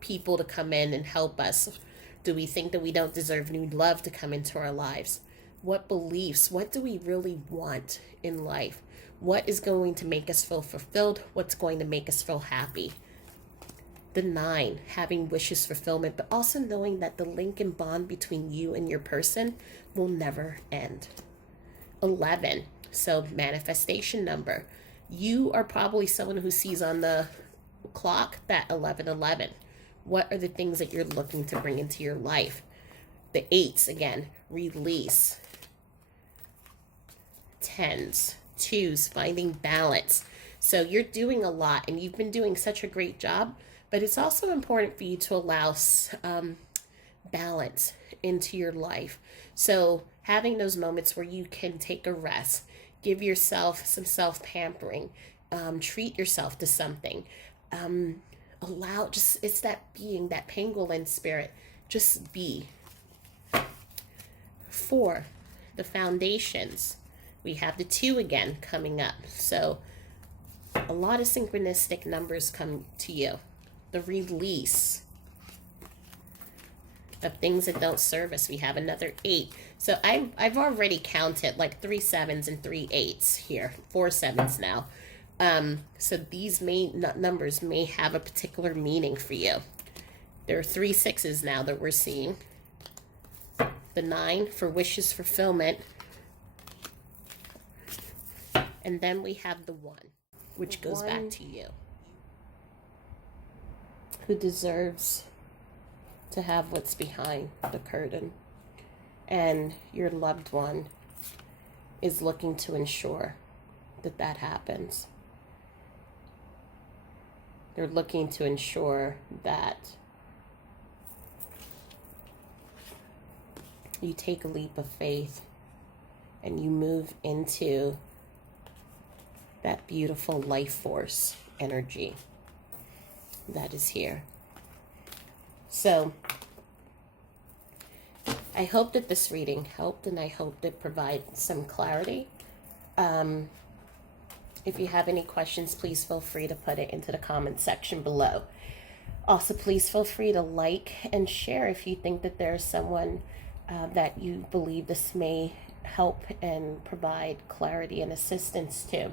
people to come in and help us? Do we think that we don't deserve new love to come into our lives? What beliefs? What do we really want in life? What is going to make us feel fulfilled? What's going to make us feel happy? The 9, having wishes fulfillment, but also knowing that the link and bond between you and your person will never end. 11, so manifestation number. You are probably someone who sees on the clock that 1111. What are the things that you're looking to bring into your life? The 8s, again, release. 10s, 2s, finding balance. So you're doing a lot, and you've been doing such a great job, but it's also important for you to allow balance into your life. So having those moments where you can take a rest, give yourself some self-pampering, treat yourself to something. allow, just, it's that being, that pangolin spirit. Just be. 4, the foundations. We have the 2 again coming up. So a lot of synchronistic numbers come to you. The release of things that don't serve us. We have another 8. So I've already counted like 3 7s and 3 8s here. 4 7s now. So these numbers may have a particular meaning for you. There are 3 6s now that we're seeing. The 9 for wishes fulfillment. And then we have the 1, which goes back to you. Who deserves to have what's behind the curtain. And your loved one is looking to ensure that that happens. They're looking to ensure that you take a leap of faith and you move into that beautiful life force energy that is here. So I hope that this reading helped, and I hope it provides some clarity. If you have any questions, please feel free to put it into the comment section below. Also, please feel free to like and share if you think that there's someone that you believe this may help and provide clarity and assistance to.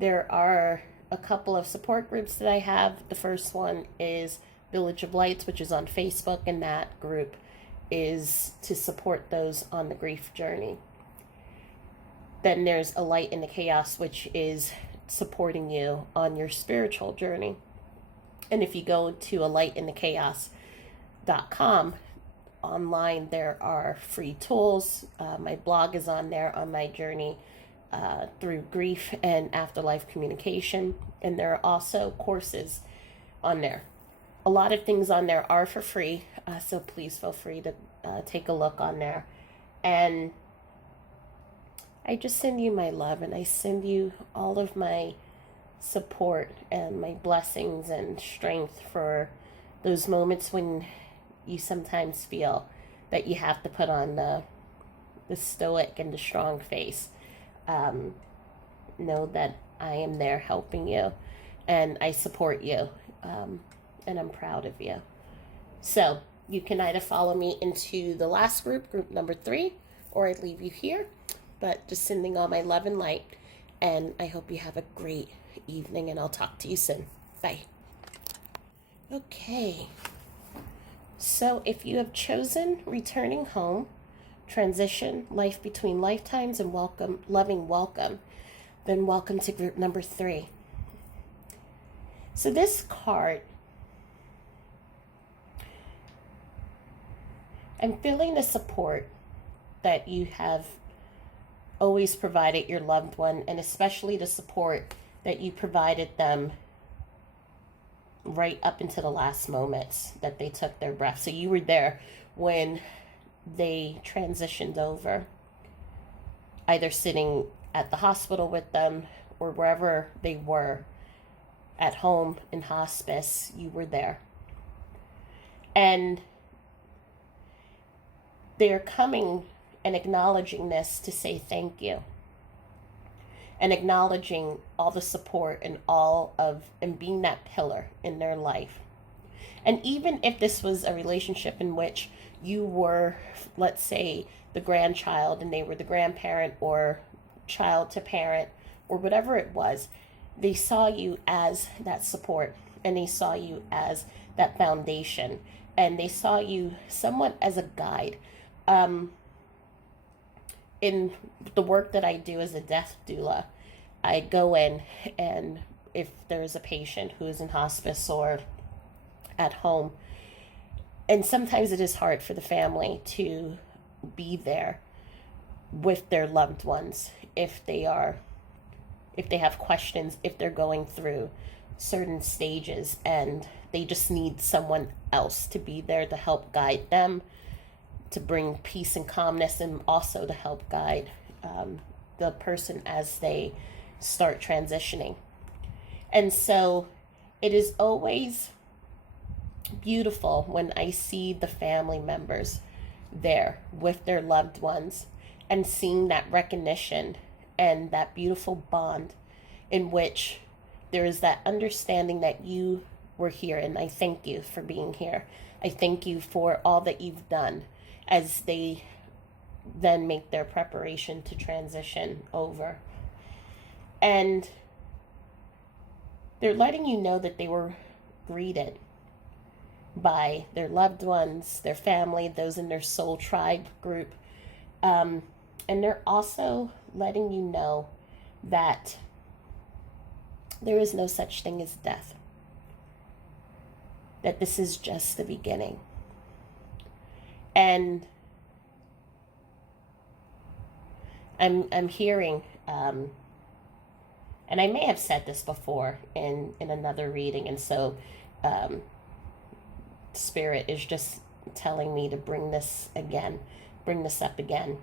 There are a couple of support groups that I have. The first one is Village of Lights, which is on Facebook, and that group is to support those on the grief journey. Then there's A Light in the Chaos, which is supporting you on your spiritual journey. And if you go to alightinthechaos.com, online there are free tools. My blog is on there on my journey through grief and afterlife communication. And there are also courses on there. A lot of things on there are for free, so please feel free to take a look on there. And I just send you my love, and I send you all of my support and my blessings and strength for those moments when you sometimes feel that you have to put on the stoic and the strong face. Know that I am there helping you, and I support you, and I'm proud of you. So you can either follow me into the last group number 3, or I'd leave you here. But just sending all my love and light, and I hope you have a great evening, and I'll talk to you soon. Bye. Okay. So if you have chosen returning home, transition, life between lifetimes, and welcome, loving welcome, then welcome to group number 3. So this card, I'm feeling the support that you have always provided your loved one, and especially the support that you provided them right up into the last moments that they took their breath. So you were there when they transitioned over, either sitting at the hospital with them or wherever they were, at home, in hospice, you were there. And they're coming and acknowledging this to say thank you, and acknowledging all the support and and being that pillar in their life. And even if this was a relationship in which you were, let's say, the grandchild and they were the grandparent, or child to parent, or whatever it was, they saw you as that support, and they saw you as that foundation, and they saw you somewhat as a guide. In the work that I do as a death doula, I go in, and if there's a patient who is in hospice or at home, and sometimes it is hard for the family to be there with their loved ones if they have questions, if they're going through certain stages, and they just need someone else to be there to help guide them, to bring peace and calmness, and also to help guide the person as they start transitioning. And so It is always beautiful when I see the family members there with their loved ones and seeing that recognition and that beautiful bond in which there is that understanding that you were here. And I thank you for being here. I thank you for all that you've done as they then make their preparation to transition over. And they're letting you know that they were greeted by their loved ones, their family, those in their soul tribe group. And they're also letting you know that there is no such thing as death. That this is just the beginning. And I'm hearing, and I may have said this before in another reading, and so Spirit is just telling me to bring this up again.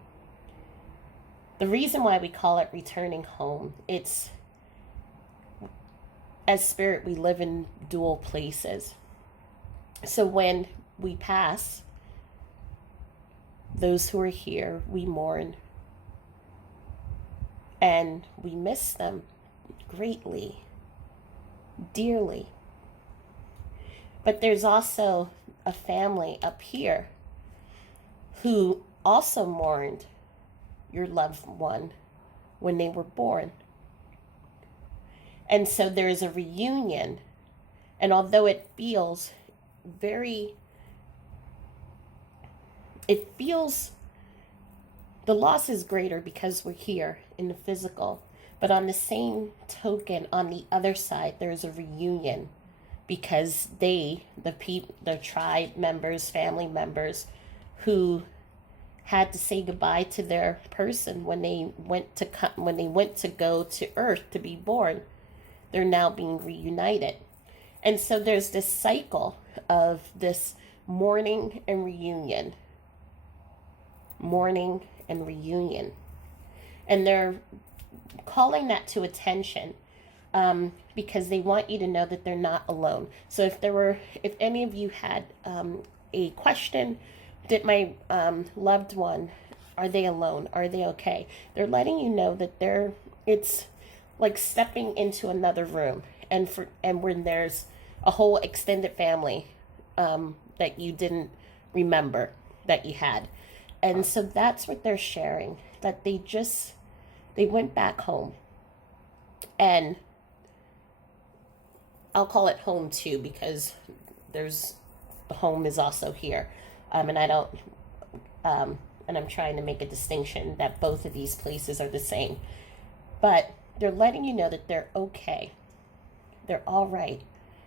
The reason why we call it returning home, it's, as Spirit, we live in dual places. So when we pass, those who are here, we mourn. And we miss them greatly, dearly. But there's also a family up here who also mourned your loved one when they were born. And so there's a reunion. And although it feels the loss is greater because we're here in the physical. But on the same token, on the other side, there's a reunion because the tribe members, family members who had to say goodbye to their person when they went to go to Earth to be born, they're now being reunited. And so there's this cycle of this mourning and reunion. Mourning and reunion. And they're calling that to attention because they want you to know that they're not alone. So if any of you had a question, did my loved one, are they alone? Are they okay? They're letting you know that it's like stepping into another room, and when there's a whole extended family that you didn't remember that you had. And so that's what they're sharing, that they went back home. And I'll call it home too, because home is also here. And I'm trying to make a distinction that both of these places are the same. But they're letting you know that they're okay. They're all right.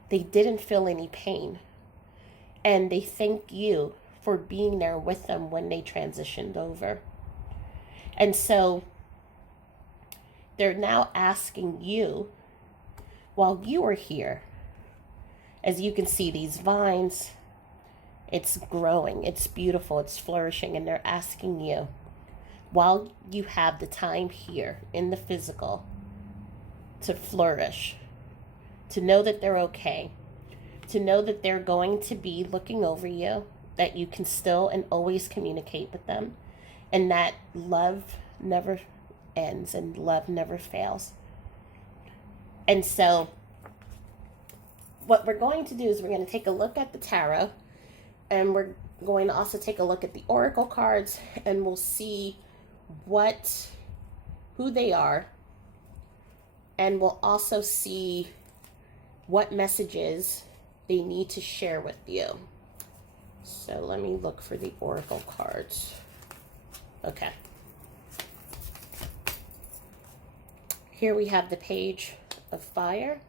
They didn't feel any pain. And they thank you for being there with them when they transitioned over. And so they're now asking you, while you are here, as you can see these vines, it's growing, it's beautiful, it's flourishing, and they're asking you, while you have the time here in the physical to flourish, to know that they're okay, to know that they're going to be looking over you, that you can still and always communicate with them, and that love never ends and love never fails. And so what we're going to do is we're going to take a look at the tarot, and we're going to also take a look at the oracle cards, and we'll see who they are, and we'll also see what messages they need to share with you. So let me look for the oracle cards. Okay. Here we have the Page of Fire.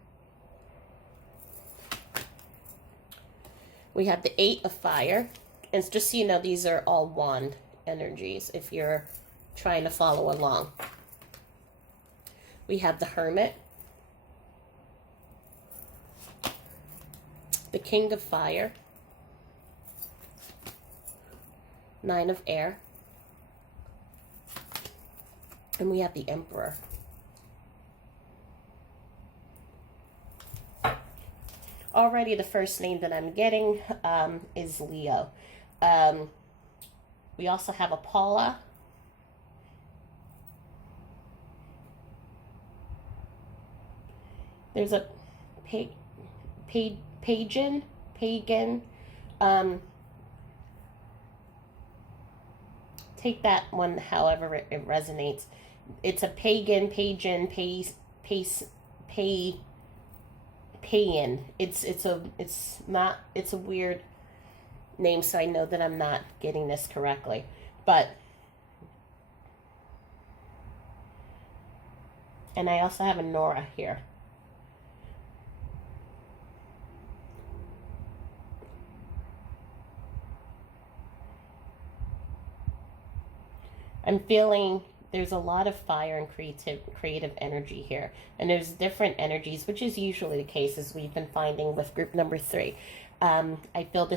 We have the Eight of Fire. And just so you know, these are all wand energies if you're trying to follow along. We have the Hermit, the King of Fire, Nine of Air, and we have the Emperor. already the first name that I'm getting is Leo. Um, we also have a Paula. There's a pagan. Um, take that one however it resonates. It's a pagan, payan. It's a weird name, so I know that I'm not getting this correctly. But and I also have a Nora here. I'm feeling there's a lot of fire and creative energy here. And there's different energies, which is usually the case, as we've been finding with group number 3. I feel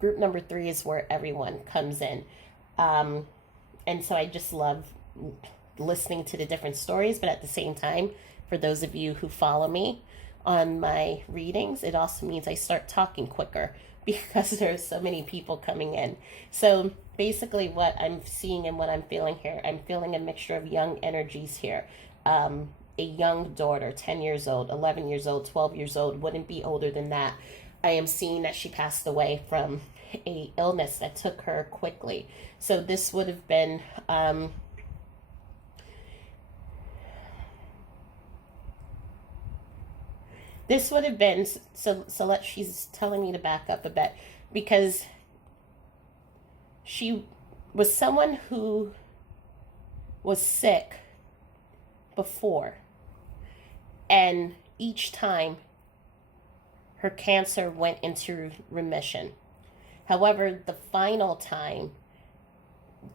group number 3 is where everyone comes in. And so I just love listening to the different stories, but at the same time, for those of you who follow me on my readings, it also means I start talking quicker because there's so many people coming in. So basically what I'm seeing and what I'm feeling here, I'm feeling a mixture of young energies here. A young daughter, 10 years old, 11 years old, 12 years old, wouldn't be older than that. I am seeing that she passed away from a illness that took her quickly. So this would have been she's telling me to back up a bit, because she was someone who was sick before, and each time her cancer went into remission. However, the final time,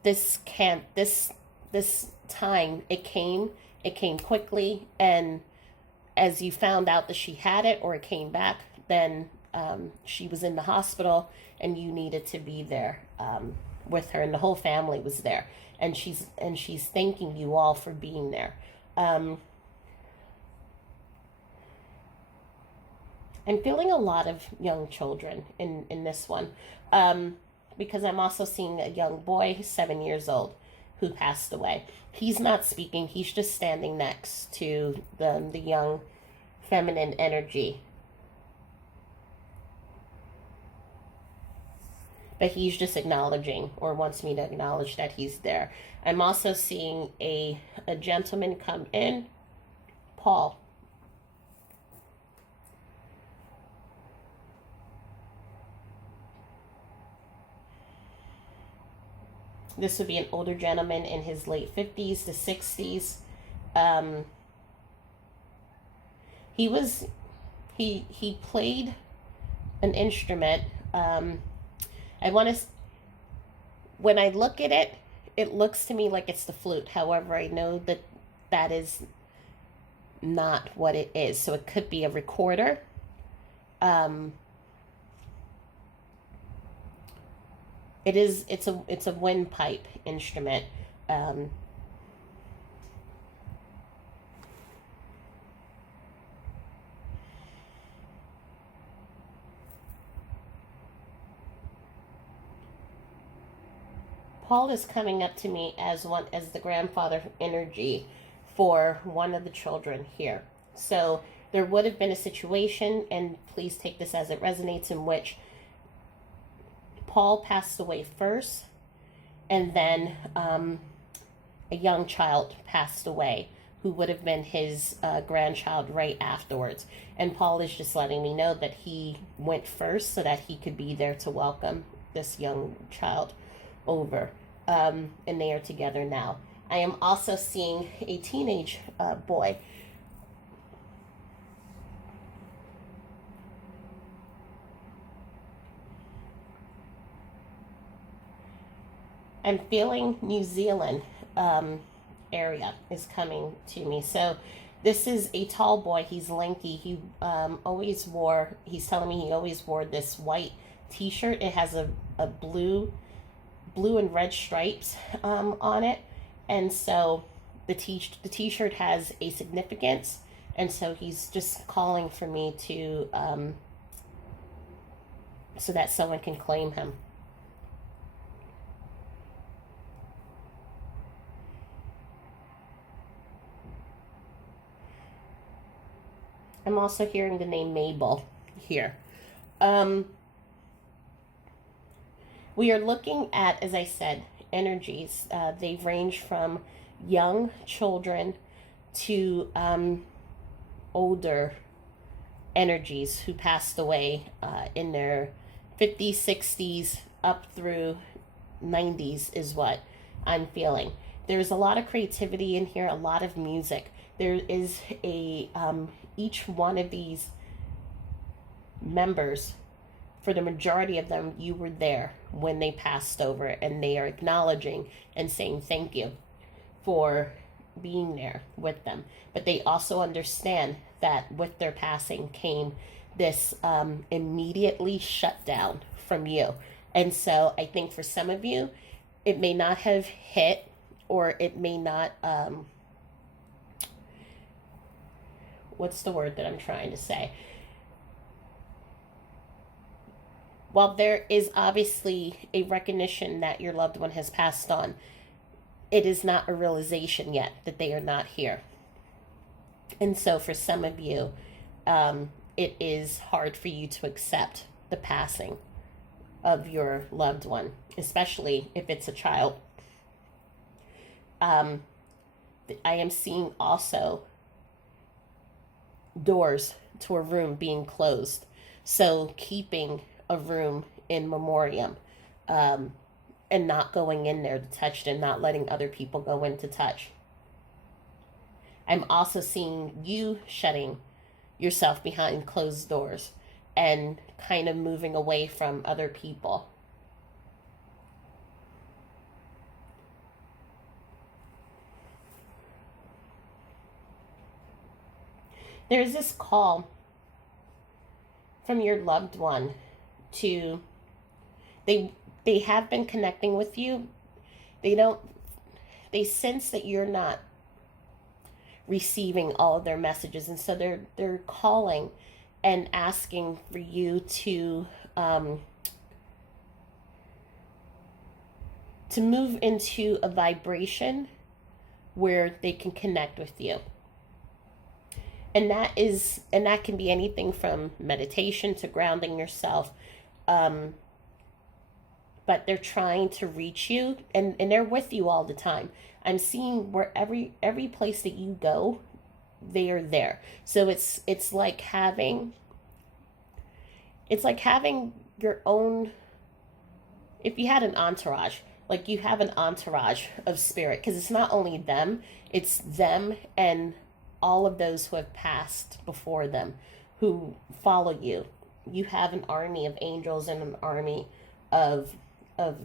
this time it came quickly, and as you found out that she had it or it came back, then she was in the hospital and you needed to be there with her, and the whole family was there, and she's thanking you all for being there. I'm feeling a lot of young children in this one, because I'm also seeing a young boy, 7 years old, who passed away. He's not speaking. He's just standing next to the young feminine energy. But he's just acknowledging, or wants me to acknowledge, that he's there. I'm also seeing a gentleman come in, Paul. This would be an older gentleman in his late 50s to 60s. He played an instrument. When I look at it, it looks to me like it's the flute. However, I know that is not what it is. So it could be a recorder. It's a windpipe instrument. Paul is coming up to me as the grandfather energy for one of the children here. So there would have been a situation, and please take this as it resonates, in which Paul passed away first, and then a young child passed away who would have been his grandchild right afterwards. And Paul is just letting me know that he went first so that he could be there to welcome this young child over. And they are together now. I am also seeing a teenage boy. I'm feeling New Zealand area is coming to me. So this is a tall boy. He's lanky. He's telling me he always wore this white t-shirt. It has a blue and red stripes on it. And so the t-shirt has a significance. And so he's just calling for me to so that someone can claim him. I'm also hearing the name Mabel here. We are looking at, as I said, energies. They range from young children to older energies who passed away in their 50s, 60s, up through 90s is what I'm feeling. There's a lot of creativity in here, a lot of music. There is each one of these members, for the majority of them, you were there when they passed over, and they are acknowledging and saying thank you for being there with them. But they also understand that with their passing came this immediately shut down from you. And so I think for some of you, it may not have hit, or it may not, what's the word that I'm trying to say? While there is obviously a recognition that your loved one has passed on, it is not a realization yet that they are not here. And so for some of you, it is hard for you to accept the passing of your loved one, especially if it's a child. I am seeing also doors to a room being closed. So keeping a room in memoriam, and not going in there to touch it, and not letting other people go in to touch. I'm also seeing you shutting yourself behind closed doors and kind of moving away from other people. There's this call from your loved one to, they have been connecting with you. They sense that you're not receiving all of their messages, and so they're calling and asking for you to move into a vibration where they can connect with you. And that can be anything from meditation to grounding yourself. But they're trying to reach you, and they're with you all the time. I'm seeing where every place that you go, they are there. So it's like having your own, if you had an entourage, like you have an entourage of spirit, because it's not only them, it's them and all of those who have passed before them, who follow you. You have an army of angels and an army of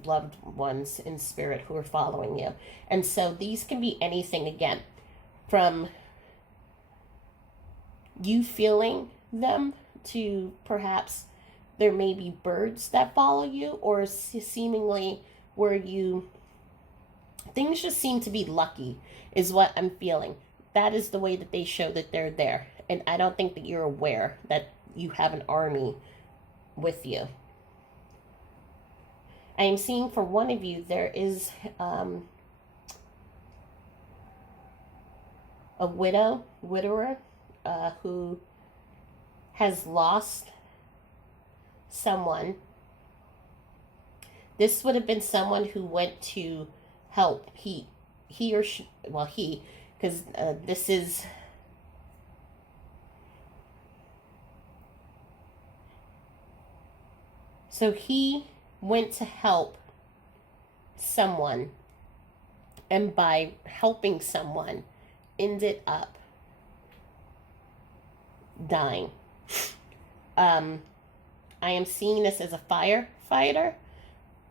loved ones in spirit who are following you. And so these can be anything, again, from you feeling them to perhaps there may be birds that follow you, or seemingly where things just seem to be lucky is what I'm feeling. That is the way that they show that they're there. And I don't think that you're aware that you have an army with you. I am seeing for one of you, there is a widower who has lost someone. This would have been someone who went to help. He or she, well, he, because this is, so he went to help someone, and by helping someone ended up dying. I am seeing this as a firefighter,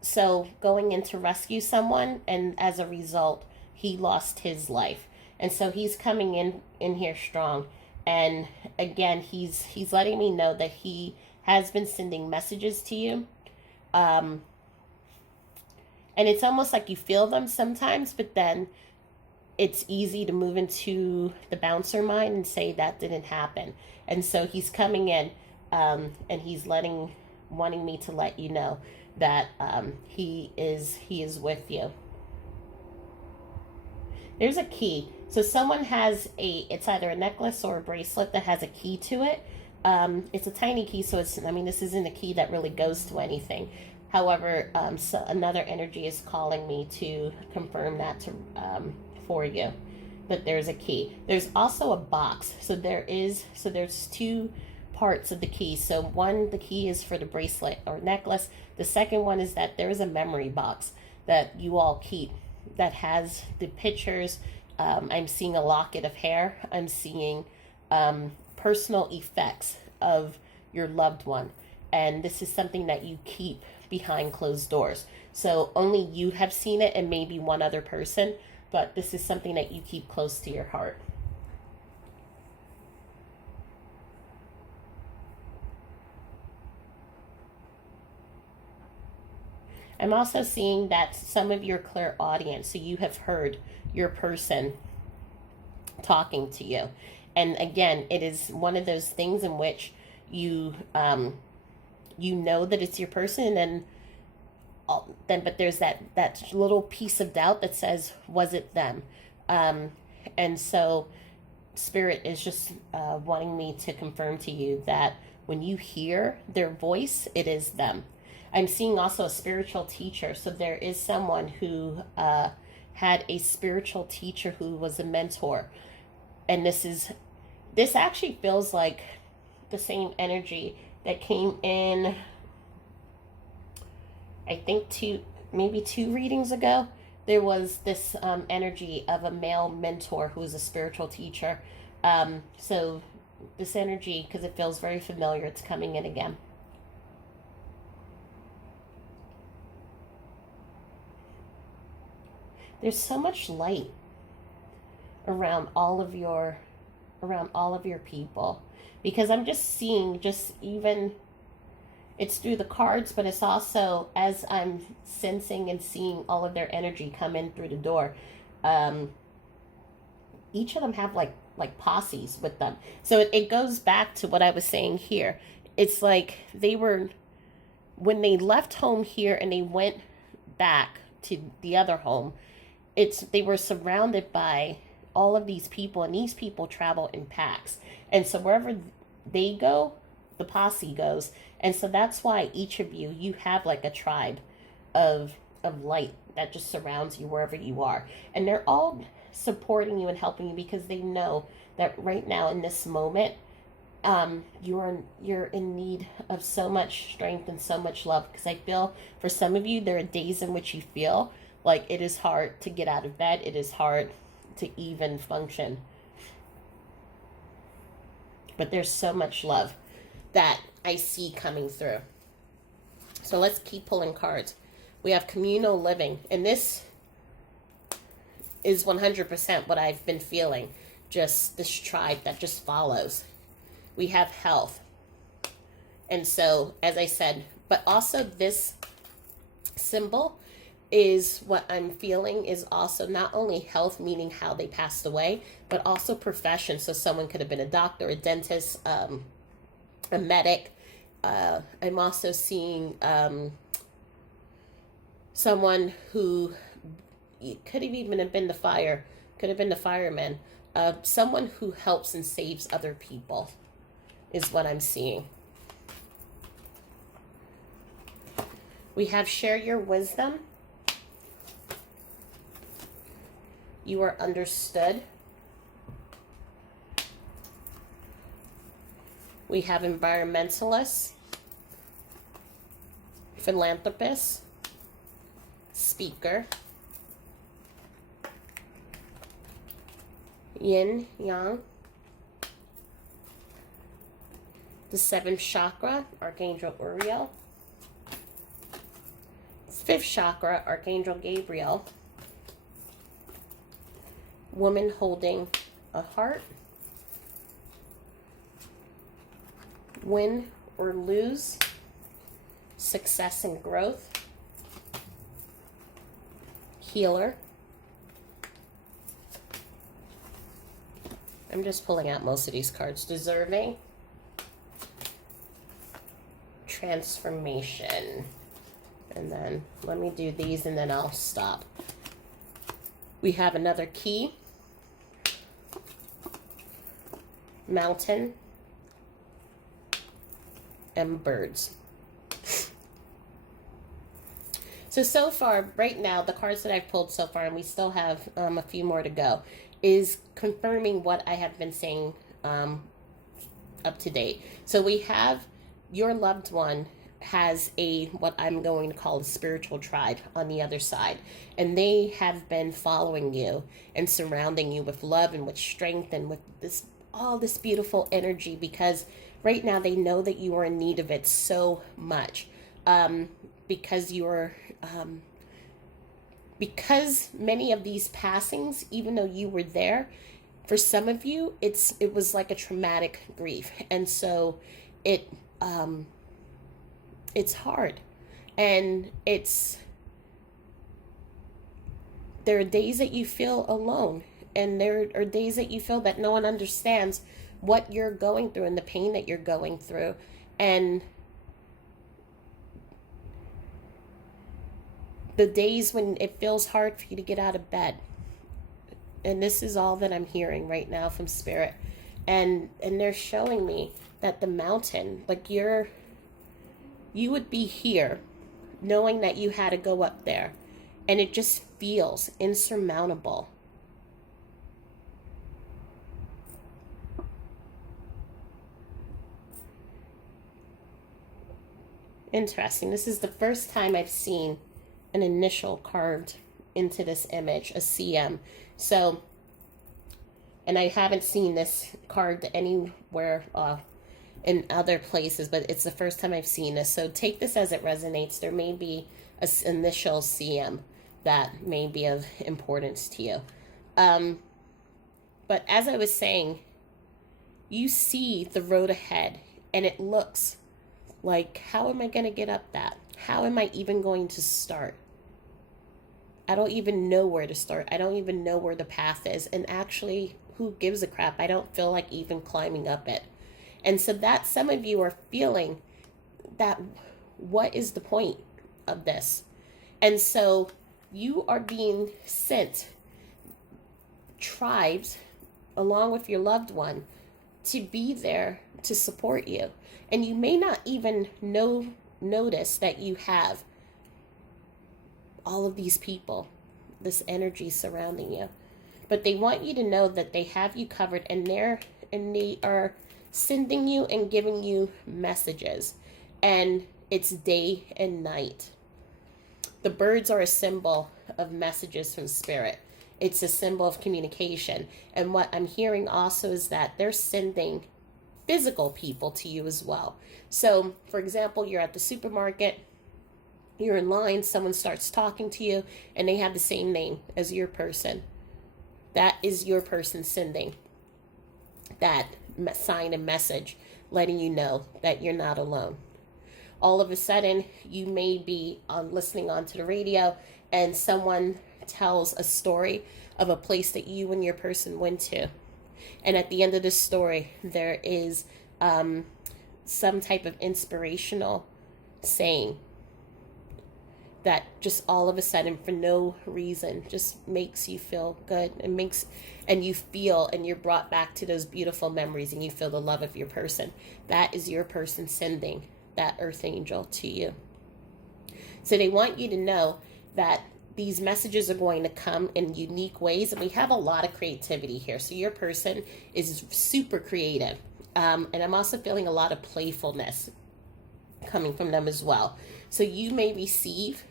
so going in to rescue someone, and as a result he lost his life. And so he's coming in here strong, and again he's letting me know that he has been sending messages to you. And it's almost like you feel them sometimes, but then it's easy to move into the bouncer mind and say that didn't happen. And so he's coming in, and he's letting wanting me to let you know that he is with you. There's a key. So someone has it's either a necklace or a bracelet that has a key to it. It's a tiny key, so this isn't a key that really goes to anything. However, so another energy is calling me to confirm that for you, that there's a key. There's also a box. So there's two parts of the key. So one, the key is for the bracelet or necklace. The second one is that there is a memory box that you all keep that has the pictures. I'm seeing a locket of hair. I'm seeing personal effects of your loved one. And this is something that you keep behind closed doors. So only you have seen it and maybe one other person, but this is something that you keep close to your heart. I'm also seeing that some of your clairaudience, so you have heard your person talking to you. And again, it is one of those things in which you know that it's your person, and then but there's that little piece of doubt that says, was it them? And so Spirit is just wanting me to confirm to you that when you hear their voice, it is them. I'm seeing also a spiritual teacher. So there is someone who had a spiritual teacher who was a mentor. And this actually feels like the same energy that came in, I think maybe two readings ago. There was this energy of a male mentor who was a spiritual teacher. So this energy, because it feels very familiar, it's coming in again. There's so much light around all of your people, because I'm just seeing, it's through the cards, but it's also as I'm sensing and seeing all of their energy come in through the door. Each of them have like posses with them. So it goes back to what I was saying here. It's like when they left home here and they went back to the other home, they were surrounded by all of these people, and these people travel in packs. And so wherever they go, the posse goes. And so that's why each of you have like a tribe of light that just surrounds you wherever you are. And they're all supporting you and helping you because they know that right now in this moment, you're in need of so much strength and so much love. Because I feel for some of you, there are days in which you feel like it is hard to get out of bed. It is hard to even function. But there's so much love that I see coming through. So let's keep pulling cards. We have communal living. And this is 100% what I've been feeling. Just this tribe that just follows. We have health. And so, as I said, but also this symbol is what I'm feeling is also not only health, meaning how they passed away, but also profession. So someone could have been a doctor, a dentist, a medic. I'm also seeing someone who could have even been the fireman. Someone who helps and saves other people is what I'm seeing. We have share your wisdom. You are understood. We have environmentalists, philanthropists, speaker, yin, yang, the seventh chakra, Archangel Uriel, fifth chakra, Archangel Gabriel, woman holding a heart, win or lose, success and growth, healer. I'm just pulling out most of these cards. Deserving, transformation. And then let me do these and then I'll stop. We have another key, mountain, and birds. So far, right now, the cards that I've pulled so far, and we still have a few more to go, is confirming what I have been saying up to date. So we have your loved one has what I'm going to call a spiritual tribe on the other side. And they have been following you and surrounding you with love and with strength and with all this beautiful energy, because right now they know that you are in need of it so much. Because because many of these passings, even though you were there, for some of you, it was like a traumatic grief. And so it's hard. And there are days that you feel alone. And there are days that you feel that no one understands what you're going through and the pain that you're going through. And the days when it feels hard for you to get out of bed. And this is all that I'm hearing right now from Spirit. And they're showing me that the mountain, like you would be here knowing that you had to go up there. And it just feels insurmountable. Interesting. This is the first time I've seen an initial carved into this image, a CM. So, and I haven't seen this carved anywhere in other places, but it's the first time I've seen this. So take this as it resonates. There may be an initial CM that may be of importance to you. But as I was saying, you see the road ahead and it looks like, how am I going to get up that? How am I even going to start? I don't even know where to start. I don't even know where the path is. And actually, who gives a crap? I don't feel like even climbing up it. And so that some of you are feeling that, what is the point of this? And so you are being sent tribes along with your loved one to be there to support you. And you may not even notice that you have all of these people, this energy surrounding you. But they want you to know that they have you covered, and they are sending you and giving you messages. And it's day and night. The birds are a symbol of messages from Spirit. It's a symbol of communication. And what I'm hearing also is that they're sending physical people to you as well. So, for example, you're at the supermarket, you're in line, someone starts talking to you, and they have the same name as your person. That is your person sending that sign and message, letting you know that you're not alone. All of a sudden, you may be listening onto the radio, and someone tells a story of a place that you and your person went to. And at the end of the story, there is some type of inspirational saying that just all of a sudden, for no reason, just makes you feel good. And you feel, and you're brought back to those beautiful memories, and you feel the love of your person. That is your person sending that earth angel to you. So they want you to know that these messages are going to come in unique ways, and we have a lot of creativity here. So your person is super creative. And I'm also feeling a lot of playfulness coming from them as well. So you may receive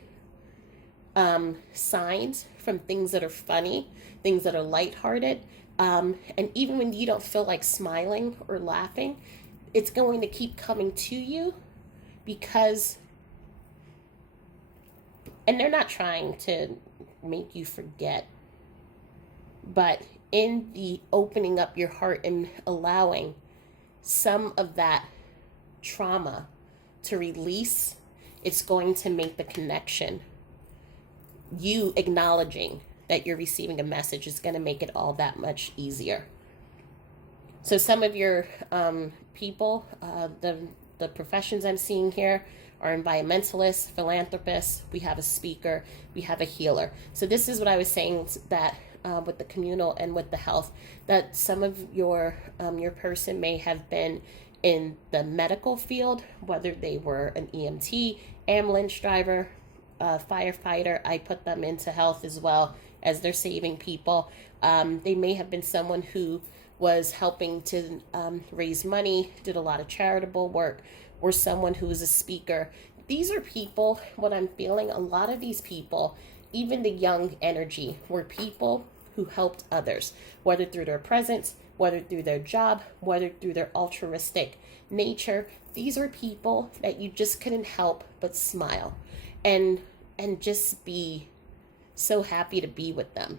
signs from things that are funny, things that are lighthearted. And even when you don't feel like smiling or laughing, it's going to keep coming to you, because, and they're not trying to make you forget, but in the opening up your heart and allowing some of that trauma to release, it's going to make the connection. You acknowledging that you're receiving a message is going to make it all that much easier. So some of your people, the professions I'm seeing here are environmentalists, philanthropists, we have a speaker, we have a healer. So this is what I was saying, that with the communal and with the health, that some of your person may have been in the medical field, whether they were an EMT, ambulance driver, firefighter. I put them into health as well, as they're saving people. They may have been someone who was helping to raise money, did a lot of charitable work, or someone who was a speaker. These are people, what I'm feeling, a lot of these people, even the young energy, were people who helped others, whether through their presence, whether through their job, whether through their altruistic nature. These are people that you just couldn't help but smile and just be so happy to be with them.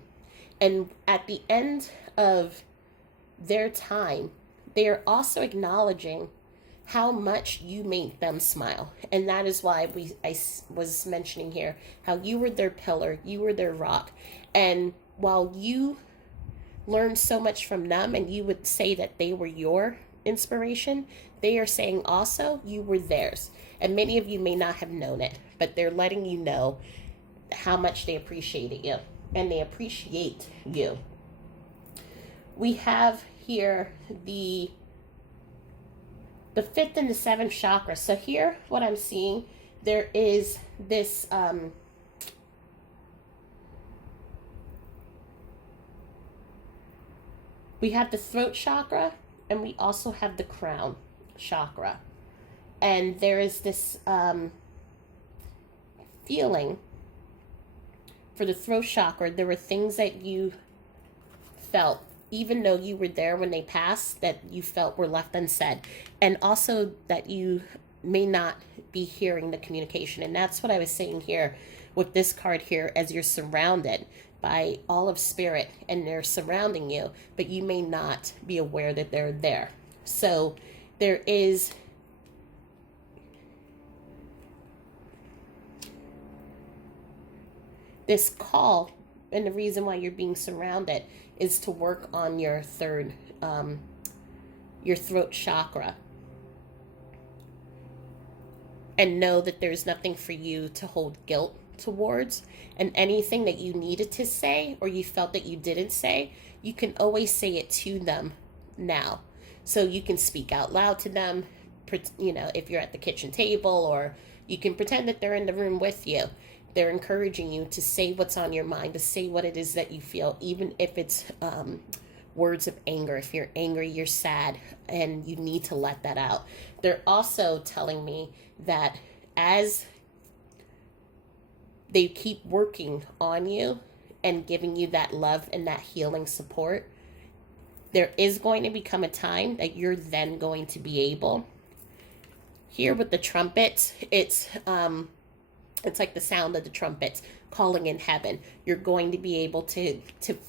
And at the end of their time, they are also acknowledging how much you made them smile. And that is why I was mentioning here how you were their pillar, you were their rock. And while you learned so much from them and you would say that they were your inspiration, they are saying also you were theirs. And many of you may not have known it, but they're letting you know how much they appreciated you, and they appreciate you. We have here the fifth and the seventh chakra. So here, what I'm seeing, there is this we have the throat chakra, and we also have the crown chakra. And there is this feeling for the throat chakra. There were things that you felt, even though you were there when they passed, that you felt were left unsaid. And also that you may not be hearing the communication. And that's what I was saying here with this card here, as you're surrounded by all of spirit and they're surrounding you, but you may not be aware that they're there. So there is this call, and the reason why you're being surrounded is to work on your third, your throat chakra, and know that there's nothing for you to hold guilt towards. And anything that you needed to say or you felt that you didn't say, you can always say it to them now. So you can speak out loud to them, you know, if you're at the kitchen table, or you can pretend that they're in the room with you. They're encouraging you to say what's on your mind, to say what it is that you feel, even if it's words of anger. If you're angry, you're sad, and you need to let that out. They're also telling me that as they keep working on you and giving you that love and that healing support, there is going to become a time that you're then going to be able, here with the trumpets, it's like the sound of the trumpets calling in heaven. You're going to be able to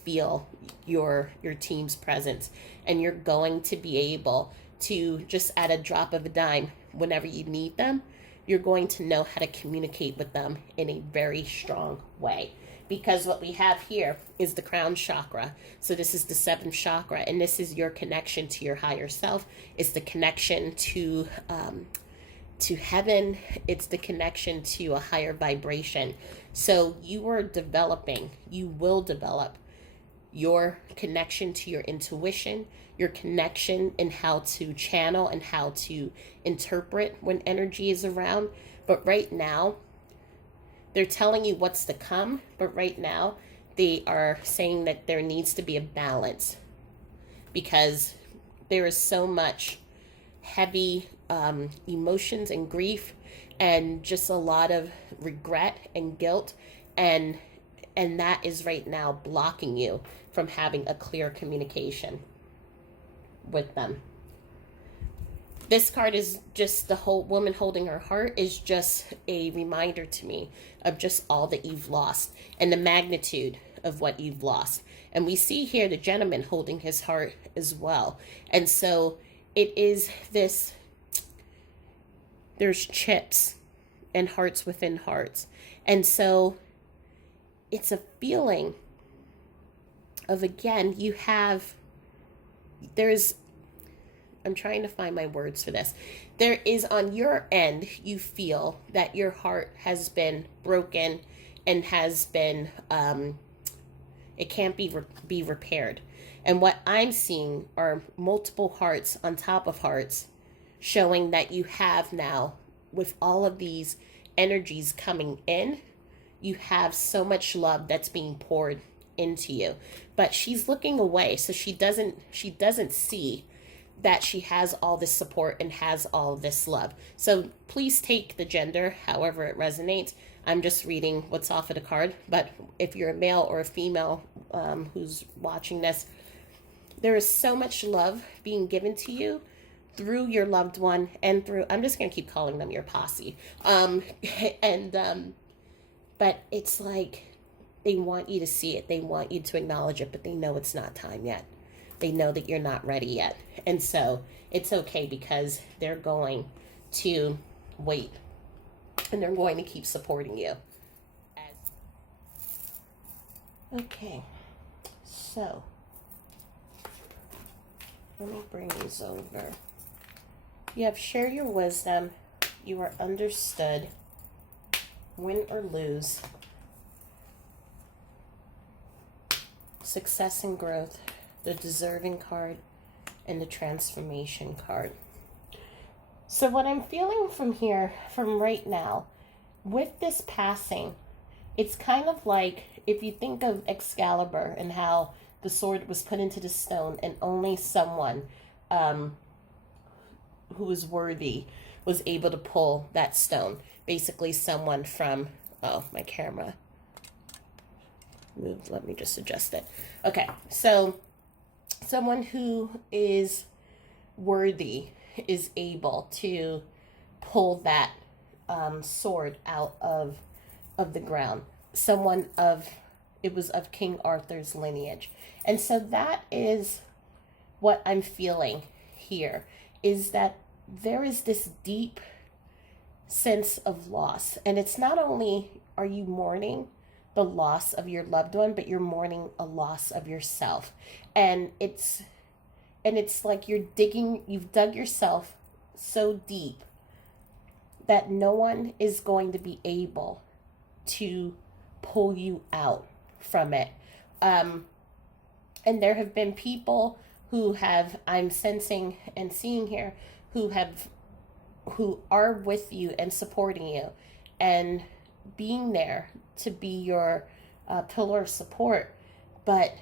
feel your team's presence, and you're going to be able to, just at a drop of a dime, whenever you need them, you're going to know how to communicate with them in a very strong way. Because what we have here is the crown chakra. So this is the seventh chakra, and this is your connection to your higher self. It's the connection to heaven. It's the connection to a higher vibration. So you are developing, you will develop your connection to your intuition, your connection in how to channel and how to interpret when energy is around. But right now, they're telling you what's to come, but right now they are saying that there needs to be a balance, because there is so much heavy emotions and grief and just a lot of regret and guilt, and that is right now blocking you from having a clear communication with them. This card is just, the whole woman holding her heart is just a reminder to me of just all that you've lost and the magnitude of what you've lost. And we see here the gentleman holding his heart as well. And so it is this, there's chips and hearts within hearts. And so it's a feeling of, again, there's I'm trying to find my words for this. There is, on your end, you feel that your heart has been broken and has been, it can't be repaired. And what I'm seeing are multiple hearts on top of hearts, showing that you have now, with all of these energies coming in, you have so much love that's being poured into you. But she's looking away, so she doesn't see that she has all this support and has all this love. So please take the gender however it resonates. I'm just reading what's off of the card, but if you're a male or a female who's watching this, there is so much love being given to you through your loved one and through, I'm just going to keep calling them your posse. But it's like they want you to see it. They want you to acknowledge it, but they know it's not time yet. They know that you're not ready yet. And so it's okay, because they're going to wait and they're going to keep supporting you. Okay, so let me bring these over. You have share your wisdom. You are understood. Win or lose. Success and growth. The deserving card and the transformation card. So what I'm feeling from here, from right now, with this passing, it's kind of like if you think of Excalibur and how the sword was put into the stone and only someone who was worthy was able to pull that stone. Basically someone from, oh, my camera moved. Let me just adjust it. Okay, so someone who is worthy is able to pull that sword out of the ground. Someone it was of King Arthur's lineage. And so that is what I'm feeling here, is that there is this deep sense of loss. And it's not only are you mourning the loss of your loved one, but you're mourning a loss of yourself. And it's like you've dug yourself so deep that no one is going to be able to pull you out from it. And there have been people who have, I'm sensing and seeing here, who are with you and supporting you and being there to be your pillar of support, but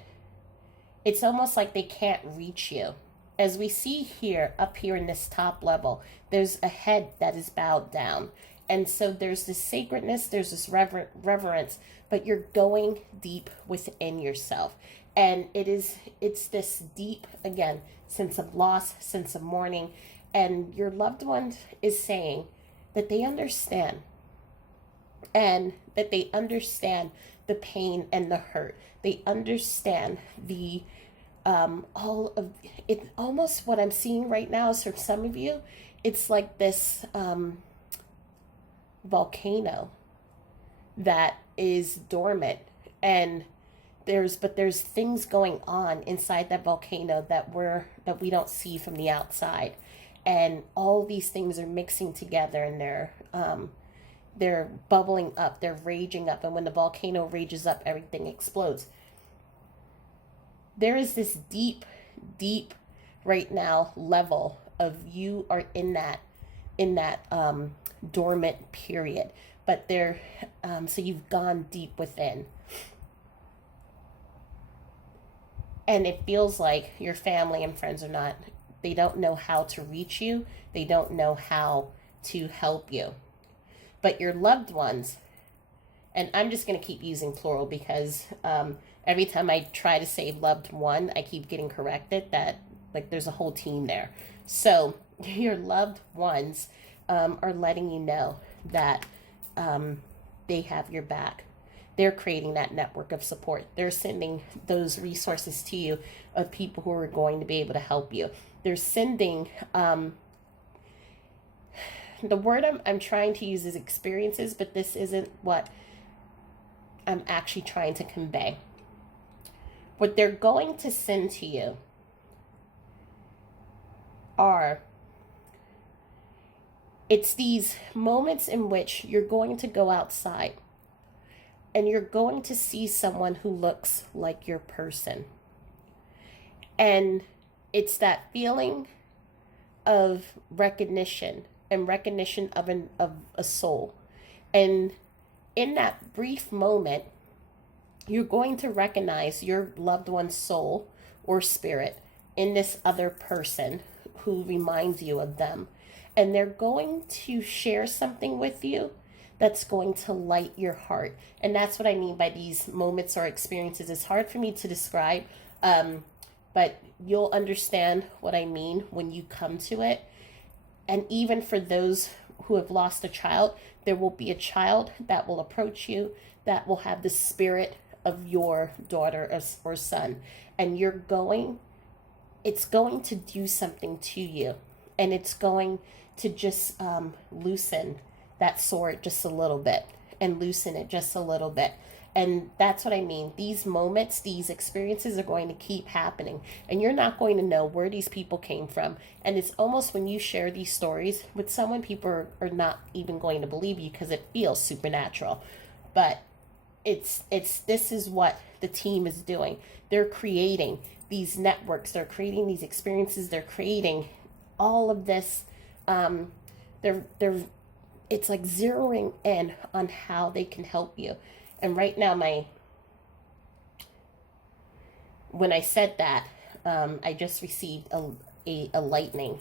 it's almost like they can't reach you. As we see here, up here in this top level, there's a head that is bowed down. And so there's this sacredness, there's this reverence, but you're going deep within yourself. And it's this deep, again, sense of loss, sense of mourning. And your loved one is saying that they understand. And that they understand the pain and the hurt. They understand the all of it. Almost what I'm seeing right now is, for some of you, it's like this volcano that is dormant, and there's things going on inside that volcano that we don't see from the outside, and all these things are mixing together, and they're bubbling up, they're raging up, and when the volcano rages up, everything explodes. There is this deep right now level of you are in that dormant period, but so you've gone deep within, and it feels like your family and friends they don't know how to reach you, they don't know how to help you, but your loved ones, and I'm just going to keep using plural because every time I try to say loved one, I keep getting corrected that like there's a whole team there. So your loved ones are letting you know that they have your back. They're creating that network of support. They're sending those resources to you of people who are going to be able to help you. They're sending, the word I'm trying to use is experiences, but this isn't what I'm actually trying to convey. What they're going to send to you are, it's these moments in which you're going to go outside and you're going to see someone who looks like your person. And it's that feeling of recognition and recognition of a soul. And in that brief moment, you're going to recognize your loved one's soul or spirit in this other person who reminds you of them. And they're going to share something with you that's going to light your heart. And that's what I mean by these moments or experiences. It's hard for me to describe, but you'll understand what I mean when you come to it. And even for those who have lost a child, there will be a child that will approach you that will have the spirit of your daughter or son. And it's going to do something to you. And it's going to just loosen that sword just a little bit and loosen it just a little bit. And that's what I mean. These moments, these experiences are going to keep happening. And you're not going to know where these people came from. And it's almost when you share these stories with someone, people are not even going to believe you because it feels supernatural. But this is what the team is doing. They're creating these networks. They're creating these experiences. They're creating all of this. It's like zeroing in on how they can help you. And right now, when I said that, I just received a lightning.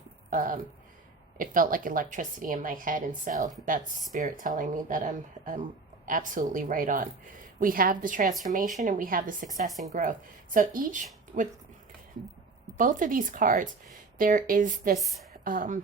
It felt like electricity in my head, and so that's spirit telling me that I'm absolutely right on. We have the transformation and we have the success and growth. So with both of these cards, there is this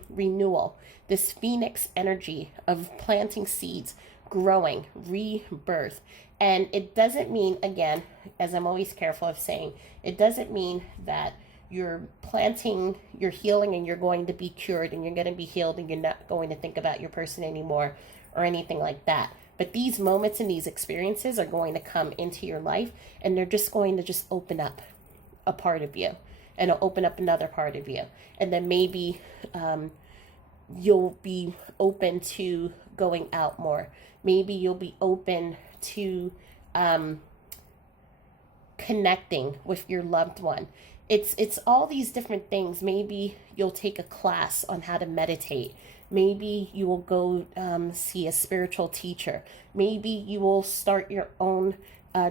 renewal, this phoenix energy of planting seeds, growing, rebirth. And it doesn't mean, again, as I'm always careful of saying, it doesn't mean that you're planting, you're healing, and you're going to be cured and you're going to be healed and you're not going to think about your person anymore or anything like that. But these moments and these experiences are going to come into your life, and they're just going to just open up a part of you, and it'll open up another part of you. And then maybe you'll be open to going out more. Maybe you'll be open to connecting with your loved one. It's all these different things. Maybe you'll take a class on how to meditate. Maybe you will go see a spiritual teacher. Maybe you will start your own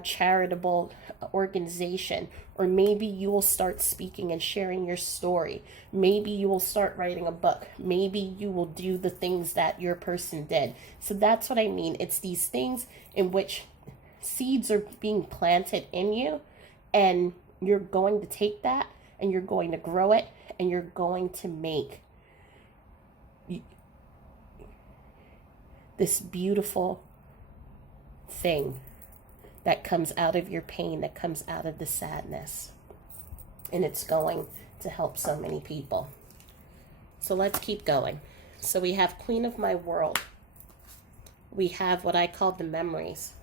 charitable organization, or maybe you will start speaking and sharing your story. Maybe you will start writing a book. Maybe you will do the things that your person did. So that's what I mean. It's these things in which seeds are being planted in you, and you're going to take that and you're going to grow it, and you're going to make this beautiful thing that comes out of your pain, that comes out of the sadness. And it's going to help so many people. So let's keep going. So we have Queen of My World. We have what I call the memories.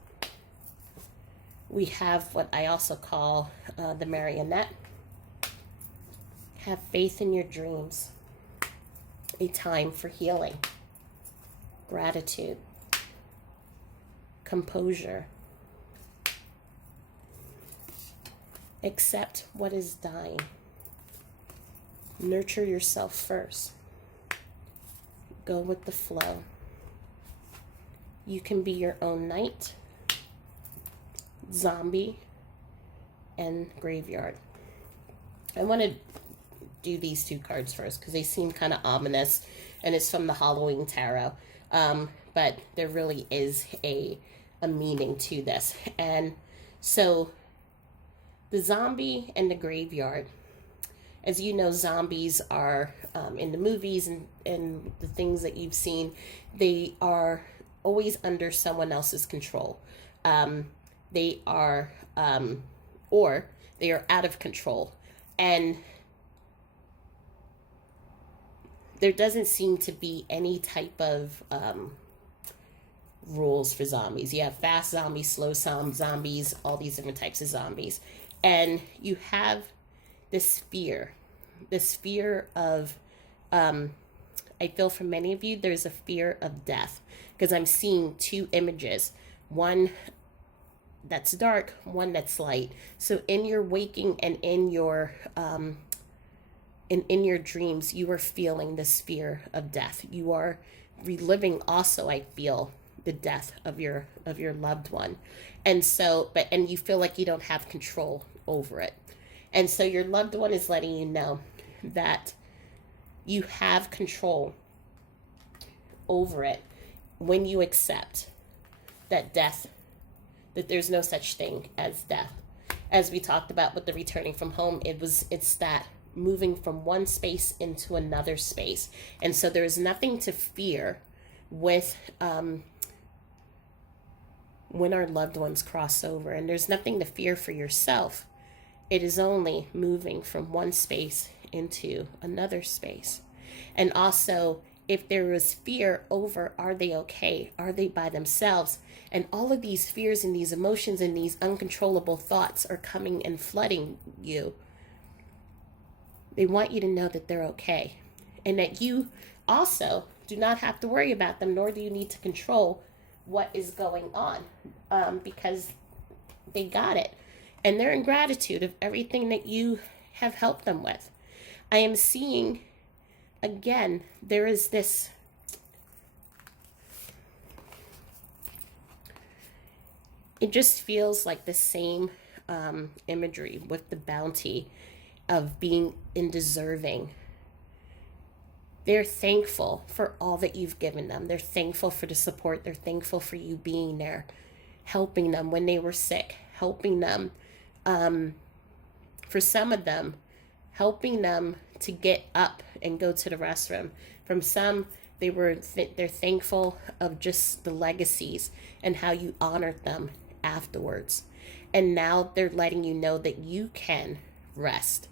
We have what I also call the marionette. Have faith in your dreams. A time for healing. Gratitude. Composure. Accept what is dying. Nurture yourself first. Go with the flow. You can be your own knight, zombie, and graveyard. I want to do these two cards first because they seem kind of ominous, and it's from the Halloween Tarot. But there really is a meaning to this. And so the zombie and the graveyard, as you know, zombies are in the movies and the things that you've seen, they are always under someone else's control. They are or they are out of control, and there doesn't seem to be any type of rules for zombies. You have fast zombies, slow zombies, all these different types of zombies. And you have this fear of I feel for many of you, there's a fear of death, because I'm seeing two images, one that's dark, one that's light. So in your waking and in your in your dreams, you are feeling this fear of death. You are reliving also, I feel, the death of your loved one. And so, and you feel like you don't have control over it. And so your loved one is letting you know that you have control over it when you accept that there's no such thing as death. As we talked about with the returning from home, it's that moving from one space into another space. And so there's nothing to fear with when our loved ones cross over, and there's nothing to fear for yourself. It is only moving from one space into another space. And also, if there is fear over, are they okay? Are they by themselves? And all of these fears and these emotions and these uncontrollable thoughts are coming and flooding you. They want you to know that they're okay, and that you also do not have to worry about them, nor do you need to control what is going on, because they got it. And they're in gratitude of everything that you have helped them with. I am seeing, again, there is this, it just feels like the same imagery with the bounty of being undeserving. They're thankful for all that you've given them. They're thankful for the support. They're thankful for you being there, helping them when they were sick, helping them, for some of them, helping them to get up and go to the restroom. From some, they're thankful of just the legacies and how you honored them afterwards. And now they're letting you know that you can rest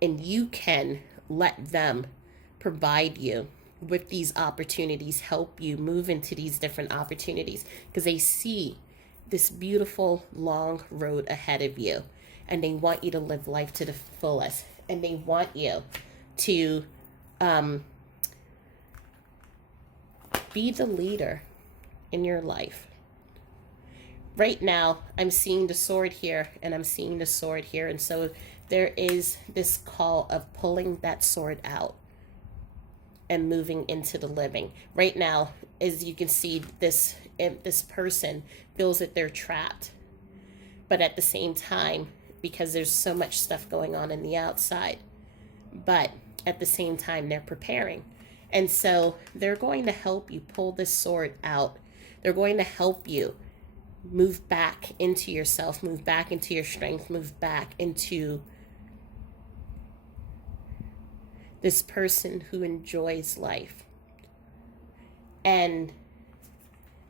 and you can let them provide you with these opportunities, help you move into these different opportunities, because they see this beautiful long road ahead of you, and they want you to live life to the fullest, and they want you to be the leader in your life. Right now, I'm seeing the sword here, and I'm seeing the sword here, and so there is this call of pulling that sword out and moving into the living. Right now, as you can see, this person feels that they're trapped. But at the same time, because there's so much stuff going on in the outside, but at the same time, they're preparing. And so they're going to help you pull this sword out. They're going to help you move back into yourself, move back into your strength, move back into this person who enjoys life. And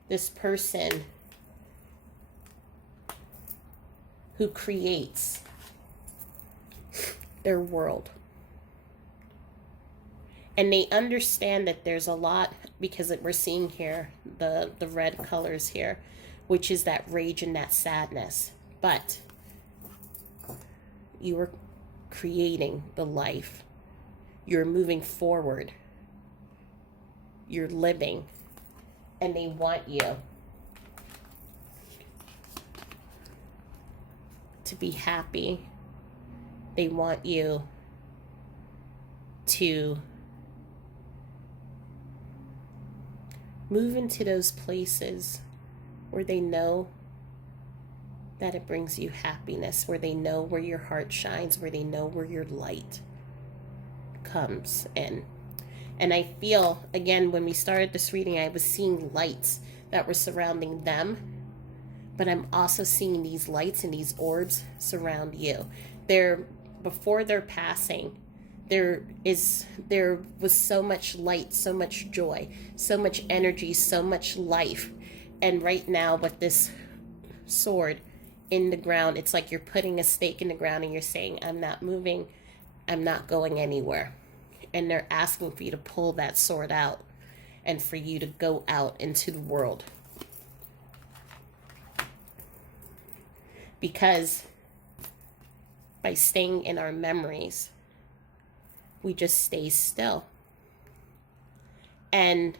this person who creates their world. And they understand that there's a lot, because we're seeing here the red colors here, which is that rage and that sadness. But you are creating the life. You're moving forward. You're living. And they want you to be happy. They want you to move into those places where they know that it brings you happiness, where they know where your heart shines, where they know where your light comes in. And I feel, again, when we started this reading, I was seeing lights that were surrounding them, but I'm also seeing these lights and these orbs surround you. Before they're passing, there was so much light, so much joy, so much energy, so much life. And right now, with this sword in the ground, it's like you're putting a stake in the ground and you're saying, I'm not moving, I'm not going anywhere. And they're asking for you to pull that sword out and for you to go out into the world. Because by staying in our memories, we just stay still. And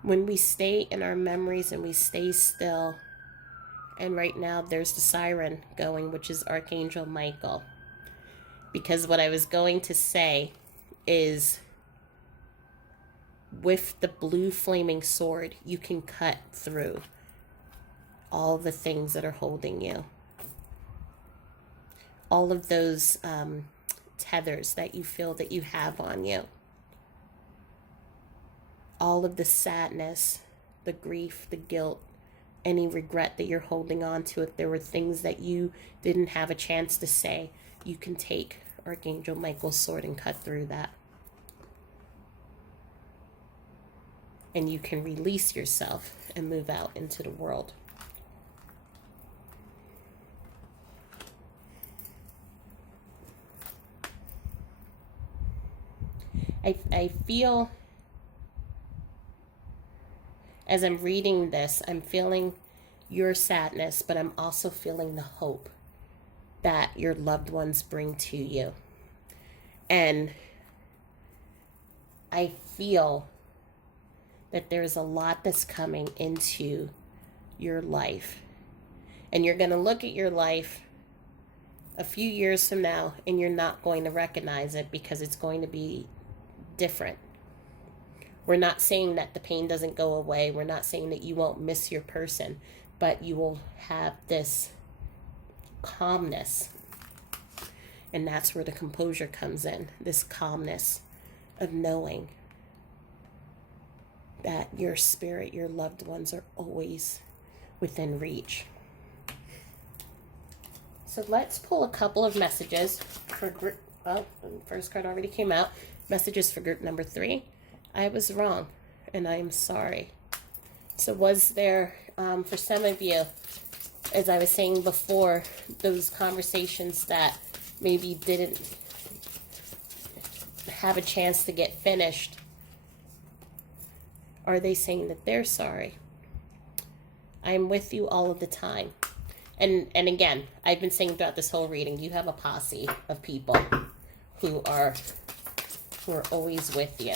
when we stay in our memories and we stay still, and right now there's the siren going, which is Archangel Michael. Because what I was going to say is, with the blue flaming sword, you can cut through all the things that are holding you. All of those tethers that you feel that you have on you. All of the sadness, the grief, the guilt, any regret that you're holding on to. If there were things that you didn't have a chance to say, you can take Archangel Michael's sword and cut through that. And you can release yourself and move out into the world. I feel, as I'm reading this, I'm feeling your sadness, but I'm also feeling the hope that your loved ones bring to you. And I feel that there's a lot that's coming into your life. And you're going to look at your life a few years from now, and you're not going to recognize it because it's going to be different. We're not saying that the pain doesn't go away. We're not saying that you won't miss your person, but you will have this calmness. And that's where the composure comes in, this calmness of knowing that your spirit, your loved ones are always within reach. So let's pull a couple of messages for group. Oh, the first card already came out. Messages for group number 3. I was wrong, and I am sorry. So was there, for some of you, as I was saying before, those conversations that maybe didn't have a chance to get finished, are they saying that they're sorry? I'm with you all of the time. And again, I've been saying throughout this whole reading, you have a posse of people who are always with you.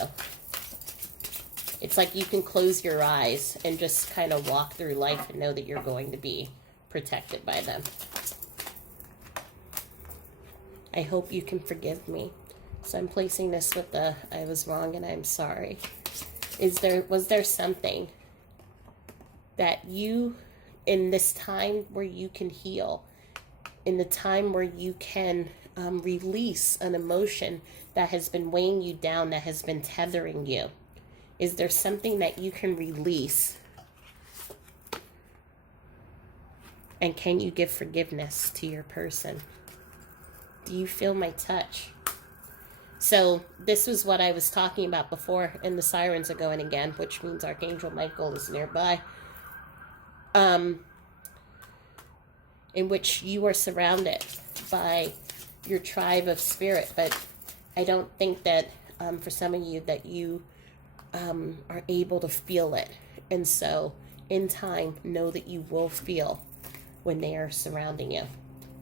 It's like you can close your eyes and just kind of walk through life and know that you're going to be protected by them. I hope you can forgive me. So I'm placing this with the I was wrong and I'm sorry. Was there something that you, in this time where you can heal, in the time where you can release an emotion that has been weighing you down, that has been tethering you, is there something that you can release? And can you give forgiveness to your person? Do you feel my touch? So this was what I was talking about before, and the sirens are going again, which means Archangel Michael is nearby. In which you are surrounded by your tribe of spirit, but I don't think that for some of you that you are able to feel it. And so in time, know that you will feel when they are surrounding you.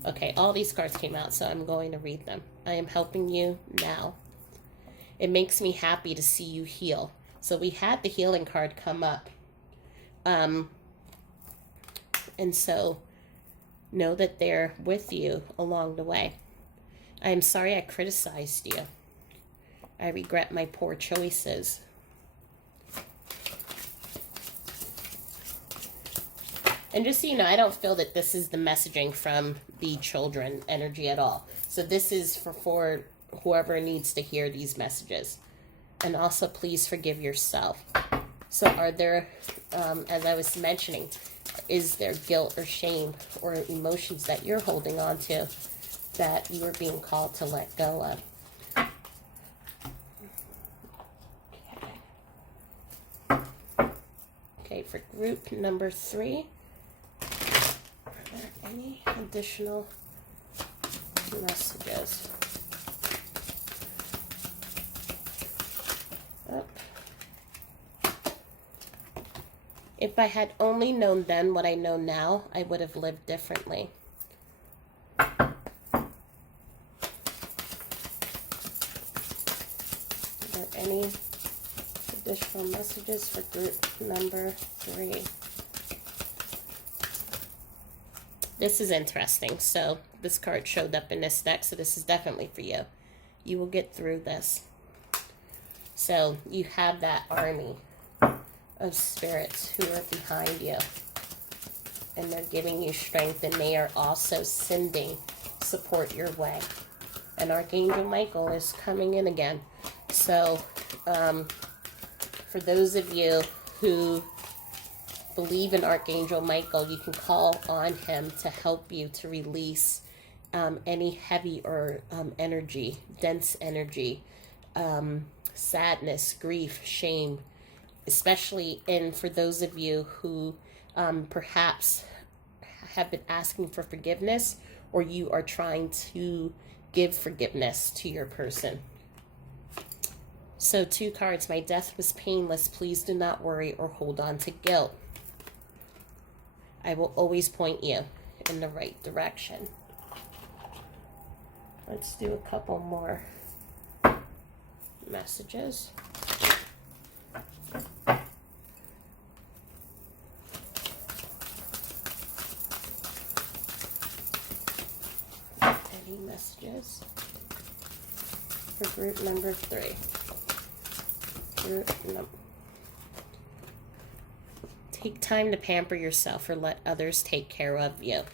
Okay, all these cards came out, so I'm going to read them. I am helping you now. It makes me happy to see you heal. So we had the healing card come up. And so know that they're with you along the way. I am sorry I criticized you. I regret my poor choices. And just so you know, I don't feel that this is the messaging from the children energy at all. So this is for whoever needs to hear these messages. And also, please forgive yourself. So are there, as I was mentioning, is there guilt or shame or emotions that you're holding on to that you are being called to let go of? Okay, for group number 3, are there any additional messages? If I had only known then what I know now, I would have lived differently. additional messages for group number 3. This is interesting. So this card showed up in this deck, so this is definitely for you. You will get through this. So you have that army of spirits who are behind you, and they're giving you strength, and they are also sending support your way. And Archangel Michael is coming in again. So for those of you who believe in Archangel Michael, you can call on him to help you to release any heavy or energy, dense energy, sadness, grief, shame, especially for those of you who perhaps have been asking for forgiveness, or you are trying to give forgiveness to your person. So 2 cards. My death was painless. Please do not worry or hold on to guilt. I will always point you in the right direction. Let's do a couple more messages. Any messages for group number 3? Take time to pamper yourself or let others take care of you.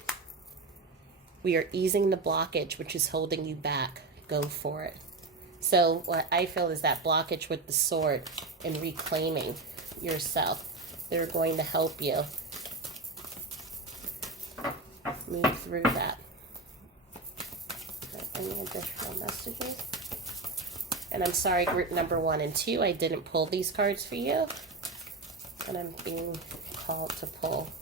We are easing the blockage which is holding you back. Go for it. So what I feel is that blockage with the sword and reclaiming yourself. They're going to help you move through that. Any additional messages? And I'm sorry, group number 1 and 2, I didn't pull these cards for you, and I'm being called to pull.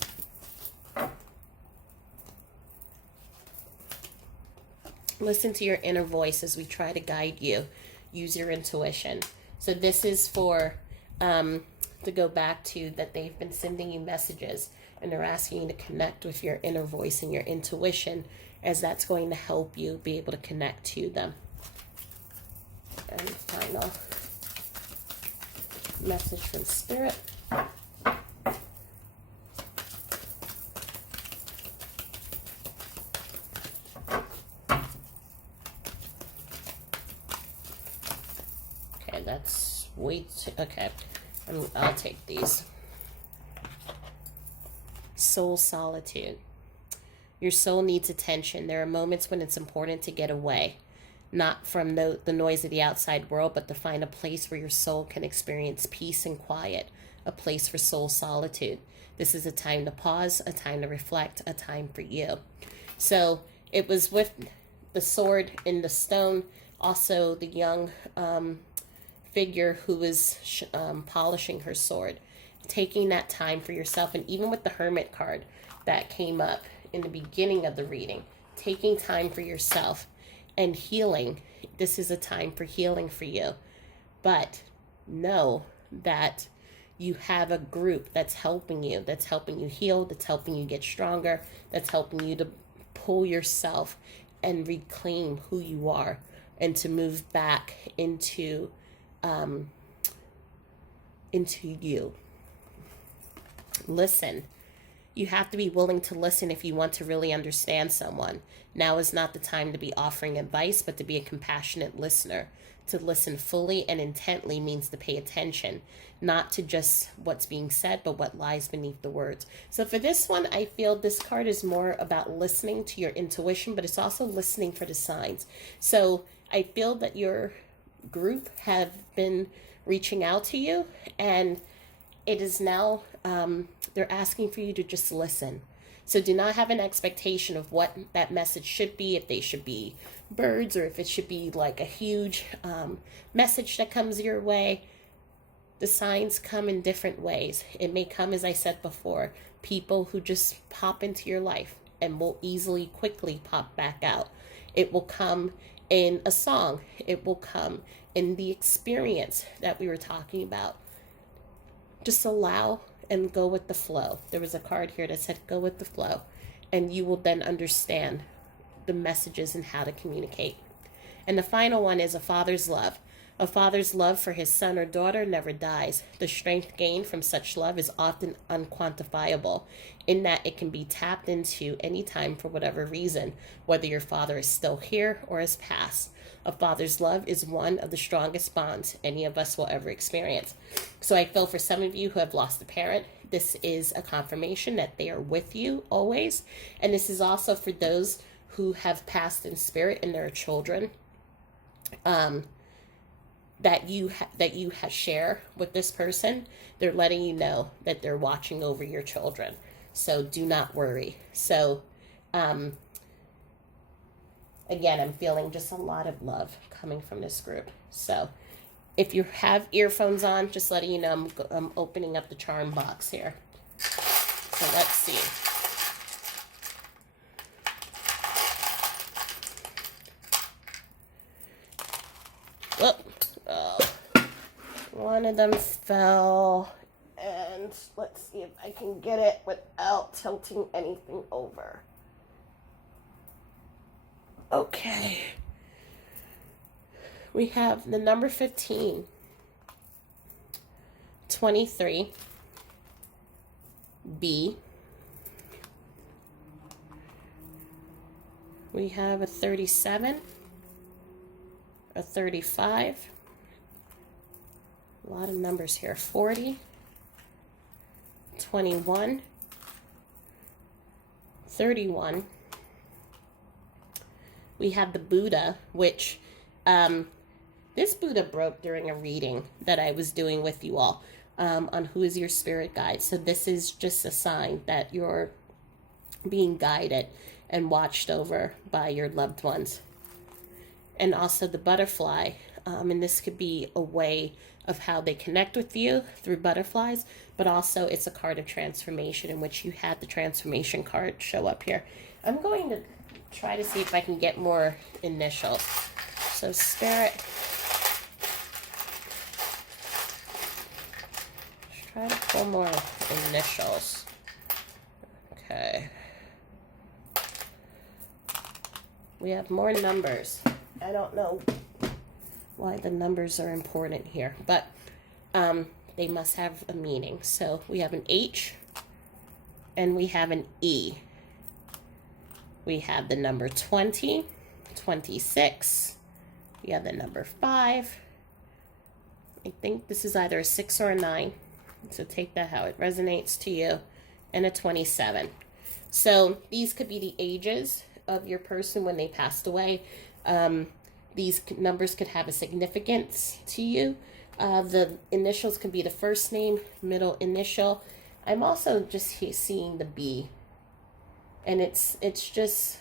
Listen to your inner voice as we try to guide you. Use your intuition. So this is for, to go back to that they've been sending you messages, and they're asking you to connect with your inner voice and your intuition, as that's going to help you be able to connect to them. And final message from Spirit. Okay, that's way too, okay. I'll take these. Soul solitude. Your soul needs attention. There are moments when it's important to get away, not from the noise of the outside world, but to find a place where your soul can experience peace and quiet, a place for soul solitude. This is a time to pause, a time to reflect, a time for you. So it was with the sword in the stone, also the young figure who was polishing her sword, taking that time for yourself. And even with the Hermit card that came up in the beginning of the reading, taking time for yourself and healing. This is a time for healing for you. But know that you have a group that's helping you heal, that's helping you get stronger, that's helping you to pull yourself and reclaim who you are, and to move back into you. Listen. You have to be willing to listen if you want to really understand someone. Now is not the time to be offering advice, but to be a compassionate listener. To listen fully and intently means to pay attention, not to just what's being said, but what lies beneath the words. So for this one, I feel this card is more about listening to your intuition, but it's also listening for the signs. So I feel that your group have been reaching out to you, and it is now, they're asking for you to just listen. So do not have an expectation of what that message should be, if they should be birds, or if it should be like a huge message that comes your way. The signs come in different ways. It may come, as I said before, people who just pop into your life and will easily, quickly pop back out. It will come in a song. It will come in the experience that we were talking about. Just allow and go with the flow. There was a card here that said go with the flow, and you will then understand the messages and how to communicate. And the final one is a father's love. A father's love for his son or daughter never dies. The strength gained from such love is often unquantifiable, in that it can be tapped into any time for whatever reason, whether your father is still here or has passed. A father's love is one of the strongest bonds any of us will ever experience. So I feel for some of you who have lost a parent, this is a confirmation that they are with you always. And this is also for those who have passed in spirit and their children, that you share with this person. They're letting you know that they're watching over your children. So do not worry. So again, I'm feeling just a lot of love coming from this group. So if you have earphones on, just letting you know I'm opening up the charm box here. So let's see. Oh, one of them fell, and let's see if I can get it without tilting anything over. Okay. We have the number 15, 23, B. We have a 37, a 35, a lot of numbers here, 40, 21, 31. We have the Buddha, which this Buddha broke during a reading that I was doing with you all on who is your spirit guide. So this is just a sign that you're being guided and watched over by your loved ones. And also the butterfly, and this could be a way of how they connect with you through butterflies, but also it's a card of transformation, in which you had the transformation card show up here. I'm going to try to see if I can get more initials. So Spirit, let's try to pull more initials. Okay. We have more numbers. I don't know why the numbers are important here, but they must have a meaning. So we have an H and we have an E. We have the number 20, 26. We have the number 5. I think this is either a 6 or a 9. So take that how it resonates to you. And a 27. So these could be the ages of your person when they passed away. These numbers could have a significance to you. The initials could be the first name, middle initial. I'm also just seeing the B. And it's just,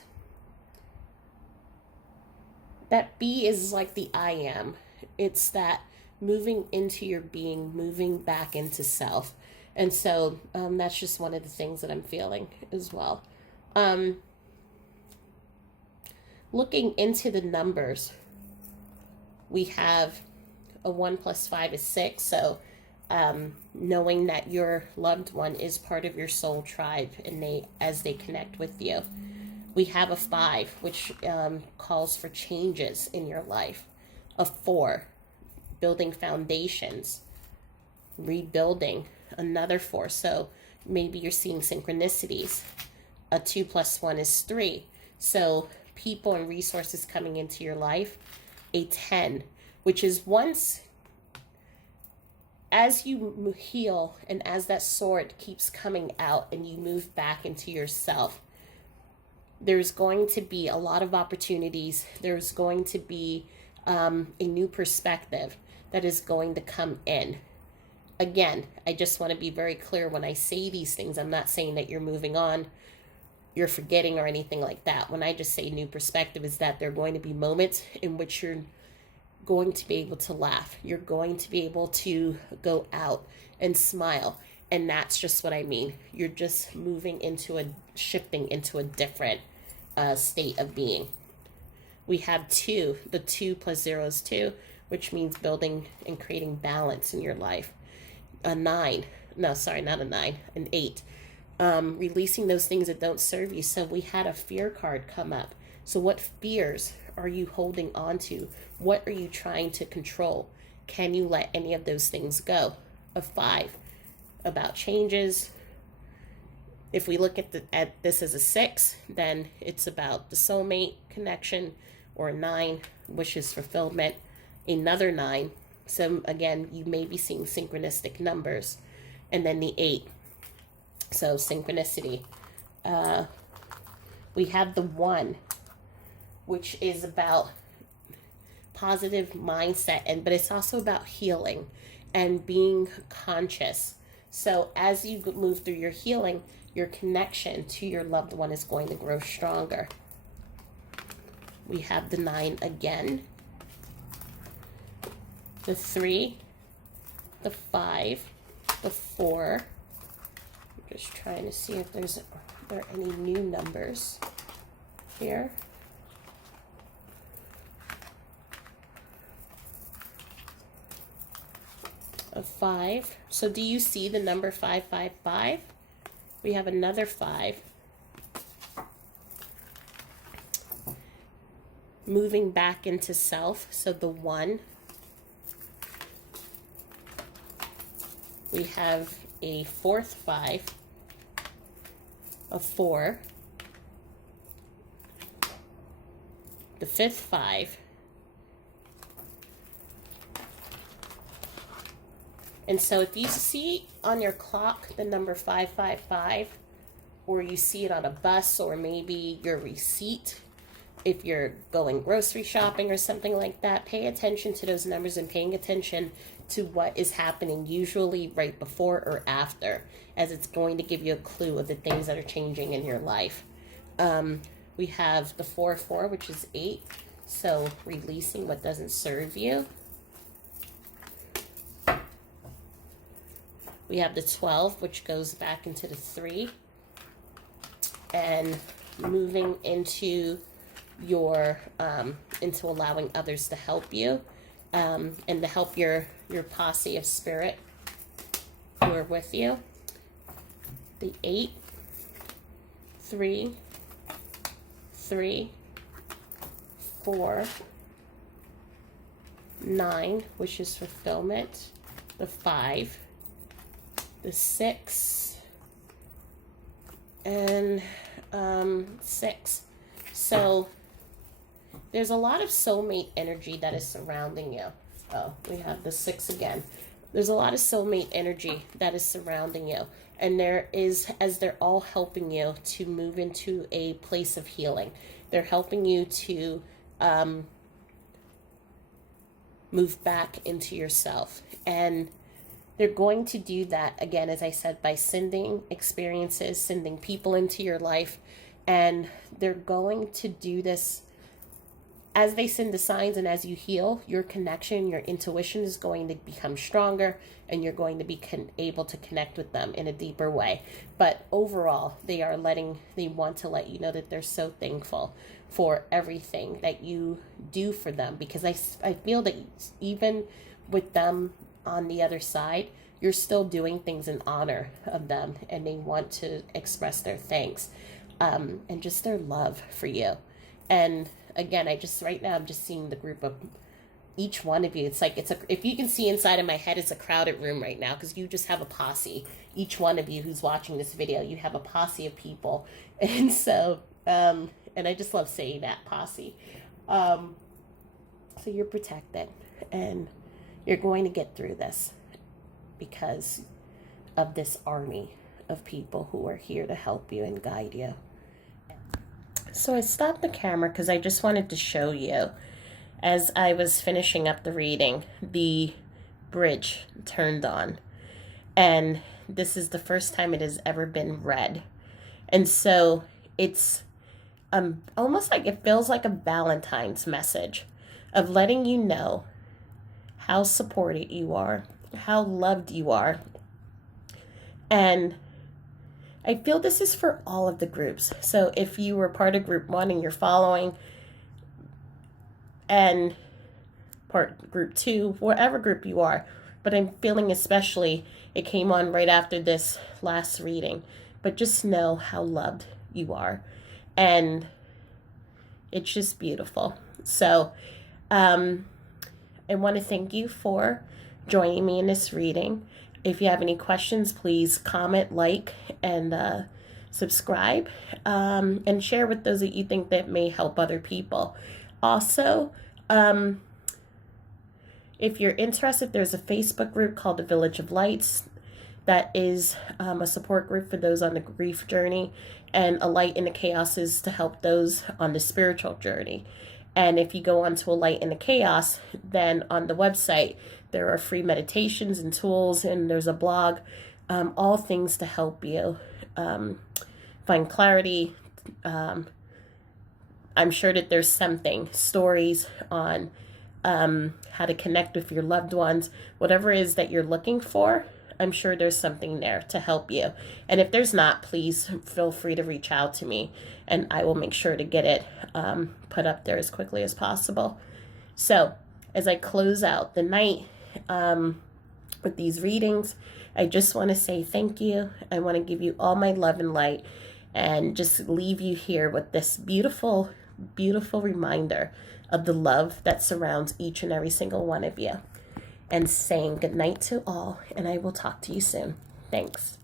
that B is like the I am. It's that moving into your being, moving back into self. And so that's just one of the things that I'm feeling as well. Looking into the numbers, we have a 1 + 5 is 6. So knowing that your loved one is part of your soul tribe, and as they connect with you. We have a 5, which calls for changes in your life. A 4, building foundations, rebuilding. Another 4, so maybe you're seeing synchronicities. A 2 + 1 is 3. So people and resources coming into your life. A 10, which is once, as you heal and as that sword keeps coming out and you move back into yourself, there's going to be a lot of opportunities. There's going to be a new perspective that is going to come in. Again, I just want to be very clear when I say these things. I'm not saying that you're moving on, you're forgetting, or anything like that. When I just say new perspective, is that there are going to be moments in which you're going to be able to laugh. You're going to be able to go out and smile. And that's just what I mean. You're just shifting into a different state of being. We have 2. The 2 + 0 is 2, which means building and creating balance in your life. A 9. No, sorry, not a 9. An 8. Releasing those things that don't serve you. So we had a fear card come up. So what fears are you holding on to? What are you trying to control? Can you let any of those things go? A 5, about changes. If we look at this as a 6, then it's about the soulmate connection, or a 9, wishes fulfillment, another 9. So again, you may be seeing synchronistic numbers. And then the 8, so synchronicity. We have the 1, which is about positive mindset, but it's also about healing and being conscious. So as you move through your healing, your connection to your loved one is going to grow stronger. We have the 9 again, the 3, the 5, the 4. I'm just trying to see if there are any new numbers here. A 5. So do you see the number 555? We have another 5. Moving back into self, so the 1. We have a 4th 5, a 4, the 5th 5, and so if you see on your clock the number 555, or you see it on a bus, or maybe your receipt, if you're going grocery shopping or something like that, pay attention to those numbers and paying attention to what is happening, usually right before or after, as it's going to give you a clue of the things that are changing in your life. We have the 4-4, which is 8, so releasing what doesn't serve you. We have the 12, which goes back into the 3, and moving into your into allowing others to help you, and to help your posse of spirit who are with you. The 8, 3, 3, 4, 9, which is fulfillment. The 5, the 6, and 6. So there's a lot of soulmate energy that is surrounding you. Oh, we have the 6 again. There's a lot of soulmate energy that is surrounding you. And there is, as they're all helping you to move into a place of healing. They're helping you to move back into yourself. And they're going to do that, again, as I said, by sending experiences, sending people into your life. And they're going to do this as they send the signs, and as you heal, your connection, your intuition is going to become stronger, and you're going to be able to connect with them in a deeper way. But overall, they want to let you know that they're so thankful for everything that you do for them, because I feel that even with them on the other side, you're still doing things in honor of them, and they want to express their thanks, and just their love for you. And again, right now I'm just seeing the group of each one of you. It's like, if you can see inside of my head, it's a crowded room right now, because you just have a posse. Each one of you who's watching this video, you have a posse of people. And so, and I just love saying that, posse. So you're protected, and you're going to get through this because of this army of people who are here to help you and guide you. So I stopped the camera because I just wanted to show you, as I was finishing up the reading, the bridge turned on. And this is the first time it has ever been read. And so it's almost like, it feels like a Valentine's message of letting you know how supported you are, how loved you are. And I feel this is for all of the groups. So if you were part of group 1 and you're following, and group 2, whatever group you are, but I'm feeling especially it came on right after this last reading, but just know how loved you are. And it's just beautiful. So I want to thank you for joining me in this reading. If you have any questions, please comment, like, and subscribe, and share with those that you think that may help other people. Also, if you're interested, there's a Facebook group called the Village of Lights that is a support group for those on the grief journey, and a light in the chaos is to help those on the spiritual journey. And if you go onto a light in the chaos, then on the website there are free meditations and tools, and there's a blog, all things to help you find clarity. I'm sure that there's stories on how to connect with your loved ones, whatever it is that you're looking for. I'm sure there's something there to help you. And if there's not, please feel free to reach out to me, and I will make sure to get it put up there as quickly as possible. So as I close out the night with these readings, I just want to say thank you. I want to give you all my love and light, and just leave you here with this beautiful, beautiful reminder of the love that surrounds each and every single one of you. And saying good night to all, and I will talk to you soon. Thanks.